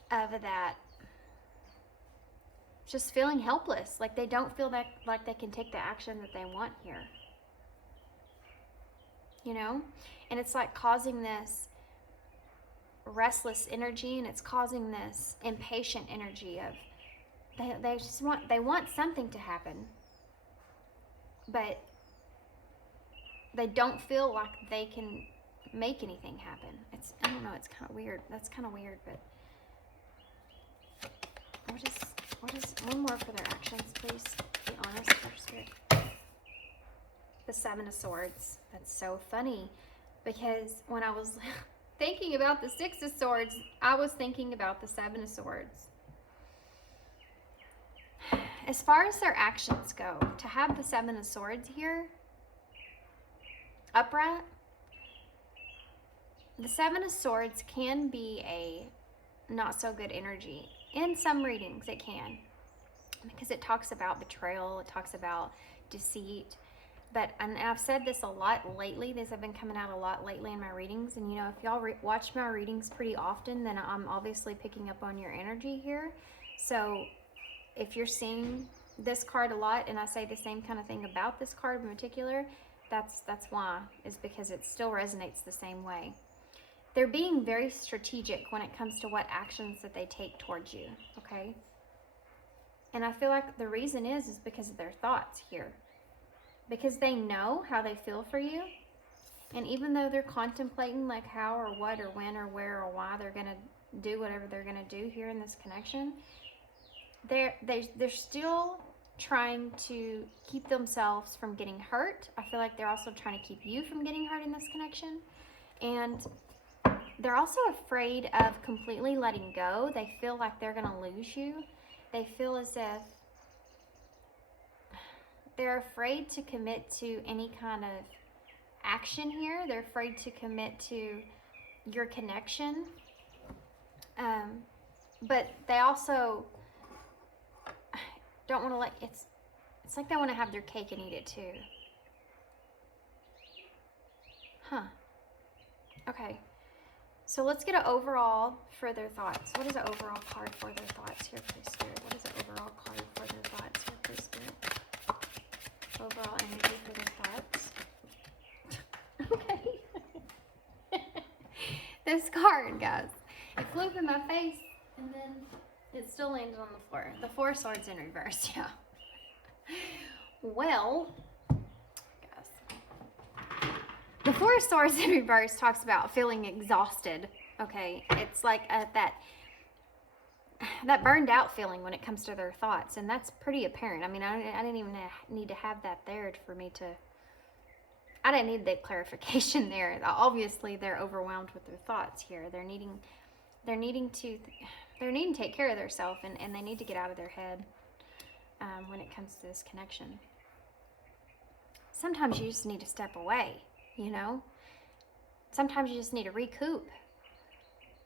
that, just feeling helpless, like they don't feel that like they can take the action that they want here, you know. And it's like causing this restless energy, and it's causing this impatient energy of they want something to happen, but they don't feel like they can make anything happen. I don't know, it's kind of weird. That's kind of weird. But what is one more for their actions, please? Be honest, Spirit. The Seven of Swords. That's so funny, because when I was thinking about the Six of Swords, I was thinking about the Seven of Swords. As far as their actions go, to have the Seven of Swords here, upright, the Seven of Swords can be a not so good energy. In some readings, it can, because it talks about betrayal, it talks about deceit. But, and I've said this a lot lately, these have been coming out a lot lately in my readings, and you know, if y'all watch my readings pretty often, then I'm obviously picking up on your energy here. So if you're seeing this card a lot, and I say the same kind of thing about this card in particular, that's why, is because it still resonates the same way. They're being very strategic when it comes to what actions that they take towards you, okay? And I feel like the reason is because of their thoughts here. Because they know how they feel for you. And even though they're contemplating like how or what or when or where or why they're going to do whatever they're going to do here in this connection, they're still trying to keep themselves from getting hurt. I feel like they're also trying to keep you from getting hurt in this connection. And they're also afraid of completely letting go. They feel like they're going to lose you. They feel as if they're afraid to commit to any kind of action here. They're afraid to commit to your connection. But they also don't want to let, it's like they want to have their cake and eat it too. Huh. Okay. Okay. So let's get an overall for their thoughts. What is an overall card for their thoughts here, please, Spirit? What is an overall card for their thoughts here, please, Spirit? Overall energy for their thoughts. Okay. This card, guys, it flew up in my face and then it still landed on the floor. The Four of Swords in reverse, yeah. Well, the Four of Swords in reverse talks about feeling exhausted, okay? It's like that burned out feeling when it comes to their thoughts, and that's pretty apparent. I mean, I didn't even need to have that there for me to, I didn't need the clarification there. Obviously, they're overwhelmed with their thoughts here. They're needing to take care of themselves, and they need to get out of their head when it comes to this connection. Sometimes you just need to step away. You know, sometimes you just need to recoup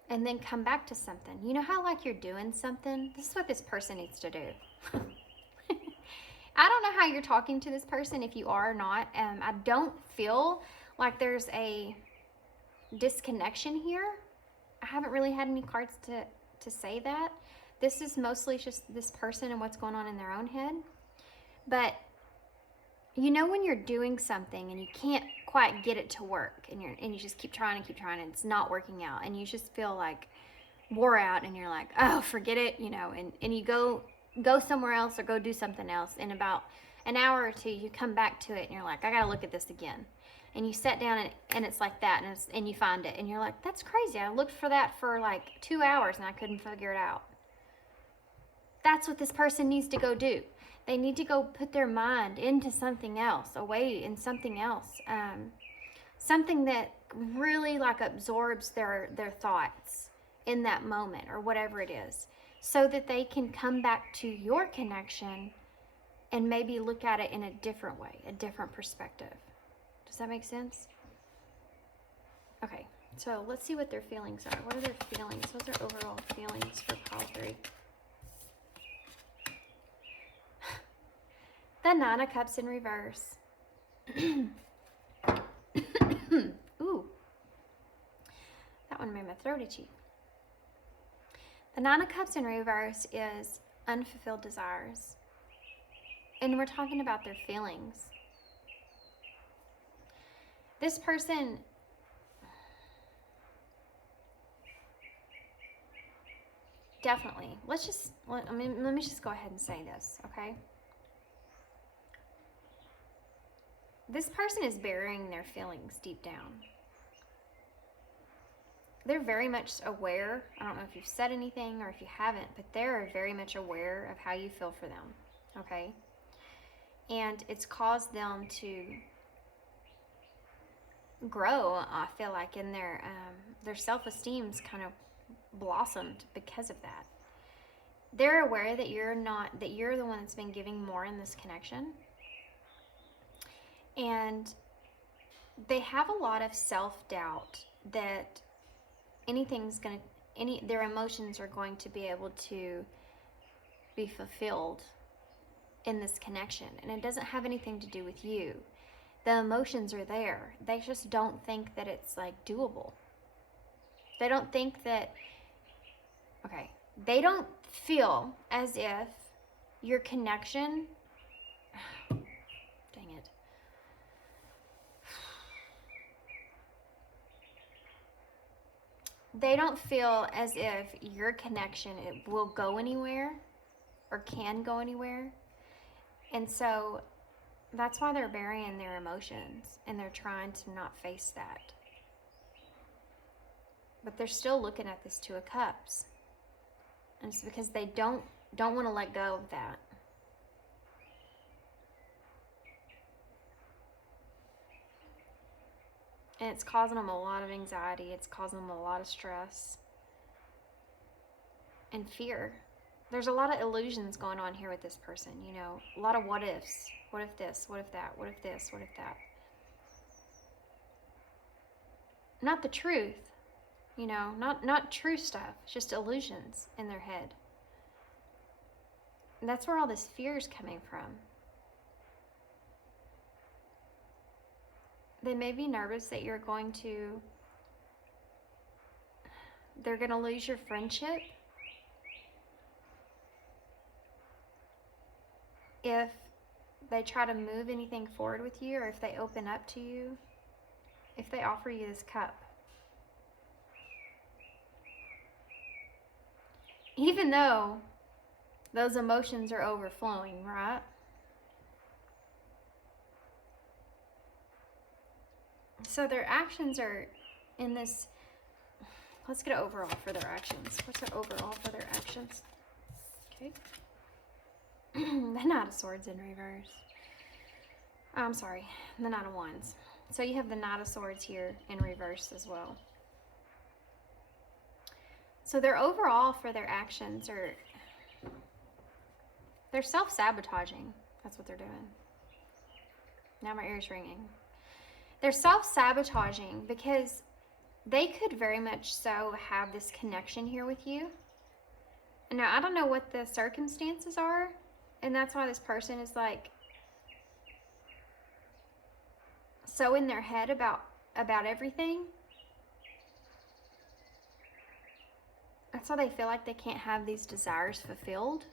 and then come back to something. You know how like you're doing something? This is what this person needs to do. I don't know how you're talking to this person, if you are or not. I don't feel like there's a disconnection here. I haven't really had any cards to say that. This is mostly just this person and what's going on in their own head. But you know when you're doing something and you can't quite get it to work, and you just keep trying and it's not working out, and you just feel like wore out, and you're like, oh, forget it, you know, and you go somewhere else or go do something else. In about an hour or two, you come back to it and you're like, I gotta look at this again. And you sit down and it's like that, and you find it and you're like, that's crazy. I looked for that for like 2 hours and I couldn't figure it out. That's what this person needs to go do. They need to go put their mind into something else, away in something else. Something that really like absorbs their thoughts in that moment or whatever it is, so that they can come back to your connection and maybe look at it in a different way, a different perspective. Does that make sense? Okay, so let's see what their feelings are. What are their feelings? What's their overall feelings for pile 3? The Nine of Cups in reverse. Ooh. That one made my throat itchy. The Nine of Cups in reverse is unfulfilled desires. And we're talking about their feelings. This person definitely, let me just go ahead and say this, okay? This person is burying their feelings deep down. They're very much aware. I don't know if you've said anything or if you haven't, but they're very much aware of how you feel for them, okay? And it's caused them to grow, I feel like, in their self-esteem's kind of blossomed because of that. They're aware that you're the one that's been giving more in this connection. And they have a lot of self-doubt that their emotions are going to be able to be fulfilled in this connection. And it doesn't have anything to do with you. The emotions are there. They just don't think that it's like doable. They don't think that, okay, they don't feel as if your connection, dang it. They don't feel as if your connection, it will go anywhere or can go anywhere. And so that's why they're burying their emotions and they're trying to not face that. But they're still looking at this Two of Cups. And it's because they don't want to let go of that. And it's causing them a lot of anxiety. It's causing them a lot of stress and fear. There's a lot of illusions going on here with this person, you know, a lot of what ifs. What if this? What if that? What if this? What if that? Not the truth, you know, not true stuff, just illusions in their head. And that's where all this fear is coming from. They may be nervous that you're going to they're going to lose your friendship if they try to move anything forward with you, or if they open up to you, if they offer you this cup. Even though those emotions are overflowing, right? So their actions are in this. Let's get an overall for their actions. What's an overall for their actions? Okay. The Knight of Swords in reverse. I'm sorry, the Knight of Wands. So you have the Knight of Swords here in reverse as well. So their overall for their actions are, they're self-sabotaging. That's what they're doing. Now my ear's ringing. They're self-sabotaging because they could very much so have this connection here with you. Now, I don't know what the circumstances are, and that's why this person is like so in their head about everything. That's why they feel like they can't have these desires fulfilled.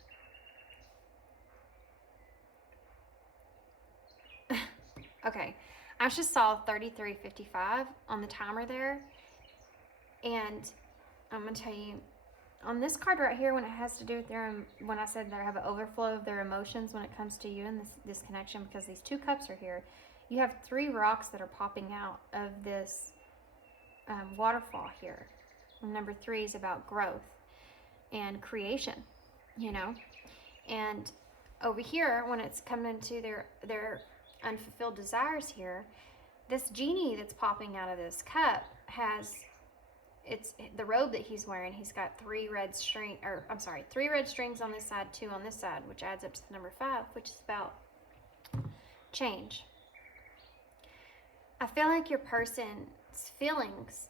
Okay, I just saw 33:55 on the timer there, and I'm gonna tell you, on this card right here, when it has to do with their, when I said they have an overflow of their emotions when it comes to you and this connection, because these two cups are here, you have 3 rocks that are popping out of this waterfall here. And number 3 is about growth and creation, you know. And over here, when it's coming into their unfulfilled desires here, this genie that's popping out of this cup has, it's the robe that he's wearing. He's got 3 red strings on this side, 2 on this side, which adds up to the number 5, which is about change. I feel like your person's feelings,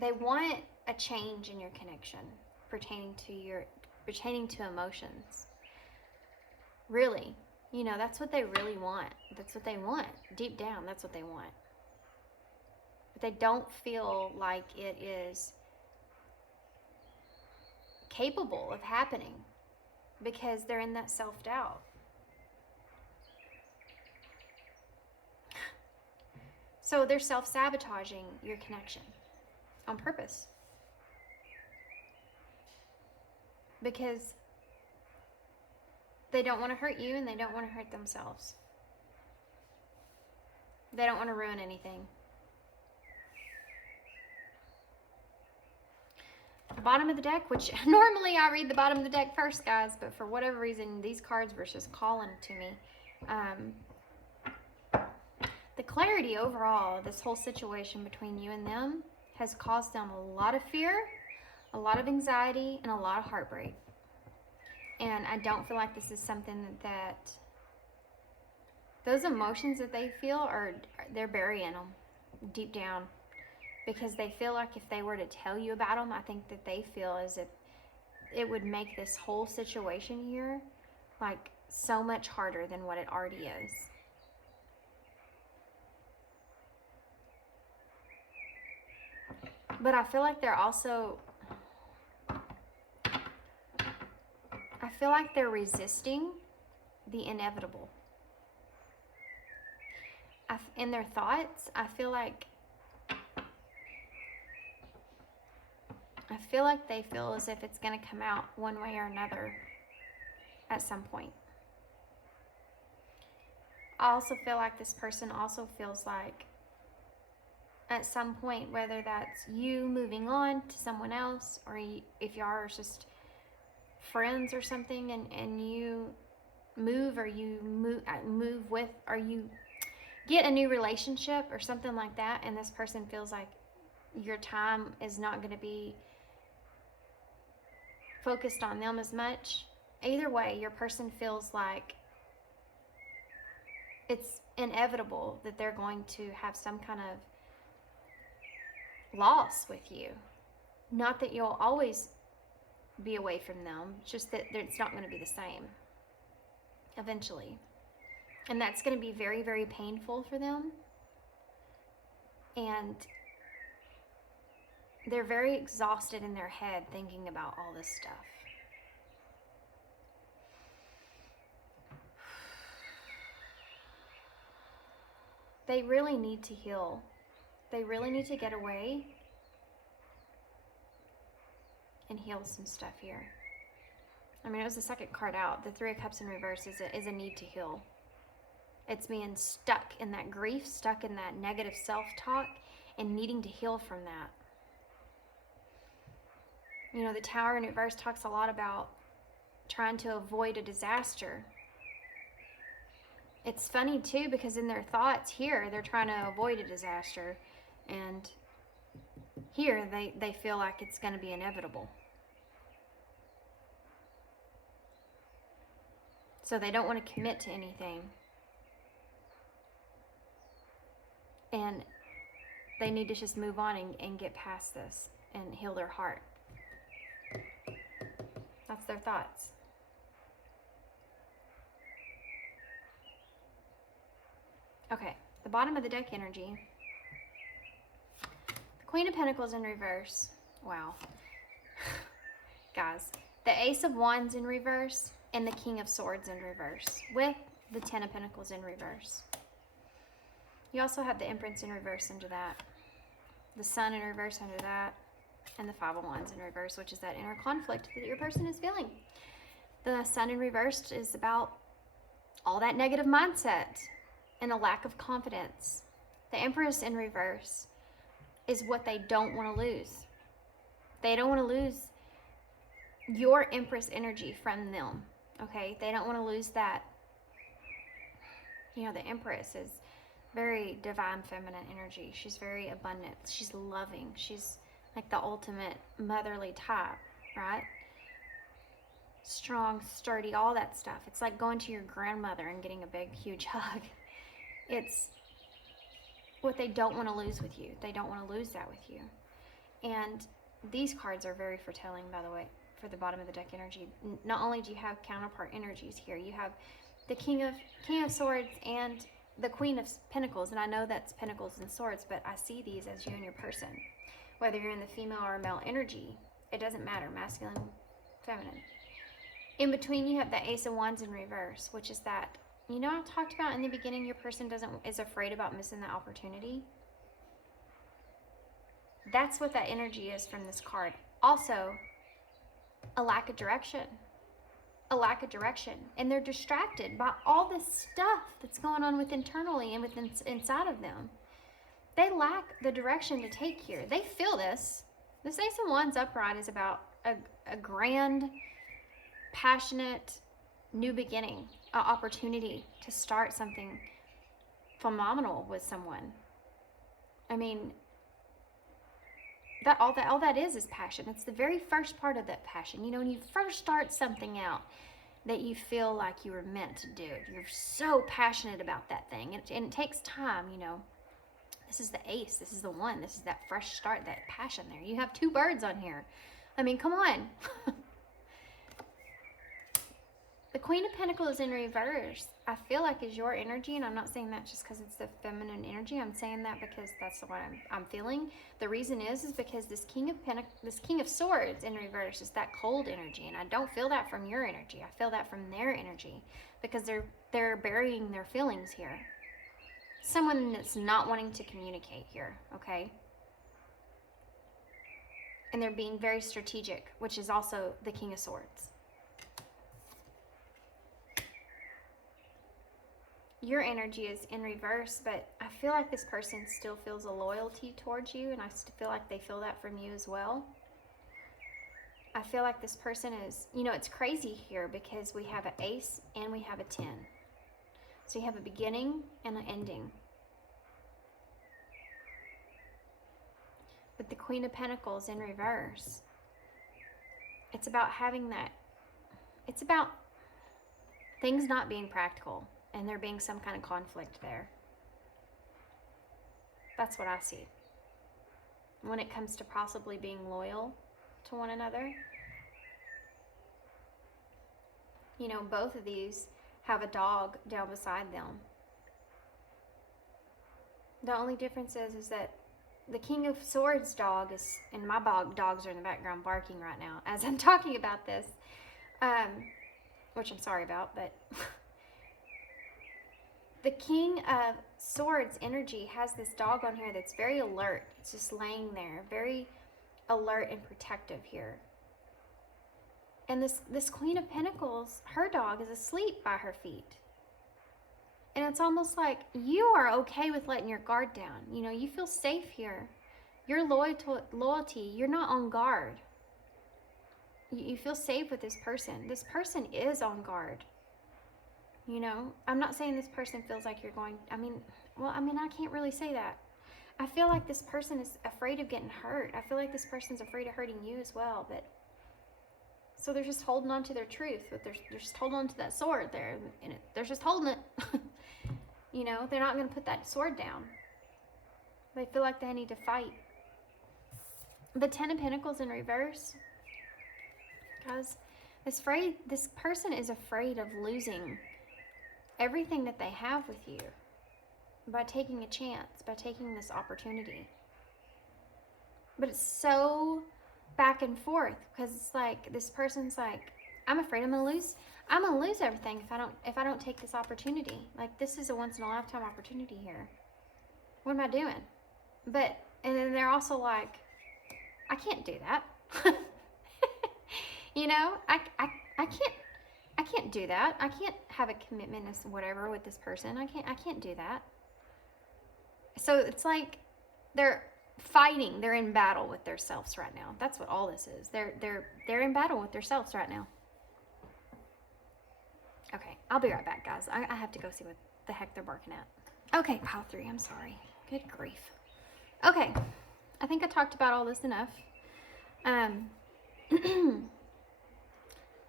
they want a change in your connection pertaining to emotions. Really, you know, that's what they really want. That's what they want. Deep down, that's what they want. But they don't feel like it is capable of happening because they're in that self-doubt. So they're self-sabotaging your connection on purpose. Because they don't want to hurt you and they don't want to hurt themselves. They don't want to ruin anything. The bottom of the deck, which normally I read the bottom of the deck first, guys, but for whatever reason, these cards were just calling to me. The clarity overall, this whole situation between you and them has caused them a lot of fear, a lot of anxiety, and a lot of heartbreak. And I don't feel like this is something that those emotions that they feel they're burying them deep down, because they feel like if they were to tell you about them, I think that they feel as if it would make this whole situation here like so much harder than what it already is. But I feel like they're also, I feel like they're resisting the inevitable. In their thoughts, I feel like they feel as if it's going to come out one way or another at some point. I also feel like this person also feels like at some point, whether that's you moving on to someone else, or if you are just friends or something, and you move, or you move with, or you get a new relationship or something like that, and this person feels like your time is not going to be focused on them as much. Either way, your person feels like it's inevitable that they're going to have some kind of loss with you. Not that you'll always be away from them, just that it's not going to be the same eventually. And that's going to be very, very painful for them. And they're very exhausted in their head thinking about all this stuff. They really need to heal. They really need to get away and heal some stuff here. I mean, it was the second card out. The Three of Cups in reverse is a need to heal. It's being stuck in that grief, stuck in that negative self-talk, and needing to heal from that. You know, the Tower in reverse talks a lot about trying to avoid a disaster. It's funny too, because in their thoughts here, they're trying to avoid a disaster. And here, they feel like it's going to be inevitable. So they don't want to commit to anything. And they need to just move on and get past this and heal their heart. That's their thoughts. Okay, the bottom of the deck energy. The Queen of Pentacles in reverse. Wow. Guys, the Ace of Wands in reverse and the King of Swords in reverse with the Ten of Pentacles in reverse. You also have the Empress in reverse under that, the Sun in reverse under that, and the Five of Wands in reverse, which is that inner conflict that your person is feeling. The Sun in reverse is about all that negative mindset and a lack of confidence. The Empress in reverse is what they don't want to lose. They don't want to lose your Empress energy from them, okay? They don't want to lose that. You know, the Empress is very divine feminine energy. She's very abundant. She's loving. She's like the ultimate motherly type, right? Strong, sturdy, all that stuff. It's like going to your grandmother and getting a big, huge hug. It's what they don't want to lose with you. They don't want to lose that with you. And these cards are very foretelling, by the way, for the bottom of the deck energy. Not only do you have counterpart energies here, you have the King of Swords and the Queen of Pentacles. And I know that's Pentacles and Swords, but I see these as you and your person. Whether you're in the female or male energy, it doesn't matter, masculine, feminine. In between, you have the Ace of Wands in reverse, which is that, you know, I talked about in the beginning, your person is afraid about missing the opportunity. That's what that energy is from this card. Also, a lack of direction. A lack of direction. And they're distracted by all this stuff that's going on with internally and within inside of them. They lack the direction to take here. They feel this. This Ace of Wands upright is about a grand, passionate, new beginning, an opportunity to start something phenomenal with someone. I mean, all that is passion. It's the very first part of that passion. You know, when you first start something out that you feel like you were meant to do, you're so passionate about that thing, and it takes time, you know. This is the ace. This is the one. This is that fresh start, that passion there. You have two birds on here. I mean, come on. The Queen of Pentacles in reverse, I feel like is your energy, and I'm not saying that just because it's the feminine energy. I'm saying that because that's what I'm feeling. The reason is because this King of Swords in reverse is that cold energy, and I don't feel that from your energy. I feel that from their energy because they're burying their feelings here. Someone that's not wanting to communicate here, okay? And they're being very strategic, which is also the King of Swords. Your energy is in reverse, but I feel like this person still feels a loyalty towards you, and I still feel like they feel that from you as well. I feel like this person is, you know, it's crazy here because we have an ace and we have a 10. So you have a beginning and an ending. With the Queen of Pentacles in reverse, it's about having that, it's about things not being practical and there being some kind of conflict there. That's what I see. When it comes to possibly being loyal to one another. You know, both of these have a dog down beside them. The only difference is that the King of Swords dog is, and my dogs are in the background barking right now as I'm talking about this, which I'm sorry about, but the King of Swords energy has this dog on here that's very alert. It's just laying there, very alert and protective here. And this Queen of Pentacles, her dog is asleep by her feet. And it's almost like you are okay with letting your guard down. You know, you feel safe here. Your loyalty, you're not on guard. You feel safe with this person. This person is on guard. You know, I'm not saying this person feels like you're going, I can't really say that. I feel like this person is afraid of getting hurt. I feel like this person's afraid of hurting you as well, but so they're just holding on to their truth, but they're just holding on to that sword there, and they're just holding it. You know, they're not going to put that sword down. They feel like they need to fight. The Ten of Pentacles in reverse, guys, this person is afraid of losing everything that they have with you by taking a chance, by taking this opportunity. But it's so back and forth, because it's like this person's like, I'm afraid I'm gonna lose everything if I don't take this opportunity. Like, this is a once in a lifetime opportunity here. What am I doing? But and then they're also like, I can't do that. You know, I can't do that. I can't have a commitment or whatever with this person. I can't do that. So it's like they're fighting. They're in battle with themselves right now. That's what all this is. They're in battle with themselves right now. Okay, I'll be right back, guys. I have to go see what the heck they're barking at. Okay, pile 3. I'm sorry. Good grief. Okay, I think I talked about all this enough.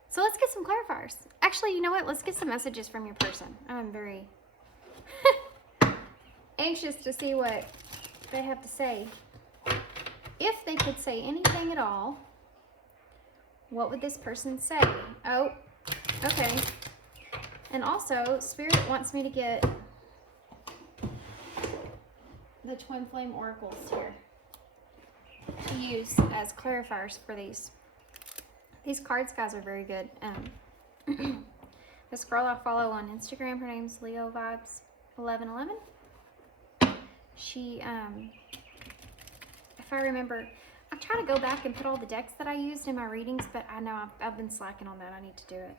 So let's get some clarifiers. Actually, you know what? Let's get some messages from your person. I'm very anxious to see what they have to say. If they could say anything at all, what would this person say? Oh, okay. And also, Spirit wants me to get the Twin Flame Oracles here to use as clarifiers for these. These cards, guys, are very good. This girl I follow on Instagram, her name's Leo Vibes 1111. She, if I remember, I'm trying to go back and put all the decks that I used in my readings, but I know I've been slacking on that. I need to do it.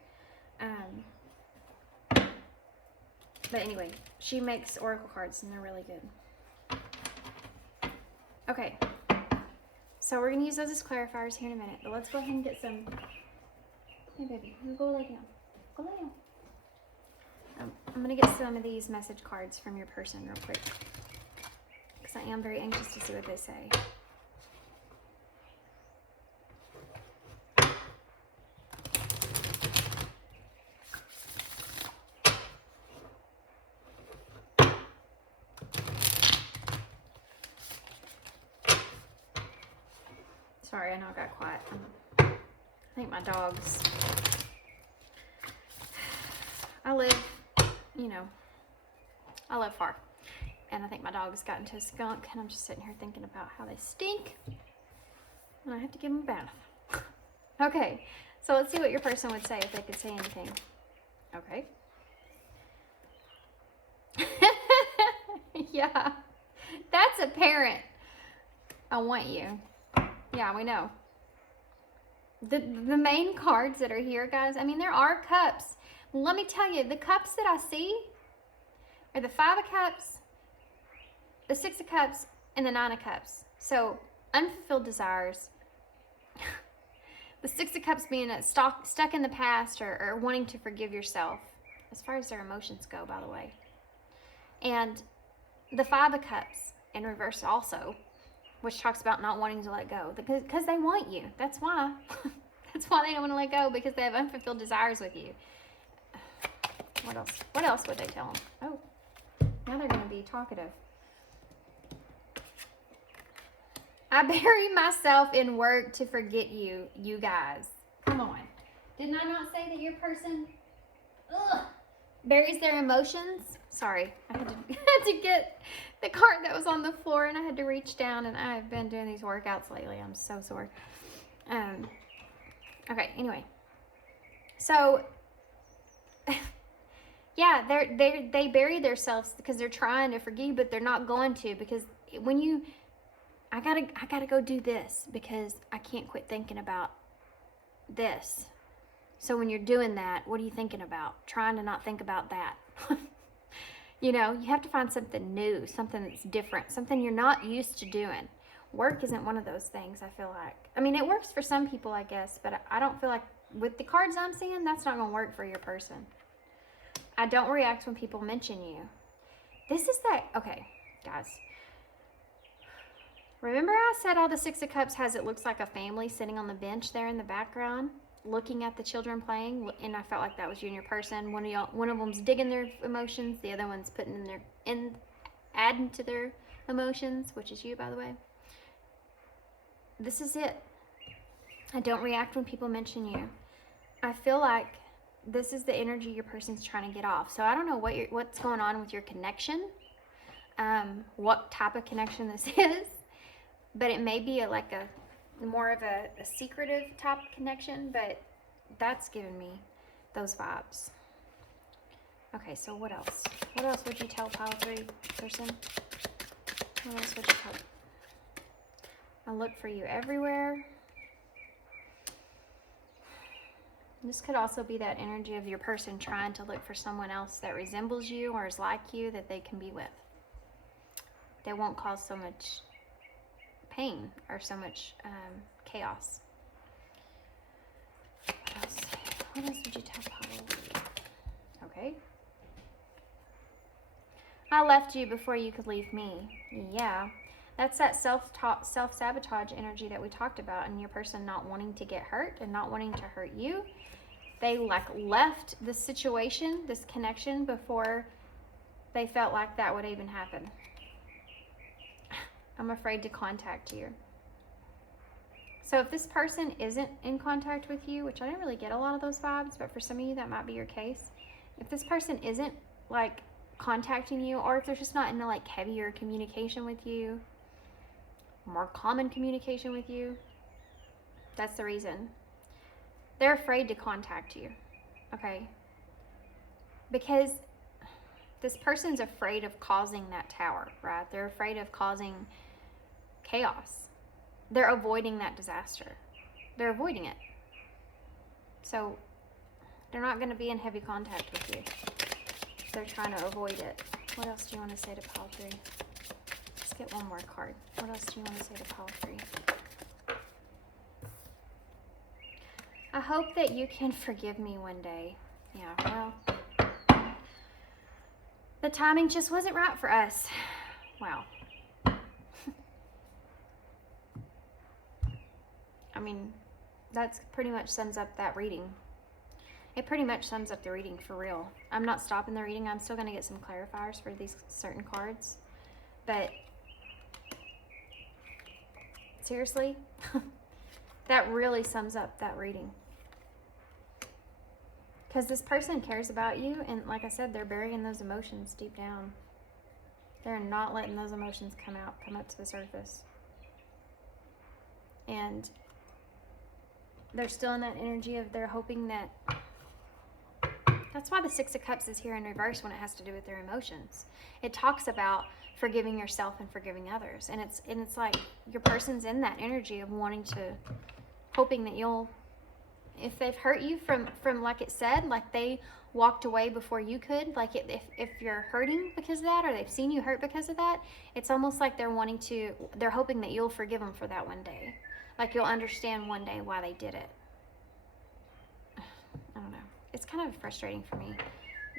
But anyway, she makes oracle cards, and they're really good. Okay. So we're going to use those as clarifiers here in a minute, but let's go ahead and get some. Hey, baby, you go lay down. Go lay down. I'm going to get some of these message cards from your person real quick, because I am very anxious to see what they say. Sorry, I know I got quiet. I think my dogs. I live far. And I think my dog's gotten to a skunk, and I'm just sitting here thinking about how they stink. And I have to give them a bath. Okay, so let's see what your person would say if they could say anything. Okay. Yeah, that's a parent. I want you. Yeah, we know. The main cards that are here, guys, I mean, there are cups. Let me tell you, the cups that I see are the 5 of Cups, the 6 of Cups, and the 9 of Cups. So, unfulfilled desires. The 6 of Cups being stuck in the past, or wanting to forgive yourself, as far as their emotions go, by the way. And the 5 of Cups in reverse also, which talks about not wanting to let go, because they want you. That's why. That's why they don't want to let go, because they have unfulfilled desires with you. What else? What else would they tell them? Oh, now they're going to be talkative. I bury myself in work to forget you, you guys. Come on. Didn't I not say that your person buries their emotions. Sorry, I had to, had to get the card that was on the floor, and I had to reach down, and I've been doing these workouts lately. I'm so sore. Okay, anyway. So, yeah, they bury themselves because they're trying to forgive, but they're not going to, because when you, I gotta go do this because I can't quit thinking about this. So when you're doing that, what are you thinking about? Trying to not think about that. You know, you have to find something new, something that's different, something you're not used to doing. Work isn't one of those things, I feel like. I mean, it works for some people, I guess, but I don't feel like, with the cards I'm seeing, that's not going to work for your person. I don't react when people mention you. This is that, okay, guys. Remember I said how the Six of Cups has, it looks like a family sitting on the bench there in the background, looking at the children playing, and I felt like that was you and your person. One of them's digging their emotions, the other one's putting adding to their emotions, which is you, by the way. This is it. I don't react when people mention you. I feel like this is the energy your person's trying to get off. So I don't know what's going on with your connection, what type of connection this is, but it may be more of a secretive type of connection, but that's giving me those vibes. Okay, so what else? What else would you tell pile 3 person? What else would you tell? I look for you everywhere. This could also be that energy of your person trying to look for someone else that resembles you or is like you that they can be with. They won't cause so much pain or so much chaos. What else? What else would you tell Paul? Okay. I left you before you could leave me. Yeah. That's that self-sabotage energy that we talked about, and your person not wanting to get hurt and not wanting to hurt you. They left the situation, this connection, before they felt like that would even happen. I'm afraid to contact you. So if this person isn't in contact with you, which I didn't really get a lot of those vibes, but for some of you that might be your case. If this person isn't contacting you, or if they're just not in heavier communication with you, more common communication with you, that's the reason. They're afraid to contact you, okay? Because this person's afraid of causing that tower, right? They're afraid of causing chaos. They're avoiding that disaster. They're avoiding it. So they're not going to be in heavy contact with you. They're trying to avoid it. What else do you want to say to pile 3? Let's get one more card. What else do you want to say to pile 3? I hope that you can forgive me one day. Yeah, well, the timing just wasn't right for us. Wow. I mean, that's pretty much sums up that reading. It pretty much sums up the reading for real. I'm not stopping the reading. I'm still going to get some clarifiers for these certain cards. But seriously, that really sums up that reading. Because this person cares about you, and like I said, they're burying those emotions deep down. They're not letting those emotions come up to the surface. And they're still in that energy of they're hoping that... That's why the Six of Cups is here in reverse when it has to do with their emotions. It talks about forgiving yourself and forgiving others. And it's like your person's in that energy of wanting to... hoping that you'll... If they've hurt you from like it said, like they walked away before you could, like if you're hurting because of that, or they've seen you hurt because of that, it's almost like they're hoping that you'll forgive them for that one day. Like you'll understand one day why they did it. I don't know. It's kind of frustrating for me,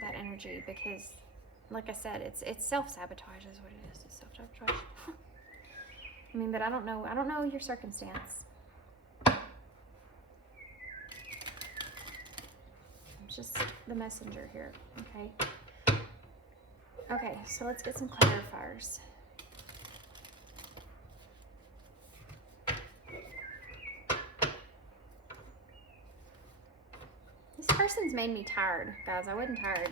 that energy, because like I said, it's self-sabotage is what it is. It's self-sabotage. I mean, but I don't know your circumstance. Just the messenger here, okay? Okay, so let's get some clarifiers. This person's made me tired, guys. I wasn't tired.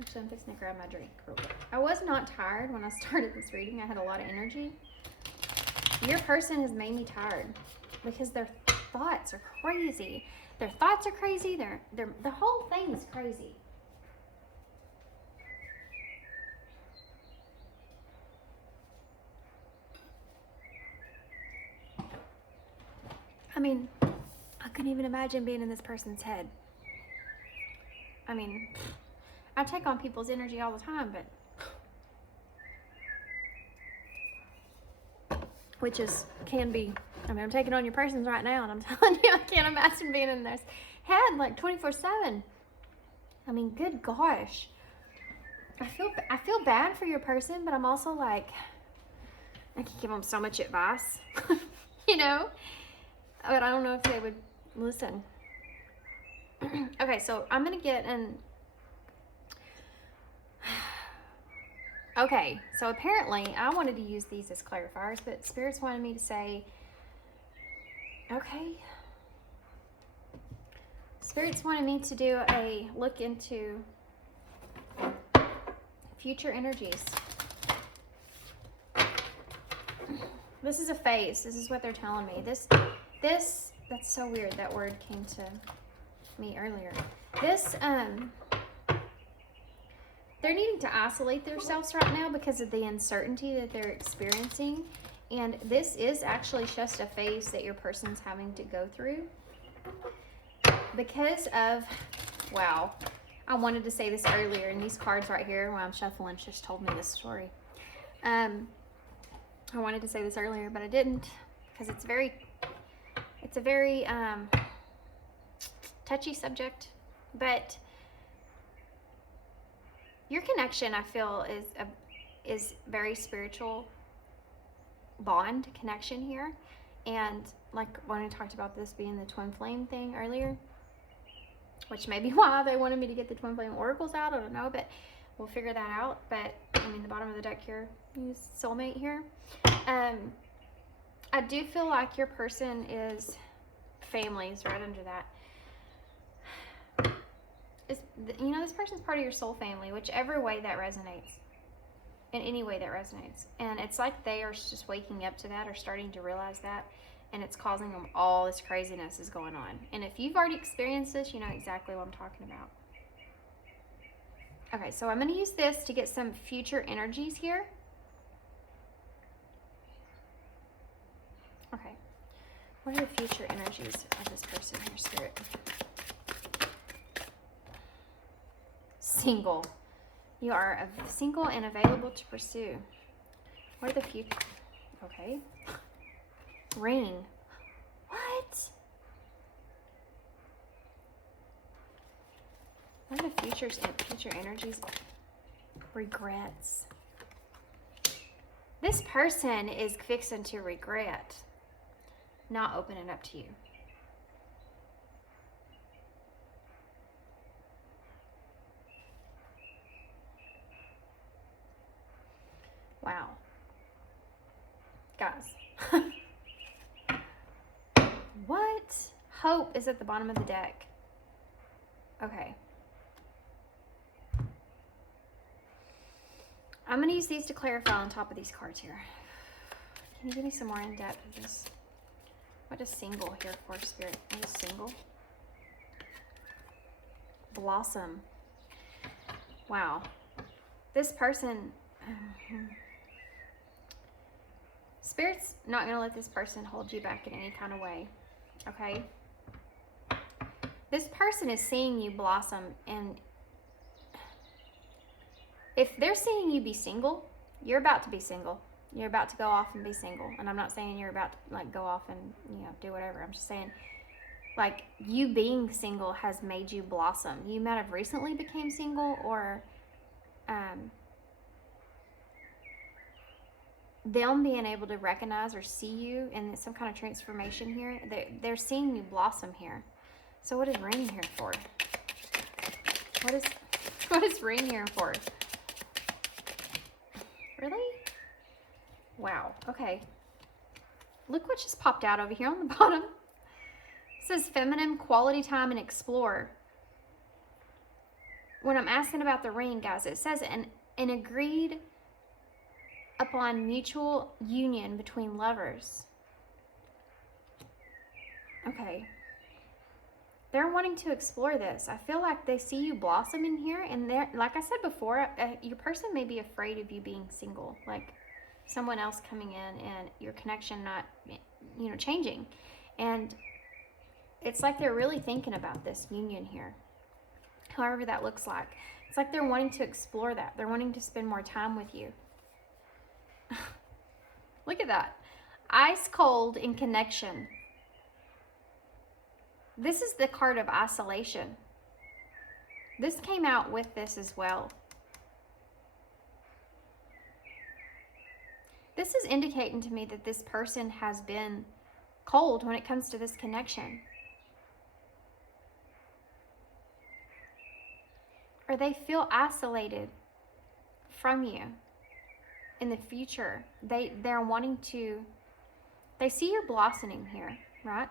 Actually, I'm fixing to grab my drink real quick. I was not tired when I started this reading. I had a lot of energy. Your person has made me tired because their thoughts are crazy. Their thoughts are crazy. The whole thing is crazy. I mean, I couldn't even imagine being in this person's head. I mean, I take on people's energy all the time, but can be. I mean, I'm taking on your person's right now, and I'm telling you, I can't imagine being in their head like 24/7. I mean, good gosh. I feel bad for your person, but I'm also like, I can give them so much advice, you know. But I don't know if they would listen. Okay, so I'm gonna get an. Okay, so apparently I wanted to use these as clarifiers, but spirits wanted me to say, okay. Spirits wanted me to do a look into future energies. This is a phase. This is what they're telling me. This, that's so weird. That word came to me earlier. This, they're needing to isolate themselves right now because of the uncertainty that they're experiencing. And this is actually just a phase that your person's having to go through. Because of, wow, I wanted to say this earlier, and these cards right here, while I'm shuffling, just told me this story. I wanted to say this earlier, but I didn't, because it's a very touchy subject. But your connection, I feel, is very spiritual bond connection here. And like when I talked about this being the twin flame thing earlier, which may be why they wanted me to get the twin flame oracles out, I don't know, but we'll figure that out. But I mean, the bottom of the deck here, use soulmate here. I do feel like your person is families right under that. You know, this person's part of your soul family, whichever way that resonates, in any way that resonates. And it's like they are just waking up to that, or starting to realize that, and it's causing them all this craziness is going on. And if you've already experienced this, you know exactly what I'm talking about. Okay, so I'm going to use this to get some future energies here. Okay, what are the future energies of this person here, Spirit? Single. You are single and available to pursue. What are the future? Okay. Rain. What? What are the future energies? Regrets. This person is fixing to regret not opening up to you. Wow. Guys. What? Hope is at the bottom of the deck. Okay. I'm going to use these to clarify on top of these cards here. Can you give me some more in depth of this? What is single here for, Spirit? What is single? Blossom. Wow. This person... Spirit's not going to let this person hold you back in any kind of way. Okay? This person is seeing you blossom, and if they're seeing you be single, you're about to be single. You're about to go off and be single. And I'm not saying you're about to like go off and, you know, do whatever. I'm just saying, like, you being single has made you blossom. You might have recently became single, or them being able to recognize or see you in some kind of transformation here. They're seeing you blossom here. So what is rain here for? What is rain here for? Really? Wow. Okay. Look what just popped out over here on the bottom. It says feminine, quality time, and explore. when I'm asking about the ring, guys, it says an agreed upon mutual union between lovers. Okay. They're wanting to explore this. I feel like they see you blossom in here, and they're, like I said before, your person may be afraid of you being single, like someone else coming in and your connection not, you know, changing. And it's like they're really thinking about this union here, however that looks like. It's like they're wanting to explore that. They're wanting to spend more time with you. Look at that. Ice cold in connection. This is the card of isolation. This came out with this as well. This is indicating to me that this person has been cold when it comes to this connection. Or they feel isolated from you in the future. They're wanting to, they see you're blossoming here, right?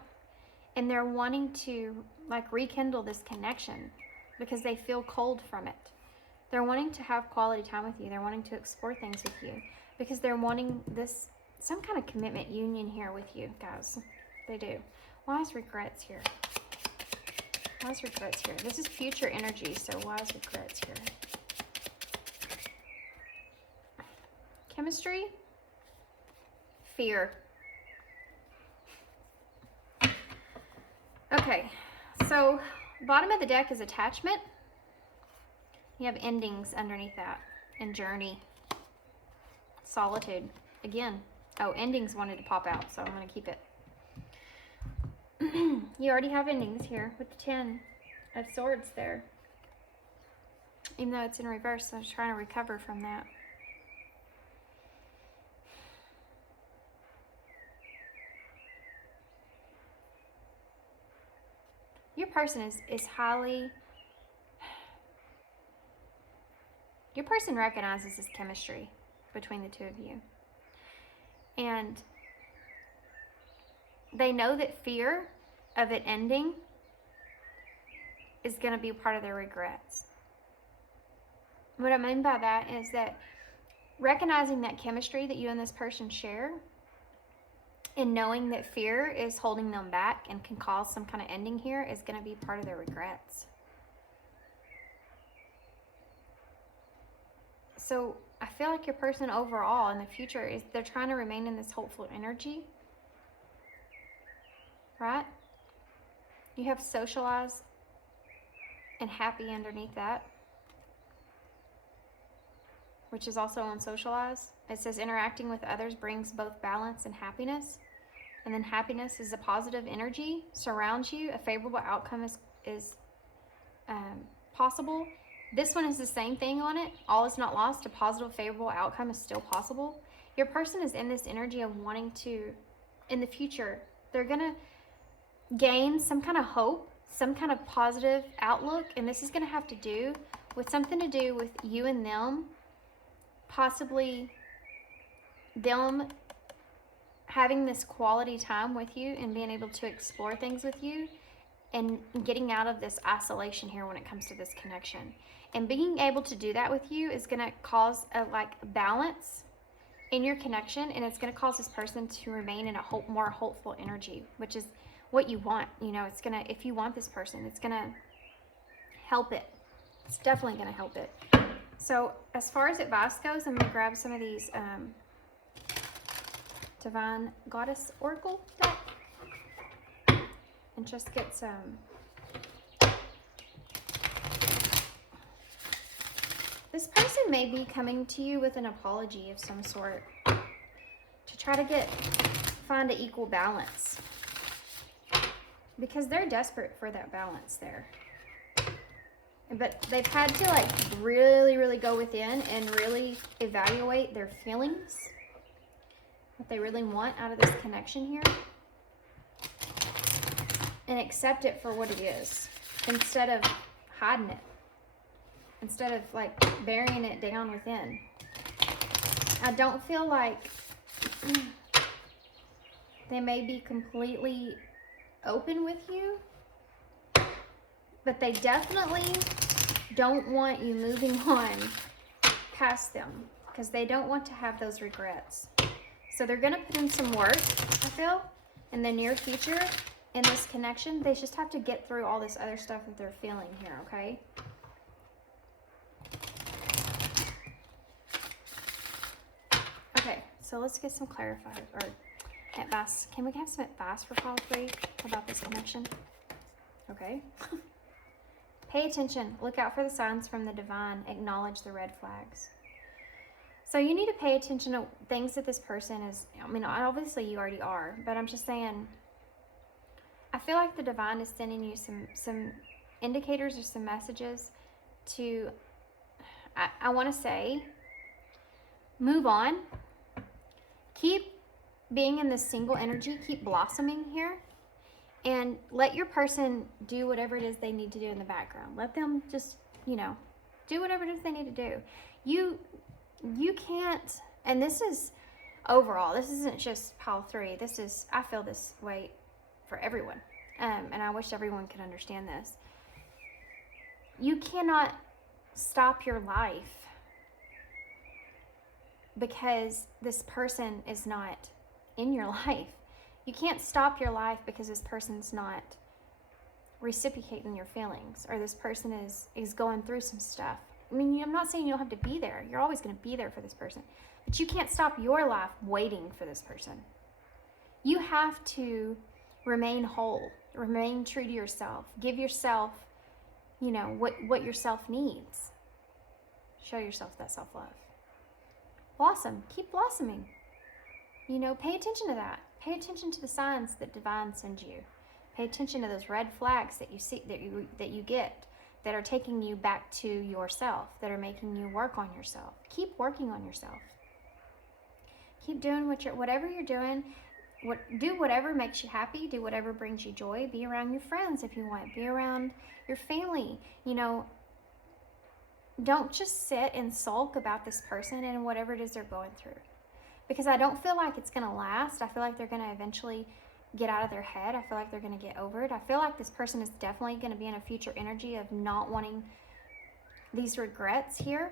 And they're wanting to like rekindle this connection because they feel cold from it. They're wanting to have quality time with you. They're wanting to explore things with you because they're wanting this, some kind of commitment union here with you, guys. They do. Why is regrets here? Why is regrets here? This is future energy, so why is regrets here? Chemistry. Fear. Okay, so bottom of the deck is attachment. You have endings underneath that, and journey. Solitude. Again. Oh, endings wanted to pop out, so I'm going to keep it. You already have endings here with the 10 of Swords there. Even though it's in reverse, so I was trying to recover from that. Your person is highly, your person recognizes this chemistry between the two of you. And they know that fear of it ending is going to be part of their regrets. What I mean by that is that recognizing that chemistry that you and this person share, and knowing that fear is holding them back and can cause some kind of ending here is going to be part of their regrets. So I feel like your person overall in the future is they're trying to remain in this hopeful energy. Right? You have socialize and happy underneath that, which is also on socialize. It says interacting with others brings both balance and happiness. And then happiness is a positive energy, surrounds you. A favorable outcome is possible. This one is the same thing on it. All is not lost. A positive, favorable outcome is still possible. Your person is in this energy of wanting to, in the future, they're going to gain some kind of hope, some kind of positive outlook. And this is going to have to do with something to do with you and them, possibly them having this quality time with you and being able to explore things with you and getting out of this isolation here when it comes to this connection. And being able to do that with you is going to cause a balance in your connection, and it's going to cause this person to remain in a more hopeful energy, which is what you want. You know, it's going to, if you want this person, it's going to help it. It's definitely going to help it. So as far as advice goes, I'm going to grab some of these Divine Goddess Oracle deck and just get some. This person may be coming to you with an apology of some sort to try to find an equal balance, because they're desperate for that balance there. But they've had to really, really go within and really evaluate their feelings, what they really want out of this connection here, and accept it for what it is instead of hiding it, instead of burying it down within. I don't feel like they may be completely open with you, but they definitely don't want you moving on past them because they don't want to have those regrets. So they're going to put in some work, I feel, in the near future in this connection. They just have to get through all this other stuff that they're feeling here, okay? Okay, so let's get some clarified or advice. Can we have some advice for pile 3 about this connection? Okay. Pay attention. Look out for the signs from the divine. Acknowledge the red flags. So you need to pay attention to things that this person is, I mean, obviously you already are, but I'm just saying, I feel like the divine is sending you some indicators or some messages to, I want to say, move on. Keep being in this single energy. Keep blossoming here. And let your person do whatever it is they need to do in the background. Let them just, you know, do whatever it is they need to do. You can't, and this is overall, this isn't just pile 3. This is, I feel this way for everyone. And I wish everyone could understand this. You cannot stop your life because this person is not in your life. You can't stop your life because this person's not reciprocating your feelings, or this person is going through some stuff. I mean, I'm not saying you don't have to be there. You're always going to be there for this person. But you can't stop your life waiting for this person. You have to remain whole, remain true to yourself. Give yourself, you know, what yourself needs. Show yourself that self-love. Blossom. Keep blossoming. You know, pay attention to that. Pay attention to the signs that divine sends you. Pay attention to those red flags that you see, that you get, that are taking you back to yourself, that are making you work on yourself. Keep working on yourself. Keep doing whatever you're doing. Do whatever makes you happy. Do whatever brings you joy. Be around your friends if you want. Be around your family. You know, don't just sit and sulk about this person and whatever it is they're going through. Because I don't feel like it's going to last. I feel like they're going to eventually get out of their head. I feel like they're going to get over it. I feel like this person is definitely going to be in a future energy of not wanting these regrets here.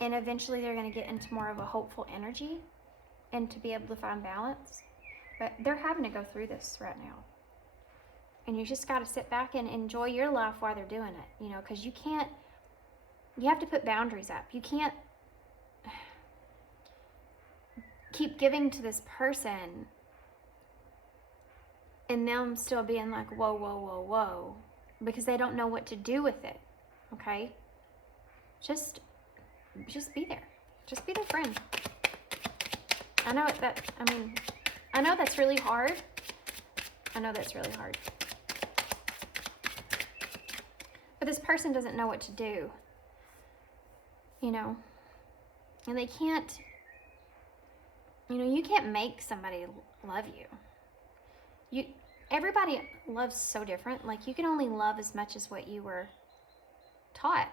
And eventually they're going to get into more of a hopeful energy and to be able to find balance. But they're having to go through this right now. And you just got to sit back and enjoy your life while they're doing it. You know, because you have to put boundaries up. You can't keep giving to this person and them still being like, whoa, whoa, whoa, whoa, because they don't know what to do with it. Okay? Just be there. Just be their friend. I know that's really hard. I know that's really hard. But this person doesn't know what to do. You know? And they can't, you know, you can't make somebody love you. Everybody loves so different. Like, you can only love as much as what you were taught.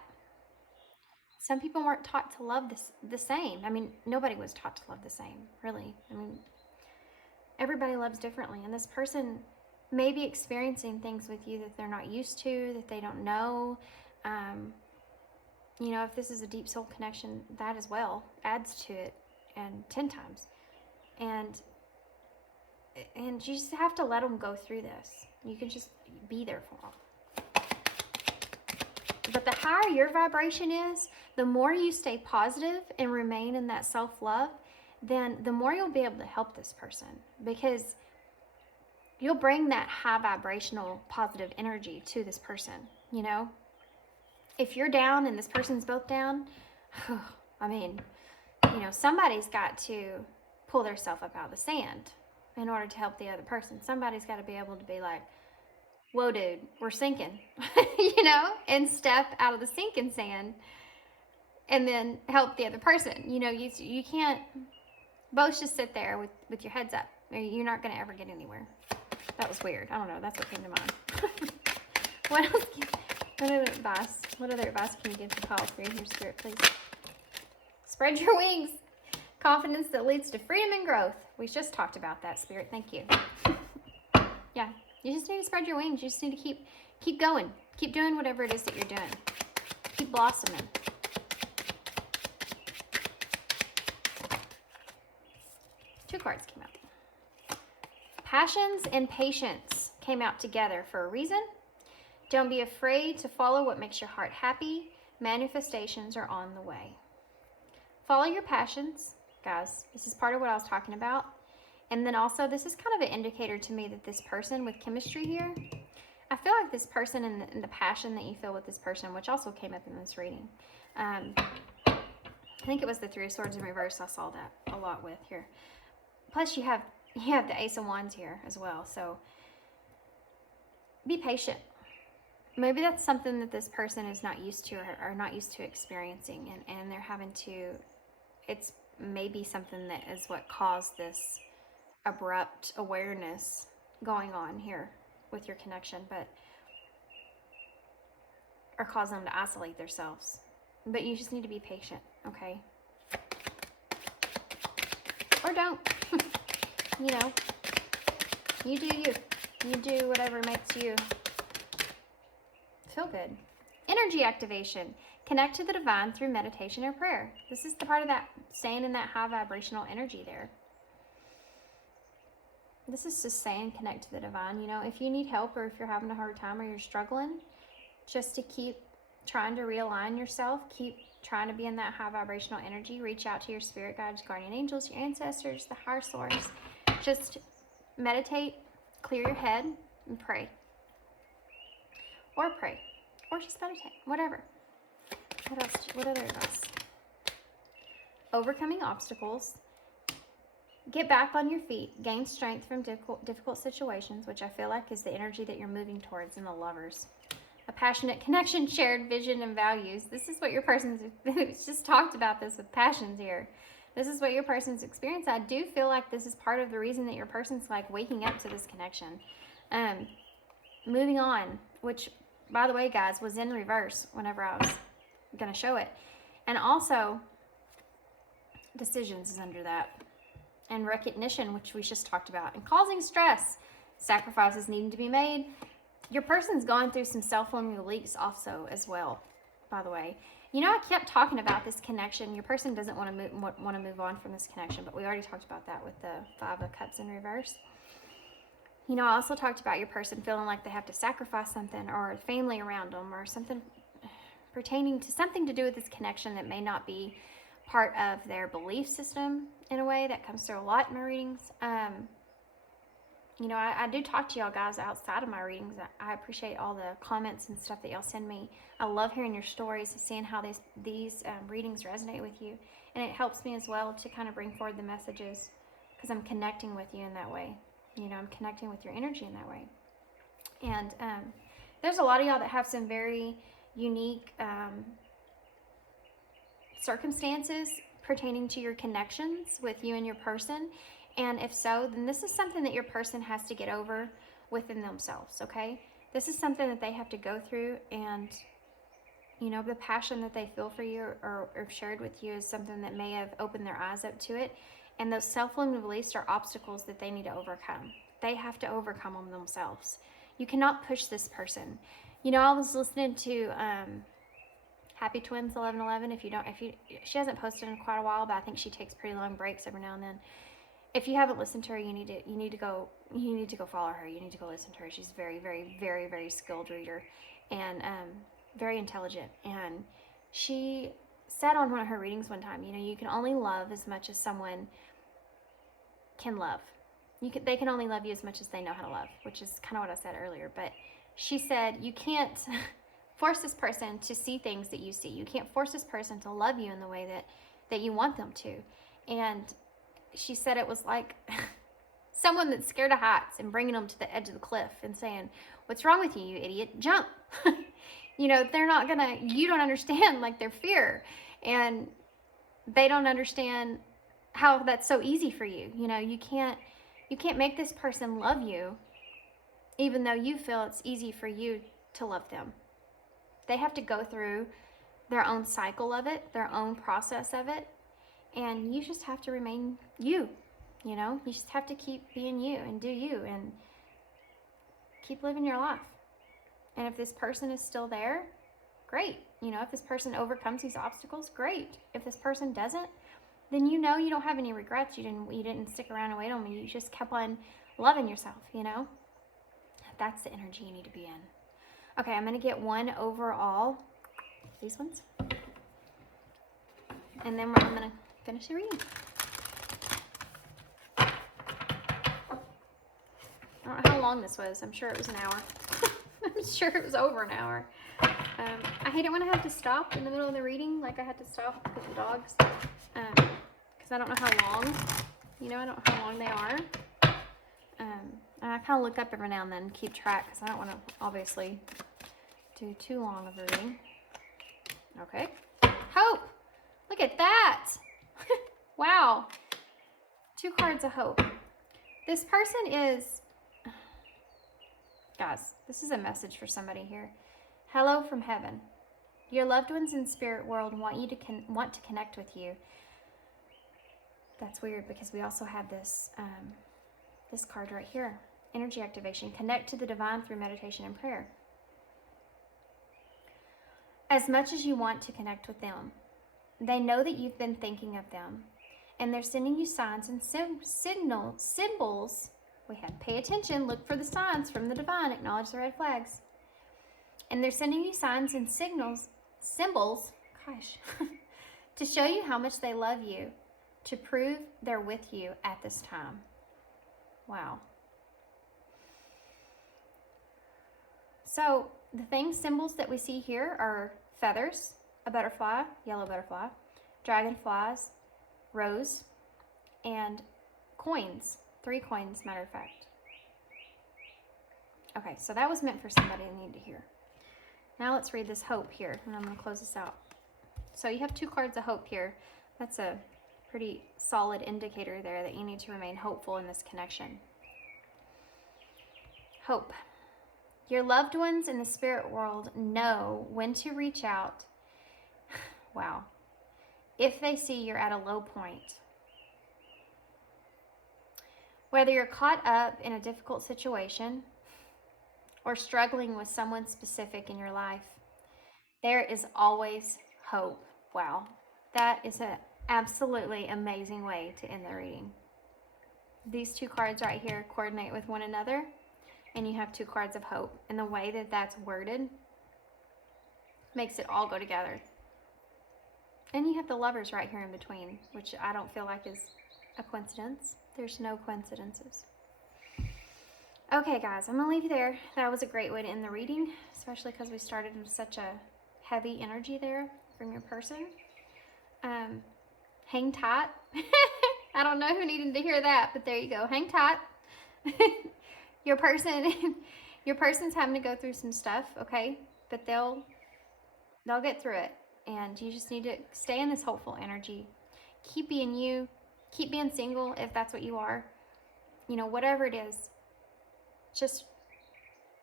Some people weren't taught to love the same. I mean, nobody was taught to love the same, really. I mean, everybody loves differently. And this person may be experiencing things with you that they're not used to, that they don't know. You know, if this is a deep soul connection, that as well adds to it, and 10 times. And you just have to let them go through this. You can just be there for them. But the higher your vibration is, the more you stay positive and remain in that self-love, then the more you'll be able to help this person, because you'll bring that high vibrational positive energy to this person, you know? If you're down and this person's both down, I mean, you know, somebody's got to pull themselves up out of the sand in order to help the other person. Somebody's got to be able to be like, whoa, dude, we're sinking, you know, and step out of the sinking sand and then help the other person. You know, you can't both just sit there with your heads up, or you're not going to ever get anywhere. That was weird. I don't know. That's what came to mind. What else? What other advice can you give to pile 3 in your spirit, please? Spread your wings. Confidence that leads to freedom and growth. We just talked about that, Spirit. Thank you. Yeah, you just need to spread your wings. You just need to keep going. Keep doing whatever it is that you're doing. Keep blossoming. Two cards came out. Passions and patience came out together for a reason. Don't be afraid to follow what makes your heart happy. Manifestations are on the way. Follow your passions, guys. This is part of what I was talking about. And then also, this is kind of an indicator to me that this person with chemistry here, I feel like this person and the passion that you feel with this person, which also came up in this reading. I think it was the Three of Swords in reverse. I saw that a lot with here. Plus, you have the Ace of Wands here as well. So be patient. Maybe that's something that this person is not used to or not used to experiencing, and they're having to, it's maybe something that is what caused this abrupt awareness going on here with your connection, or cause them to isolate themselves. But you just need to be patient, okay? Or don't. You know, you do you. You do whatever makes you feel good. Energy activation. Connect to the divine through meditation or prayer. This is the part of that, staying in that high vibrational energy there. This is just saying connect to the divine. You know, if you need help or if you're having a hard time or you're struggling, just to keep trying to realign yourself, keep trying to be in that high vibrational energy, reach out to your spirit guides, guardian angels, your ancestors, the higher source. Just meditate, clear your head, and pray. Or pray. Or just meditate. Whatever. What else? What other advice? Overcoming obstacles. Get back on your feet. Gain strength from difficult situations, which I feel like is the energy that you're moving towards in the Lovers. A passionate connection, shared vision, and values. This is what your person's, just talked about this with passions here. This is what your person's experience. I do feel like this is part of the reason that your person's like waking up to this connection. Moving on, which, by the way, guys, was in reverse whenever I was going to show it. And also, decisions is under that. And recognition, which we just talked about. And causing stress. Sacrifices needing to be made. Your person's gone through some self-limiting leaks also as well, by the way. You know, I kept talking about this connection. Your person doesn't want to move on from this connection, but we already talked about that with the Five of Cups in reverse. You know, I also talked about your person feeling like they have to sacrifice something, or family around them, or something pertaining to something to do with this connection that may not be part of their belief system in a way. That comes through a lot in my readings. You know, I do talk to y'all guys outside of my readings. I appreciate all the comments and stuff that y'all send me. I love hearing your stories and seeing how these readings resonate with you. And it helps me as well to kind of bring forward the messages, because I'm connecting with you in that way. You know, I'm connecting with your energy in that way. And there's a lot of y'all that have some very unique circumstances pertaining to your connections with you and your person. And if so, then this is something that your person has to get over within themselves, okay? This is something that they have to go through, and, you know, the passion that they feel for you or shared with you is something that may have opened their eyes up to it. And those self-limiting beliefs are obstacles that they need to overcome. They have to overcome them themselves. You cannot push this person. You know, I was listening to Happy Twins 1111. She hasn't posted in quite a while, but I think she takes pretty long breaks every now and then. If you haven't listened to her, you need to go follow her. You need to go listen to her. She's very, very, very, very skilled reader, and very intelligent. And she said on one of her readings one time, you know, you can only love as much as someone can love. They can only love you as much as they know how to love, which is kind of what I said earlier. But she said you can't force this person to see things that you see. You can't force this person to love you in the way that you want them to. And she said it was like someone that's scared of heights and bringing them to the edge of the cliff and saying, "What's wrong with you, you idiot? Jump." You know, you don't understand like their fear, and they don't understand how that's so easy for you. You know, you can't make this person love you, even though you feel it's easy for you to love them. They have to go through their own cycle of it, their own process of it. And you just have to remain you, you know? You just have to keep being you and do you and keep living your life. And if this person is still there, great. You know, if this person overcomes these obstacles, great. If this person doesn't, then you know you don't have any regrets. You didn't stick around and wait on me. You just kept on loving yourself, you know? That's the energy you need to be in. Okay, I'm going to get one overall. These ones. And then I'm going to finish the reading. I don't know how long this was. I'm sure it was an hour. I'm sure it was over an hour. I hate it when I have to stop in the middle of the reading, like I had to stop with the dogs, because I don't know how long, you know, I don't know how long they are. And I kind of look up every now and then, keep track, because I don't want to obviously do too long of a reading. Okay. Hope! Look at that! Wow. 2 cards of hope. This person is, guys, this is a message for somebody here. Hello from heaven. Your loved ones in spirit world want to connect with you. That's weird because we also have this this card right here. Energy activation. Connect to the divine through meditation and prayer. As much as you want to connect with them, they know that you've been thinking of them, and they're sending you signs and symbols. We have pay attention, look for the signs from the divine, acknowledge the red flags. And they're sending you signs and symbols, gosh, to show you how much they love you, to prove they're with you at this time. Wow. So the symbols that we see here are feathers, a butterfly, yellow butterfly, dragonflies, rose, and coins. 3 coins, matter of fact. Okay, so that was meant for somebody that needed to hear. Now let's read this hope here, and I'm going to close this out. So you have 2 cards of hope here. That's a pretty solid indicator there that you need to remain hopeful in this connection. Hope. Your loved ones in the spirit world know when to reach out. Wow. If they see you're at a low point. Whether you're caught up in a difficult situation or struggling with someone specific in your life, there is always hope. Wow. That is an absolutely amazing way to end the reading. These 2 cards right here coordinate with one another, and you have 2 cards of hope. And the way that that's worded makes it all go together. And you have the lovers right here in between, which I don't feel like is a coincidence. There's no coincidences. Okay, guys, I'm going to leave you there. That was a great way to end the reading, especially because we started with such a heavy energy there from your person. Hang tight. I don't know who needed to hear that, but there you go. Hang tight. Your person's having to go through some stuff, okay? But they'll get through it. And you just need to stay in this hopeful energy. Keep being you. Keep being single if that's what you are. You know, whatever it is. Just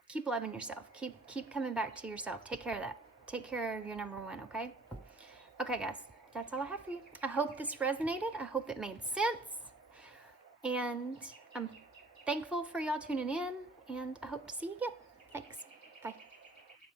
keep loving yourself. Keep coming back to yourself. Take care of that. Take care of your number 1, okay? Okay, guys. That's all I have for you. I hope this resonated. I hope it made sense. And I'm thankful for y'all tuning in. And I hope to see you again. Thanks.